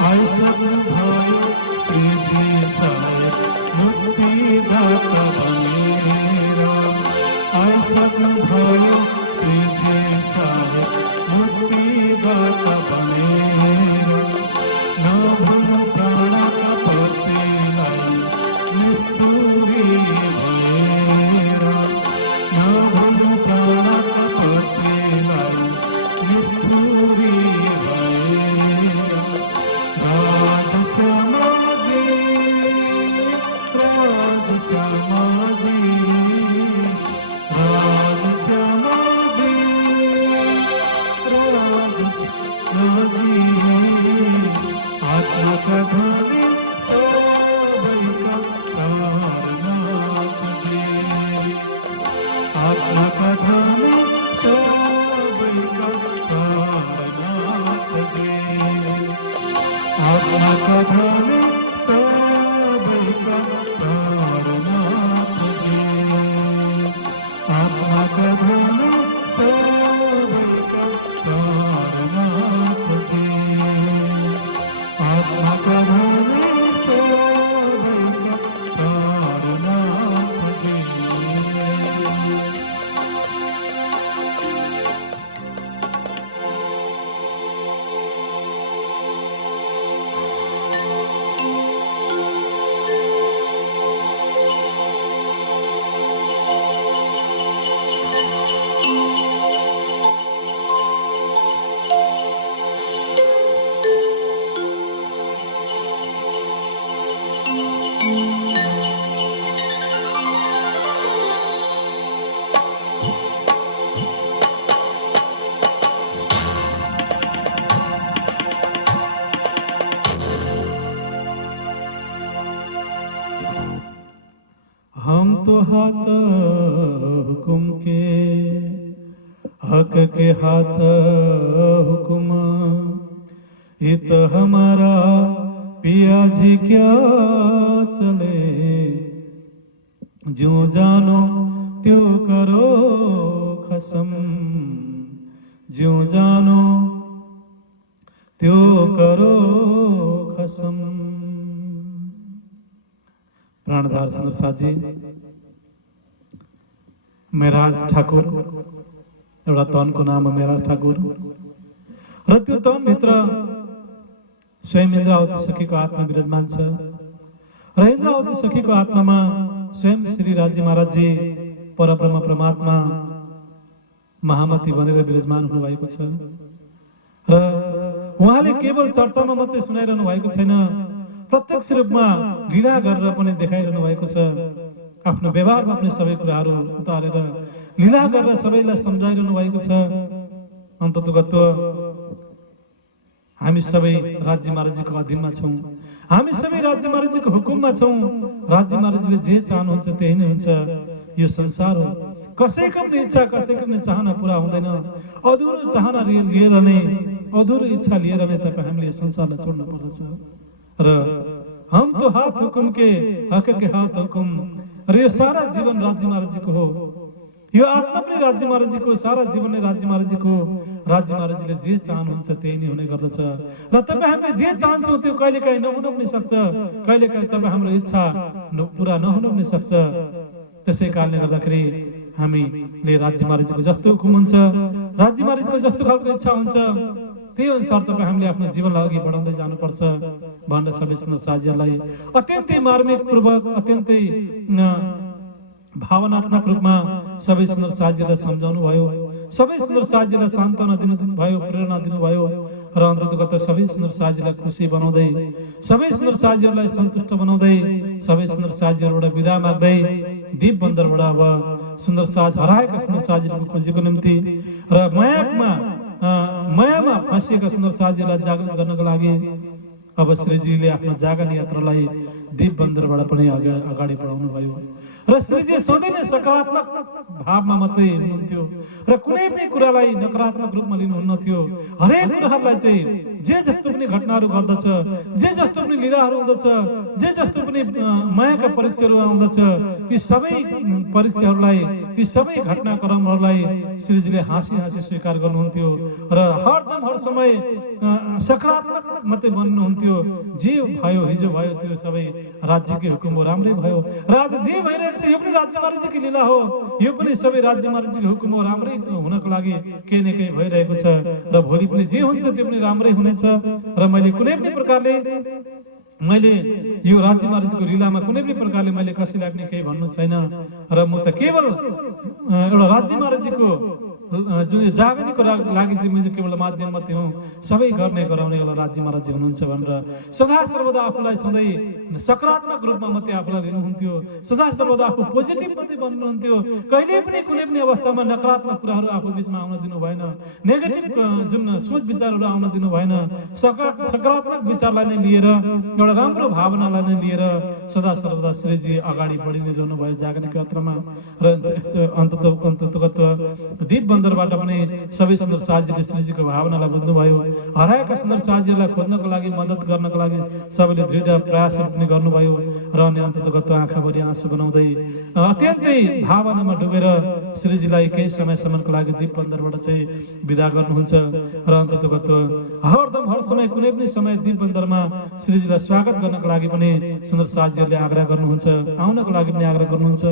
आइसक्नु भयो श्रीजी साहेब मुक्तिदाता बनेर आइसक्नु भयो श्रीजी साहेब मुक्तिदाता बनेर नभनु प्राणका पतिलाई निष्ठुरी भएर नभनु प्राणका पतिलाई निष्ठुरी भएर राजश्यामाजी राजश्यामाजी राजश्यामाजी राजश्यामाजी आत्माका धनी सबैका प्राणनाथजी आत्माका धनी सबैका प्राणनाथजी आत्माका धनी सबैका प्राणनाथजी आत्माका धनी सबैका प्राणनाथजी आत्माका धनी सबैका प्राणनाथजी हम तो हाथ हुकुम के हक के हाथ हुकुम ये तो हमारा पिया जी क्या चले जो जानो त्यो करो खसम जो जानो त्यो करो खसम। प्राणधार सुन्दर साथजी मेराज ठाकुर एउटा तनको नाम हो मेराज ठाकुर र त्यो तनभित्र स्वयं इन्द्रावती सखीको आत्मा विराजमान छ र इन्द्रावती सखीको आत्मामा स्वयं श्री राज्य महाराजजी परब्रह्म परमात्मा महामती बनेर विराजमान हुनुभएको छ र उहाँले केवल चर्चामा मात्रै सुनाइरहनु भएको छैन, प्रत्यक्ष रूपमा लीला गरेर पनि देखाइरहनु भएको छ। आफ्नो व्यवहारमा पनि सबै कुराहरू उतारेर लीला गरेर सबैलाई सम्झाइरहनु भएको छ। अन्ततोगत्व हामी सबै राज्य महाराजजीको अधीनमा छौं, हामी सबै राज्य महाराजजीको हुकुममा छौं। राज्य महाराजले जे चाहनुहुन्छ त्यही नै हुन्छ। यो संसार हो, कसैको पनि इच्छा कसैको पनि चाहना पूरा हुँदैन। अधुरो चाहना लिएर नै अधुरो इच्छा लिएर नै तपाईं हामीले यो संसारलाई छोड्नु पर्दछ। र हम तो हाथ हुकुम के हक के हाथ हुकुम, र यो सारा जीवन राज्य महाराजजीको हो। यो आत्मा पनि राज्य महाराजजीको, सारा जीवन नै राज्य महाराजजीको। राज्य महाराजले जे चाहनुहुन्छ त्यही नै हुने गर्दछ। र तपाईं हामीले जे चाहन्छौं त्यो कहिलेकाहीँ नहुन पनि सक्छ, कहिलेकाहीँ तपाईँ हाम्रो इच्छा पूरा नहुन पनि सक्छ। त्यसै कारणले गर्दाखेरि हामीले राज्य महाराजजीको जस्तो हुकुम हुन्छ, राज्य महाराजजीको जस्तो खालको इच्छा हुन्छ, त्यही अनुसार तपाईँ हामीले आफ्नो जीवनलाई अघि बढाउँदै जानुपर्छ भनेर सबै सुन्दर साथीहरूलाई अत्यन्तै मार्मिक पूर्वक, अत्यन्तै भावनात्मक रूपमा सबै सुन्दर साथीहरूलाई सम्झाउनु भयो। सबै सुन्दर साथीहरूलाई सान्त्वना दिनुभयो, प्रेरणा दिनुभयो र अन्ततगत सबै सुन्दर साथीहरूलाई खुसी बनाउँदै, सबै सुन्दर साथीहरूलाई सन्तुष्ट बनाउँदै, सबै सुन्दर साथीहरूबाट बिदा माग्दै दीप बन्दरबाट अब सुन्दर साथ हराएका सुन्दर साथीहरूको खोजीको निम्ति र मायामा फँसिएका सुन्दर साथीहरूलाई जागृत गर्नको लागि अब श्रीजीले आफ्नो जागरण यात्रालाई दीप बन्दरबाट पनि अगाडि बढाउनु भयो। र र श्रीजी सधैँ नै सकारात्मक भावमा मात्रै हुनुहुन्थ्यो र कुनै पनि कुरालाई नकारात्मक रूपमा लिनुहुन्न थियो। हरेक कुराहरूलाई चाहिँ जे जस्तो पनि घटनाहरू गर्दछ, जे जस्तो पनि लीलाहरू हुँदछ, जे जस्तो पनि मायाका परीक्षाहरू आउँदछ, ती सबै परीक्षाहरूलाई, ती सबै घटनाक्रमहरूलाई श्रीजीले हाँसी हाँसी स्वीकार गर्नुहुन्थ्यो र हरदम हर समय सकारात्मक मात्रै बन्नुहुन्थ्यो। जे भयो हिजो भयो त्यो सबै राज्यकै हुकुम हो, राम्रै भयो। र आज जे भइरहेको छ यो पनि राज्य महाराजजीको लीला हो, यो पनि सबै राज्य महाराजजीको हुकुम हो, राम्रै हुनको लागि केही न केही भइरहेको छ र भोलि पनि जे हुन्छ त्यो पनि राम्रै हुनेछ। र मैले कुनै पनि प्रकारले यो राज्य महाराजको लीलामा कुनै पनि प्रकारले मैले कसैलाई पनि केही भन्नु छैन र म त केवल एउटा राज्य महाराजजीको जुन जागरणको लागि चाहिँ मैले केवल माध्यम मात्रै हुँ, सबै गर्ने गराउने एउटा राज्य महाराजजी हुनुहुन्छ भनेर सदा सर्वदा आफूलाई सधैँ सकारात्मक रूपमा मात्रै आफूलाई लिनुहुन्थ्यो, सदा सर्वदा आफू पोजिटिभ मात्रै बन्नुहुन्थ्यो। कहिले पनि कुनै पनि अवस्थामा नकारात्मक कुराहरू आफू बिचमा आउन दिनु भएन, नेगेटिभ जुन सोच विचारहरू आउन दिनु भएन। सकारात्मक विचारलाई नै लिएर, एउटा राम्रो भावनालाई नै लिएर सदा सर्वदा श्रीजी अगाडि बढि नै रहनु भयो जागरणको यात्रामा। र अन्ततः दीप बन्दरबाट पनि सबै सुन्दर साथीहरूले श्रीजीको भावनालाई बुझ्नुभयो। हराएका सुन्दर साथीहरूलाई खोज्नको लागि, मद्दत गर्नको लागि सबैले दृढ प्रयासहरू पनि गर्नुभयो र अनि अन्ततः आँखाभरि आँसु बनाउँदै अत्यन्तै भावनामा डुबेर श्रीजीलाई केही समयसम्मको लागि दीप बन्दरबाट चाहिँ विदा गर्नुहुन्छ। र अन्ततः हरदम हर समय कुनै पनि समय दीप बन्दरमा श्रीजीलाई स्वागत गर्नको लागि पनि सुन्दर साथीहरूले आग्रह गर्नुहुन्छ, आउनको लागि पनि आग्रह गर्नुहुन्छ।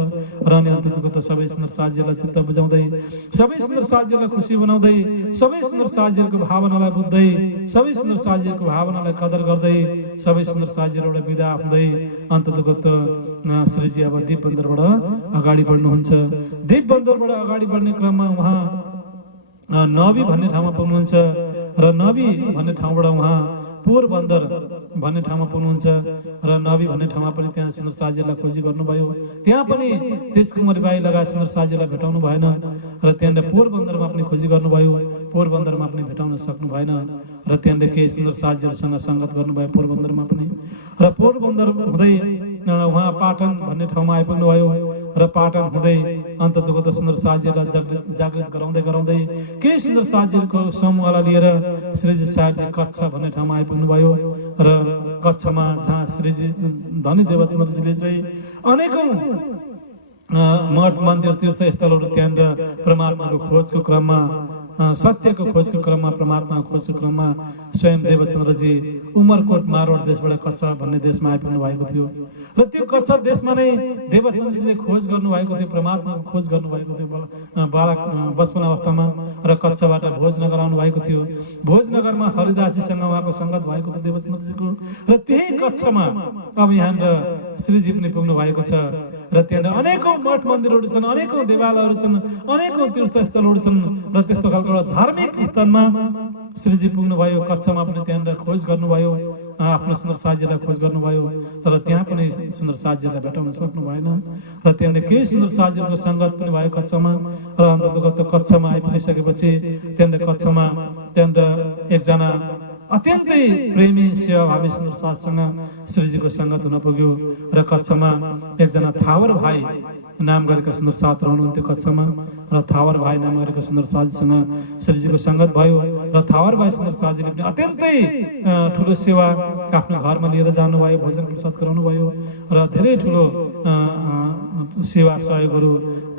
र अनि अन्ततः सबै सुन्दर साथीहरूलाई चित्त बुझाउँदै, सबै सुन्दर साथीहरूलाई खुसी बनाउँदै, सबै सुन्दर साथीहरूको भावनालाई बुझ्दै, सबै सुन्दर साथीहरूको भावनालाई कदर गर्दै, सबै सुन्दर साथीहरूबाट विदा हुँदै अन्ततः श्रीजी अब दीप बन्दरबाट अगाडि बढ्नुहुन्छ। दीप बन्दरबाट अगाडि बढ्ने क्रममा उहाँ नबी भन्ने ठाउँमा पुग्नुहुन्छ र नबी भन्ने ठाउँबाट उहाँ पोरबन्दर भन्ने ठाउँमा पुग्नुहुन्छ र नबी भन्ने ठाउँमा पनि त्यहाँ सुन्दर साथीहरूलाई खोजी गर्नुभयो। त्यहाँ पनि तेजकुमारी बाई लगायत सुन्दर साथीहरूलाई भेटाउनु भएन र त्यहाँनिर पोरबन्दरमा पनि खोजी गर्नुभयो, पोरबन्दरमा पनि भेटाउन सक्नु भएन र त्यहाँनिर केही सुन्दर साथीहरूसँग सङ्गत गर्नुभयो पोरबन्दरमा पनि। र पोरबन्दर हुँदै उहाँ पाटन भन्ने ठाउँमा आइपुग्नुभयो र पाटन हुँदै अन्ततः सुन्दर साथीहरूलाई जागृत गराउँदै केही सुन्दर साथीहरूको समूहलाई लिएर श्रीजी साहबजी कच्छ भन्ने ठाउँमा आइपुग्नुभयो र कच्छमा जहाँ श्रीजी धनी देवचन्द्रजीले चाहिँ अनेकौं मठ मन्दिर तीर्थस्थलहरू त्यहाँनिर परमात्माको खोजको क्रममा, सत्यको खोजको क्रममा, परमात्माको खोजको क्रममा स्वयं देवचन्द्रजी उमरकोट मारवाड देशबाट कच्छ भन्ने देशमा आइपुग्नु भएको थियो र त्यो कच्छ देशमा नै देवचन्द्रजीले खोज गर्नुभएको थियो, परमात्माको खोज गर्नुभएको थियो बालक बचपन अवस्थामा। र कच्छबाट भोजनगर आउनु भएको थियो, भोजनगरमा हरिदासीसँग उहाँको सङ्गत भएको थियो देवचन्द्रजीको। र त्यही कच्छमा अब यहाँनिर श्रीजी पनि पुग्नु भएको छ र त्यहाँनिर अनेकौं मठ मन्दिरहरू छन्, अनेकौं देवालयहरू छन्, अनेकौं तीर्थस्थलहरू छन् र त्यस्तो खालको एउटा धार्मिक स्थानमा श्रीजी पुग्नुभयो। कच्छमा पनि त्यहाँनिर खोज गर्नुभयो, आफ्नो सुन्दर साथीहरूलाई खोज गर्नुभयो, तर त्यहाँ पनि सुन्दर साथीहरूलाई भेटाउन सक्नु भएन र त्यहाँनिर केही सुन्दर साथीहरूको सङ्गत पनि भयो कच्छमा। र अन्ततः कच्छमा आइपुगिसकेपछि त्यहाँनिर कच्छमा त्यहाँनिर एकजना अत्यन्तै प्रेमी सेवाभावी सुन्दर साथसँग श्रीजीको सङ्गत हुन पुग्यो र कच्छमा एकजना थावर भाइ नाम गरेका सुन्दर साथ रहनुहुन्थ्यो कच्छमा र थावर भाइ नाम गरेका सुन्दर साथीसँग श्रीजीको सङ्गत भयो र थावर भाइ सुन्दर साथीले पनि अत्यन्तै ठुलो सेवा आफ्नो घरमा लिएर जानुभयो, भोजन प्रसाद गराउनु भयो र धेरै ठुलो सेवा सहयोगहरू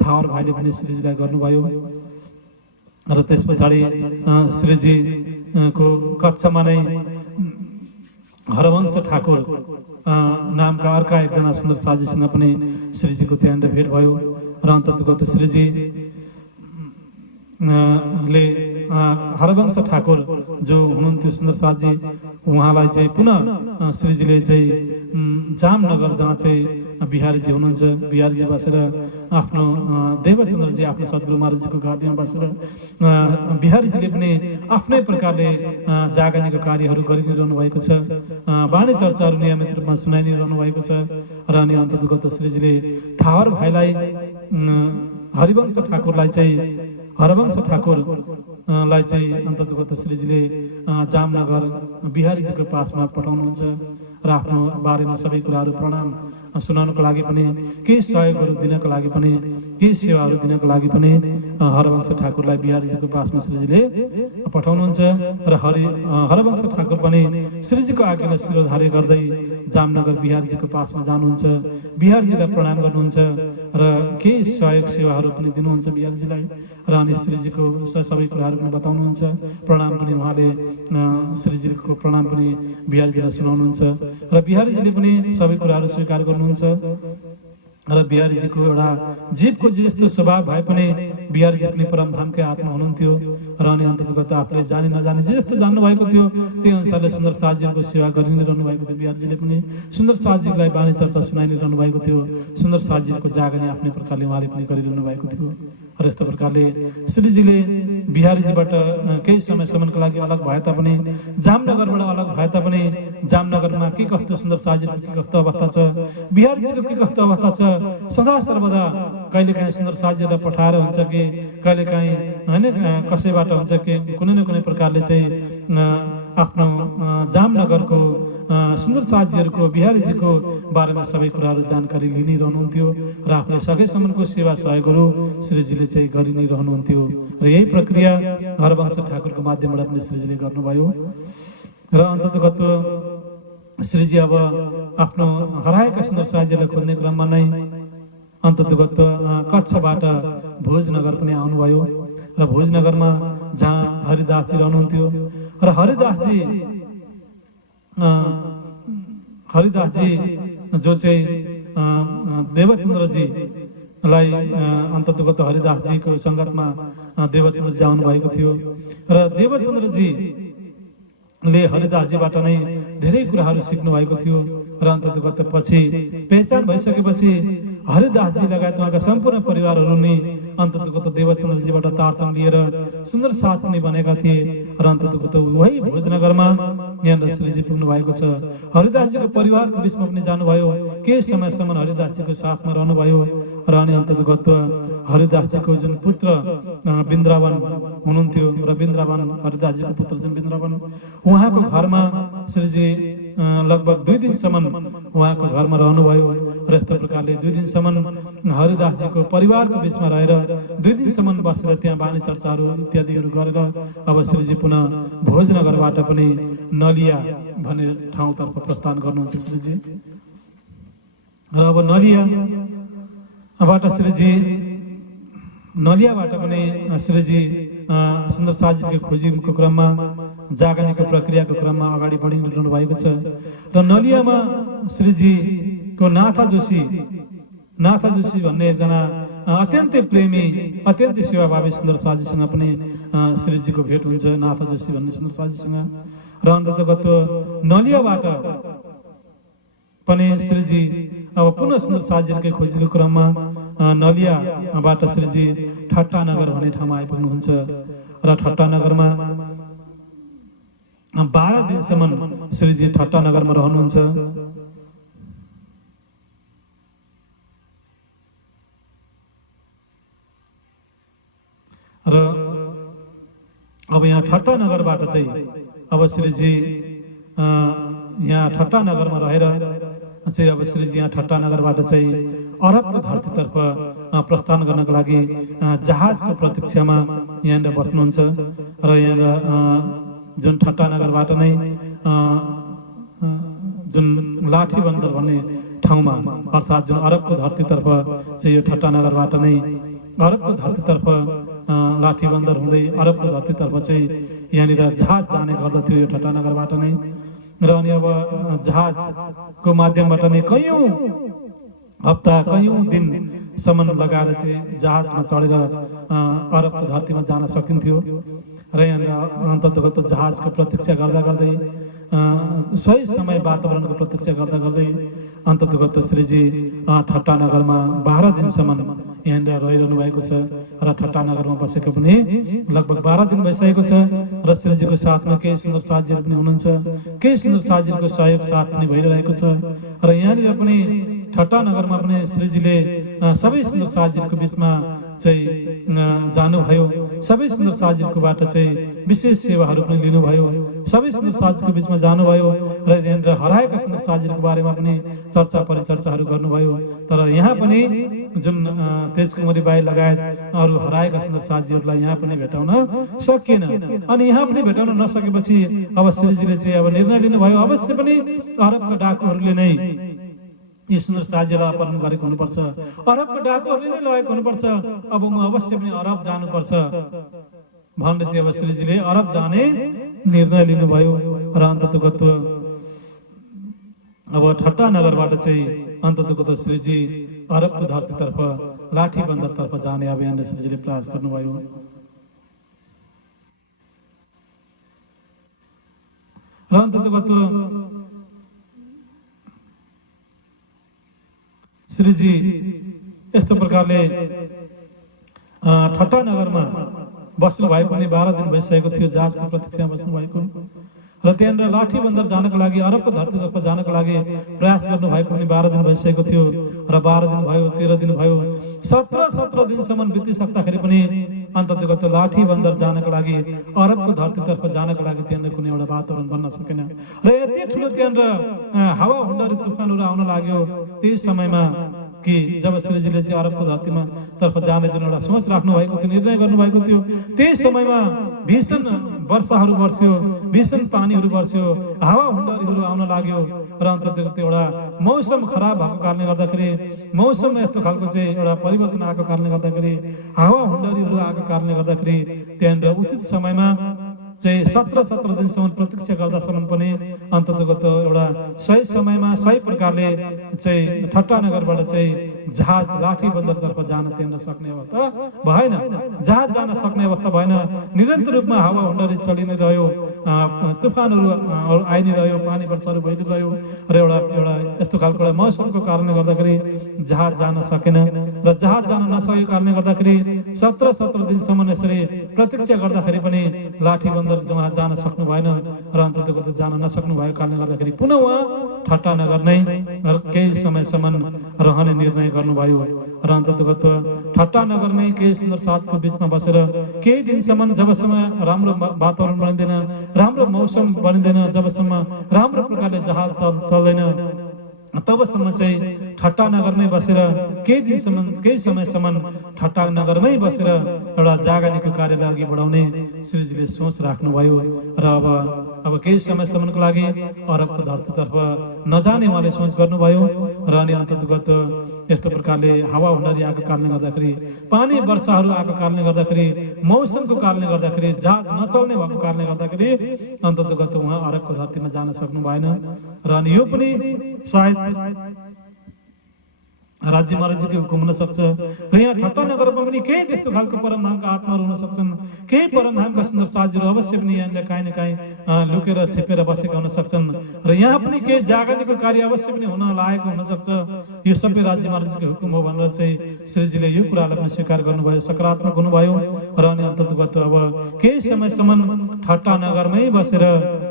थावर भाइले पनि श्रीजीलाई गर्नुभयो। र त्यस पछाडि श्रीजी को कच्छमा नै हरवंश ठाकुर नामका अर्का एकजना सुन्दर साथीसँग पनि श्रीजीको त्यहाँनिर भेट भयो र अन्ततः श्रीजी ले हरवंश ठाकुर जो हुनुहुन्थ्यो सुन्दर साथी, उहाँलाई चाहिँ पुनः श्रीजीले चाहिँ जामनगर जहाँ चाहिँ बिहारीजी हुनुहुन्छ, बिहारीजी बसेर आफ्नो देवचन्द्रजी आफ्नो सद्गुरु महाराजजीको गादीमा बसेर बिहारीजीले पनि आफ्नै प्रकारले जागरणको कार्यहरू गरिरहनु भएको छ, वाणी चर्चाहरू नियमित रूपमा सुनाइरहनु भएको छ। र अनि अन्ततः श्रीजीले थावर भाइलाई हरिवंश ठाकुरलाई चाहिँ अन्ततः श्रीजीले जामनगर बिहारीजीको पासमा पठाउनुहुन्छ र आफ्नो बारेमा सबै कुराहरू प्रणाम सुनाउनको लागि पनि, केही सहयोगहरू दिनको लागि पनि, केही सेवाहरू दिनको लागि पनि हरवंश ठाकुरलाई बिहारीजीको पासमा श्रीजीले पठाउनुहुन्छ र हरवंश ठाकुर पनि श्रीजीको आज्ञालाई शिरोधार्य गर्दै जामनगर बिहारीजीको पासमा जानुहुन्छ, बिहारीजीलाई प्रणाम गर्नुहुन्छ र केही सहयोग सेवाहरू पनि दिनुहुन्छ बिहारीजीलाई र अनि श्रीजीको सबै कुराहरू पनि बताउनुहुन्छ। प्रणाम पनि उहाँले श्रीजीको प्रणाम पनि बिहारीजीलाई सुनाउनुहुन्छ र बिहारीजीले पनि सबै कुराहरू स्वीकार गर्नुहुन्छ र बिहारीजीको एउटा जीवको जस्तो स्वभाव भए पनि बिहारीजी पनि परमधामकै आत्मा हुनुहुन्थ्यो र अनि अन्ततगत आफूले जाने नजाने जे जस्तो जान्नुभएको थियो त्यही अनुसारले सुन्दर साजीहरूको सेवा गरि नै रहनु भएको थियो। बिहारीजीले पनि सुन्दर साजीलाई बानी चर्चा सुनाइ नै रहनु भएको थियो। सुन्दर साजीहरूको जागनी आफ्नै प्रकारले उहाँले पनि गरिरहनु भएको थियो र यस्तो प्रकारले श्रीजीले बिहारीजीबाट केही समयसम्मको लागि अलग भए तापनि, जामनगरबाट अलग भए तापनि जामनगरमा के कस्तो सुन्दर साजीहरूको के कस्तो अवस्था छ, बिहारीजीको के कस्तो अवस्था छ, सदा सर्वदा कहिलेकाहीँ सुन्दर साजीहरूलाई पठाएर हुन्छ कि कहिलेकाहीँ होइन कसैबाट हुन्छ कि कुनै न कुनै प्रकारले चाहिँ आफ्नो जामनगरको सुन्दर साजीहरूको बिहारीजीको बारेमा सबै कुराहरू जानकारी लिइ नै रहनुहुन्थ्यो र आफूले सकेसम्मको सेवा सहयोगहरू श्रीजीले चाहिँ गरि नै रहनुहुन्थ्यो र यही प्रक्रिया हरवंश ठाकुरको माध्यमबाट पनि श्रीजीले गर्नुभयो र अन्ततगत श्रीजी अब आफ्नो हराएका सुन्दर साजीहरूलाई खोज्ने क्रममा नै अन्ततगत कच्छबाट भोजनगर पनि आउनुभयो र भोजनगरमा जहाँ हरिदासजी रहनुहुन्थ्यो र हरिदासजी जो चाहिँ देवचन्द्रजीलाई अन्ततगत हरिदासजीको सङ्गतमा देवचन्द्रजी आउनुभएको थियो र देवचन्द्रजीले हरिदासजीबाट नै धेरै कुराहरू सिक्नु भएको थियो र अन्ततगत पछि पहिचान भइसकेपछि हरिदासजी लगायत उहाँका सम्पूर्ण परिवारहरू नै अन्ततगत देवचन्द्रजीबाट तारतम लिएर सुन्दर साथ पनि बनेका थिए र अन्ततगत वही भोजनगरमा यहाँनिर श्रीजी पुग्नु भएको छ। हरिदासजीको परिवारको बिचमा पनि जानुभयो, केही समयसम्म हरिदासजीको साथमा रहनुभयो र अनि अन्ततगत हरिदासजीको जुन पुत्र बिन्द्रावन हुनुहुन्थ्यो र बिन्द्रावन हरिदासजीको पुत्र जुन बिन्द्रावन उहाँको घरमा श्रीजी लगभग 2 दिनसम्म उहाँको घरमा रहनुभयो र यस्तो प्रकारले 2 दिनसम्म हरिदासजीको परिवारको बिचमा रहेर 2 दिनसम्म बसेर त्यहाँ बानी चर्चाहरू इत्यादिहरू गरेर अब श्रीजी पुनः भोजनगरबाट पनि नलिया भन्ने ठाउँतर्फ प्रस्थान गर्नुहुन्छ श्रीजी र अब नलियाबाट पनि श्रीजी सुन्दर साजीको खोजीको क्रममा जागनीको प्रक्रियाको क्रममा अगाडि बढिरहनु भएको छ र नलियामा श्रीजीको नाथा जोशी भन्ने एकजना अत्यन्तै प्रेमी अत्यन्तै सेवाभावी सुन्दर साजीसँग पनि श्रीजीको भेट हुन्छ, नाथा जोशी भन्ने सुन्दर साजीसँग र अन्ततगत नलियाबाट पनि श्रीजी अब पुनः सुन्दर साजीहरूकै खोजीको क्रममा नलियाबाट श्रीजी ठट्टानगर भन्ने ठाउँमा आइपुग्नुहुन्छ र ठट्टानगरमा 12 दिनसम्म श्रीजी ठट्टानगरमा रहनुहुन्छ र अब यहाँ ठट्टानगरबाट चाहिँ अब श्रीजी यहाँ ठट्टानगरमा रहेर चाहिँ अब श्रीजी यहाँ ठट्टानगरबाट चाहिँ अरबको धरतीतर्फ प्रस्थान गर्नको लागि जहाजको प्रतीक्षामा यहाँनिर बस्नुहुन्छ र यहाँ जुन ठट्टानगरबाट नै जुन लाठी बन्दर भन्ने ठाउँमा अर्थात् जुन अरबको धरतीतर्फ चाहिँ यो ठट्टानगरबाट नै अरबको धरतीतर्फ लाठी बन्दर हुँदै अरबको धरतीतर्फ चाहिँ यहाँनिर जहाज जाने गर्दथ्यो यो ठट्टानगरबाट नै र अनि अब जहाजको माध्यमबाट नै कयौं हप्ता कयौं दिनसम्म लगाएर चाहिँ जहाजमा चढेर अरबको धरतीमा जान सकिन्थ्यो र यहाँ अन्ततगत जहाजको प्रतीक्षा गर्दा गर्दै सही समय वातावरणको प्रतीक्षा गर्दा गर्दै अन्ततगत श्रीजी ठट्टानगरमा 12 दिनसम्म यहाँनिर रहिरहनु भएको छ र ठट्टानगरमा बसेको पनि लगभग 12 दिन भइसकेको छ र श्रीजीको साथमा केही सुन्दर साजीहरू पनि हुनुहुन्छ, केही सुन्दर साजीहरूको सहयोग साथ पनि भइरहेको छ र यहाँनिर पनि ठट्टानगरमा पनि श्रीजीले सबै सुन्दर साजीहरूको बिचमा चाहिँ जानुभयो सबै सुन्दर साथीहरूकोबाट चाहिँ विशेष सेवाहरू पनि लिनुभयो, सबै सुन्दर साथीको बिचमा जानुभयो र हराएका सुन्दर साथीहरूको बारेमा पनि चर्चा परिचर्चाहरू गर्नुभयो। तर यहाँ पनि जुन तेजकुमारी बाई लगायत अरू हराएका सुन्दर साथीहरूलाई यहाँ पनि भेटाउन सकिएन। अनि यहाँ पनि भेटाउन नसकेपछि अब श्रीजीले चाहिँ अब निर्णय लिनुभयो, अवश्य पनि अरबका डाकुहरूले नै यी सुन्दर साथीहरूलाई अपहरण गरेको हुनुपर्छ, अरबको डाकुहरूले नै लगेको हुनुपर्छ, अब म अवश्य पनि अरब जानुपर्छ भनेर चाहिँ अब श्रीजीले अरब जाने निर्णय लिनुभयो। र अन्ततगत अब ठट्टा नगरबाट चाहिँ अन्ततगत श्रीजी अरबको धरतीतर्फ लाठी बन्दरतर्फ जाने अभियानले श्रीजीले प्रयास गर्नुभयो। र अन्ततगत श्रीजी यस्तो प्रकारले ठट्टा नगरमा बस्नु भएको पनि 12 दिन भइसकेको थियो, जहाजको प्रतीक्षामा बस्नु भएको र त्यहाँनिर लाठी बन्दर जानको लागि अरबको धरतीतर्फ जानको लागि प्रयास गर्नु भएको पनि 12 दिन भइसकेको थियो र 12 दिन भयो, 13 दिन भयो, 17 दिनसम्म बितिसक्दाखेरि पनि अन्ततगत लाठी बन्दर जानको लागि अरबको धरतीतर्फ जानको लागि त्यहाँनिर कुनै एउटा वातावरण बन्न सकेन र यति ठुलो त्यहाँनिर हावा हुन्डरी तुफानहरू आउन लाग्यो। त्यही समयमा कि जब श्रीजीले चाहिँ अरबको धरतीमा तर्फ जाने जुन एउटा सोच राख्नु भएको थियो, निर्णय गर्नुभएको थियो, त्यही समयमा भीषण वर्षाहरू बर्स्यो, भीषण पानीहरू बर्स्यो, हावा हुन्डरीहरू आउन लाग्यो र अन्ततगत एउटा मौसम खराब भएको कारणले गर्दाखेरि, मौसममा यस्तो खालको चाहिँ एउटा परिवर्तन आएको कारणले गर्दाखेरि, हावा हुन्डरीहरू आएको कारणले गर्दाखेरि त्यहाँनिर उचित समयमा चाहिँ 17 दिनसम्म प्रतीक्षा गर्दासम्म पनि अन्ततगत एउटा सही समयमा सही प्रकारले चाहिँ ठट्टा नगरबाट चाहिँ जहाज लाठी बन्दरतर्फ जान त्यहाँनिर सक्ने अवस्था भएन, जहाज जान सक्ने अवस्था भएन। निरन्तर रूपमा हावा हुन्डरी चलि नै रह्यो, तुफानहरू आइ नै रह्यो, पानी वर्षाहरू भइ नै रह्यो र एउटा यस्तो खालको एउटा मौसमको कारणले गर्दाखेरि जहाज जान सकेन र जहाज जान नसकेको कारणले गर्दाखेरि 17 दिनसम्म यसरी प्रतीक्षा गर्दाखेरि पनि लाठी बन्दर जहाँ जान सक्नु भएन र अन्ततगत जान नसक्नु भएको कारणले गर्दाखेरि पुनः उहाँ ठट्टा नगर नै केही समयसम्म रहने निर्णय गर्नुभयो र अन्ततगत ठट्टा नगरमै केही सुन्दर साथको बिचमा बसेर केही दिनसम्म जबसम्म राम्रो वातावरण बनिँदैन, राम्रो मौसम बनिँदैन, जबसम्म राम्रो प्रकारले जहाज चल्दैन तबसम्म चाहिँ ठट्टा नगरमै बसेर केही समयसम्म ठट्टा नगरमै बसेर एउटा जागरणीको कार्यलाई अघि बढाउने श्रीजीले सोच राख्नुभयो र अब केही समयसम्मको लागि अरबको धरतीतर्फ नजाने उहाँले सोच गर्नुभयो र अनि अन्ततगत यस्तो प्रकारले हावा हुन्डरी आएको कारणले गर्दाखेरि, पानी वर्षाहरू आएको कारणले गर्दाखेरि, मौसमको कारणले गर्दाखेरि, जहाज नचल्ने भएको कारणले गर्दाखेरि अन्ततगत उहाँ अरबको धरतीमा जान सक्नु भएन र अनि यो पनि सायद राज्य महाराजको हुकुम हुन सक्छ र यहाँ ठट्टा नगरमा पनि केही त्यस्तो खालको परमधामका आत्माहरू हुन सक्छन्, केही परमधामका सुन्दर साथीहरू अवश्य पनि यहाँनिर काहीँ न काहीँ लुकेर छिपेर बसेका हुन सक्छन् र यहाँ पनि केही जागरणीको कार्य अवश्य पनि हुन लागेको हुन सक्छ। यो सबै राज्य महाराजको हुकुम हो भनेर चाहिँ श्रीजीले यो कुरालाई पनि स्वीकार गर्नुभयो, सकारात्मक हुनुभयो र अनि अन्ततगत अब केही समयसम्म ठट्टा नगरमै बसेर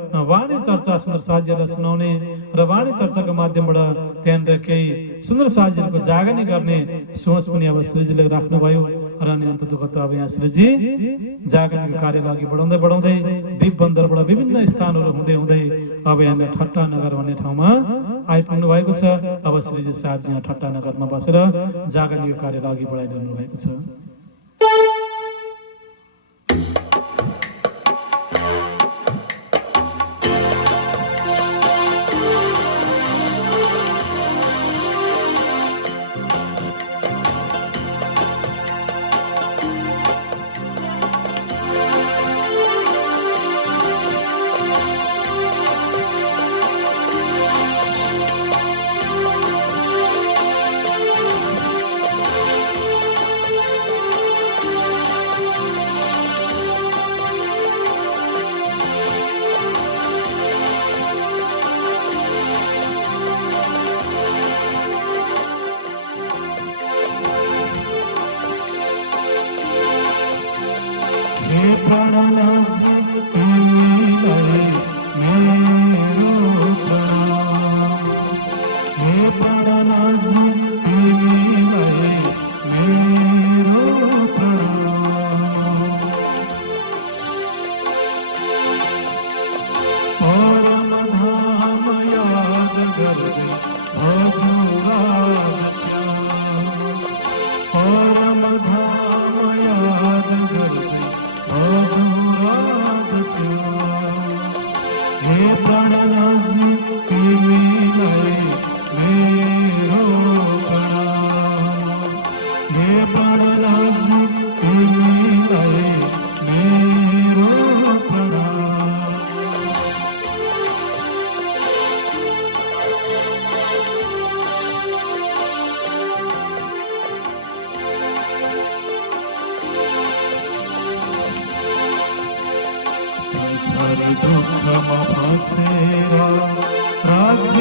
वाणी चर्चा सुन्दर साथीहरूलाई सुनाउने र वाणी चर्चाको माध्यमबाट त्यहाँनिर केही सुन्दर साथीहरूको जागनी गर्ने सोच पनि अब श्रीजीले राख्नुभयो र अनि अन्ततगत अब यहाँ श्रीजी जागरणीको कार्यलाई अघि बढाउँदै दीप बन्दरबाट विभिन्न स्थानहरू हुँदै अब यहाँनिर ठट्टा नगर भन्ने ठाउँमा आइपुग्नु भएको छ। अब श्रीजी साहब यहाँ ठट्टा नगरमा बसेर जागरणीको कार्यलाई अघि बढाइरहनु भएको छ।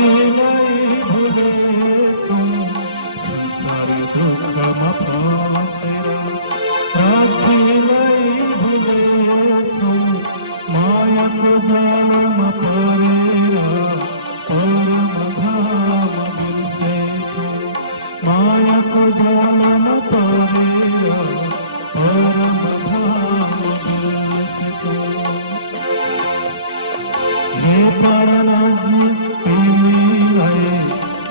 राज्यलाई भुलेछु संसार दुःखमा फसेर राज्यलाई भुलेछु मायाको जालमा परेर परम धाम बिर्सेछु मायाको जालमा परेर परम धाम बिर्सेछु हे प्राणनाथजी तिमीलाई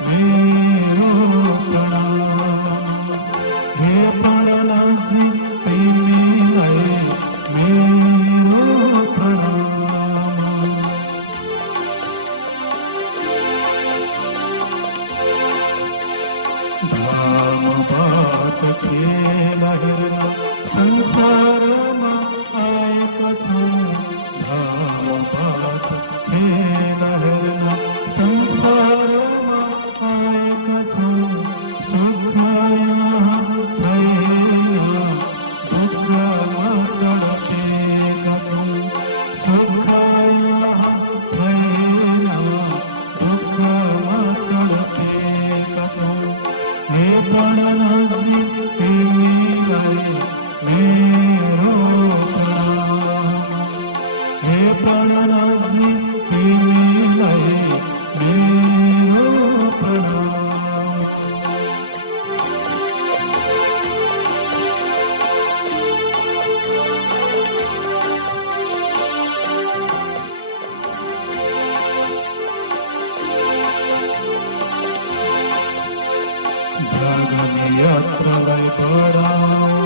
मेरो प्रणाम हे प्राणनाथजी तिमीलाई मेरो प्रणाम धामबाट खेल हेर्न संसारमा आएको छु धामबाट खेल हेर्न संसारमा आएका छौँ सुख यहाँ छैन दुःखमा तडपेका छौँ सुख यहाँ छैन दुःखमा तडपेका छौँ हे प्राणनाथजी तिमीलाई मेरो प्रणाम हे प्राणनाथजी तिमीलाई मेरो प्रणाम जागने यात्रालाई बढाऊ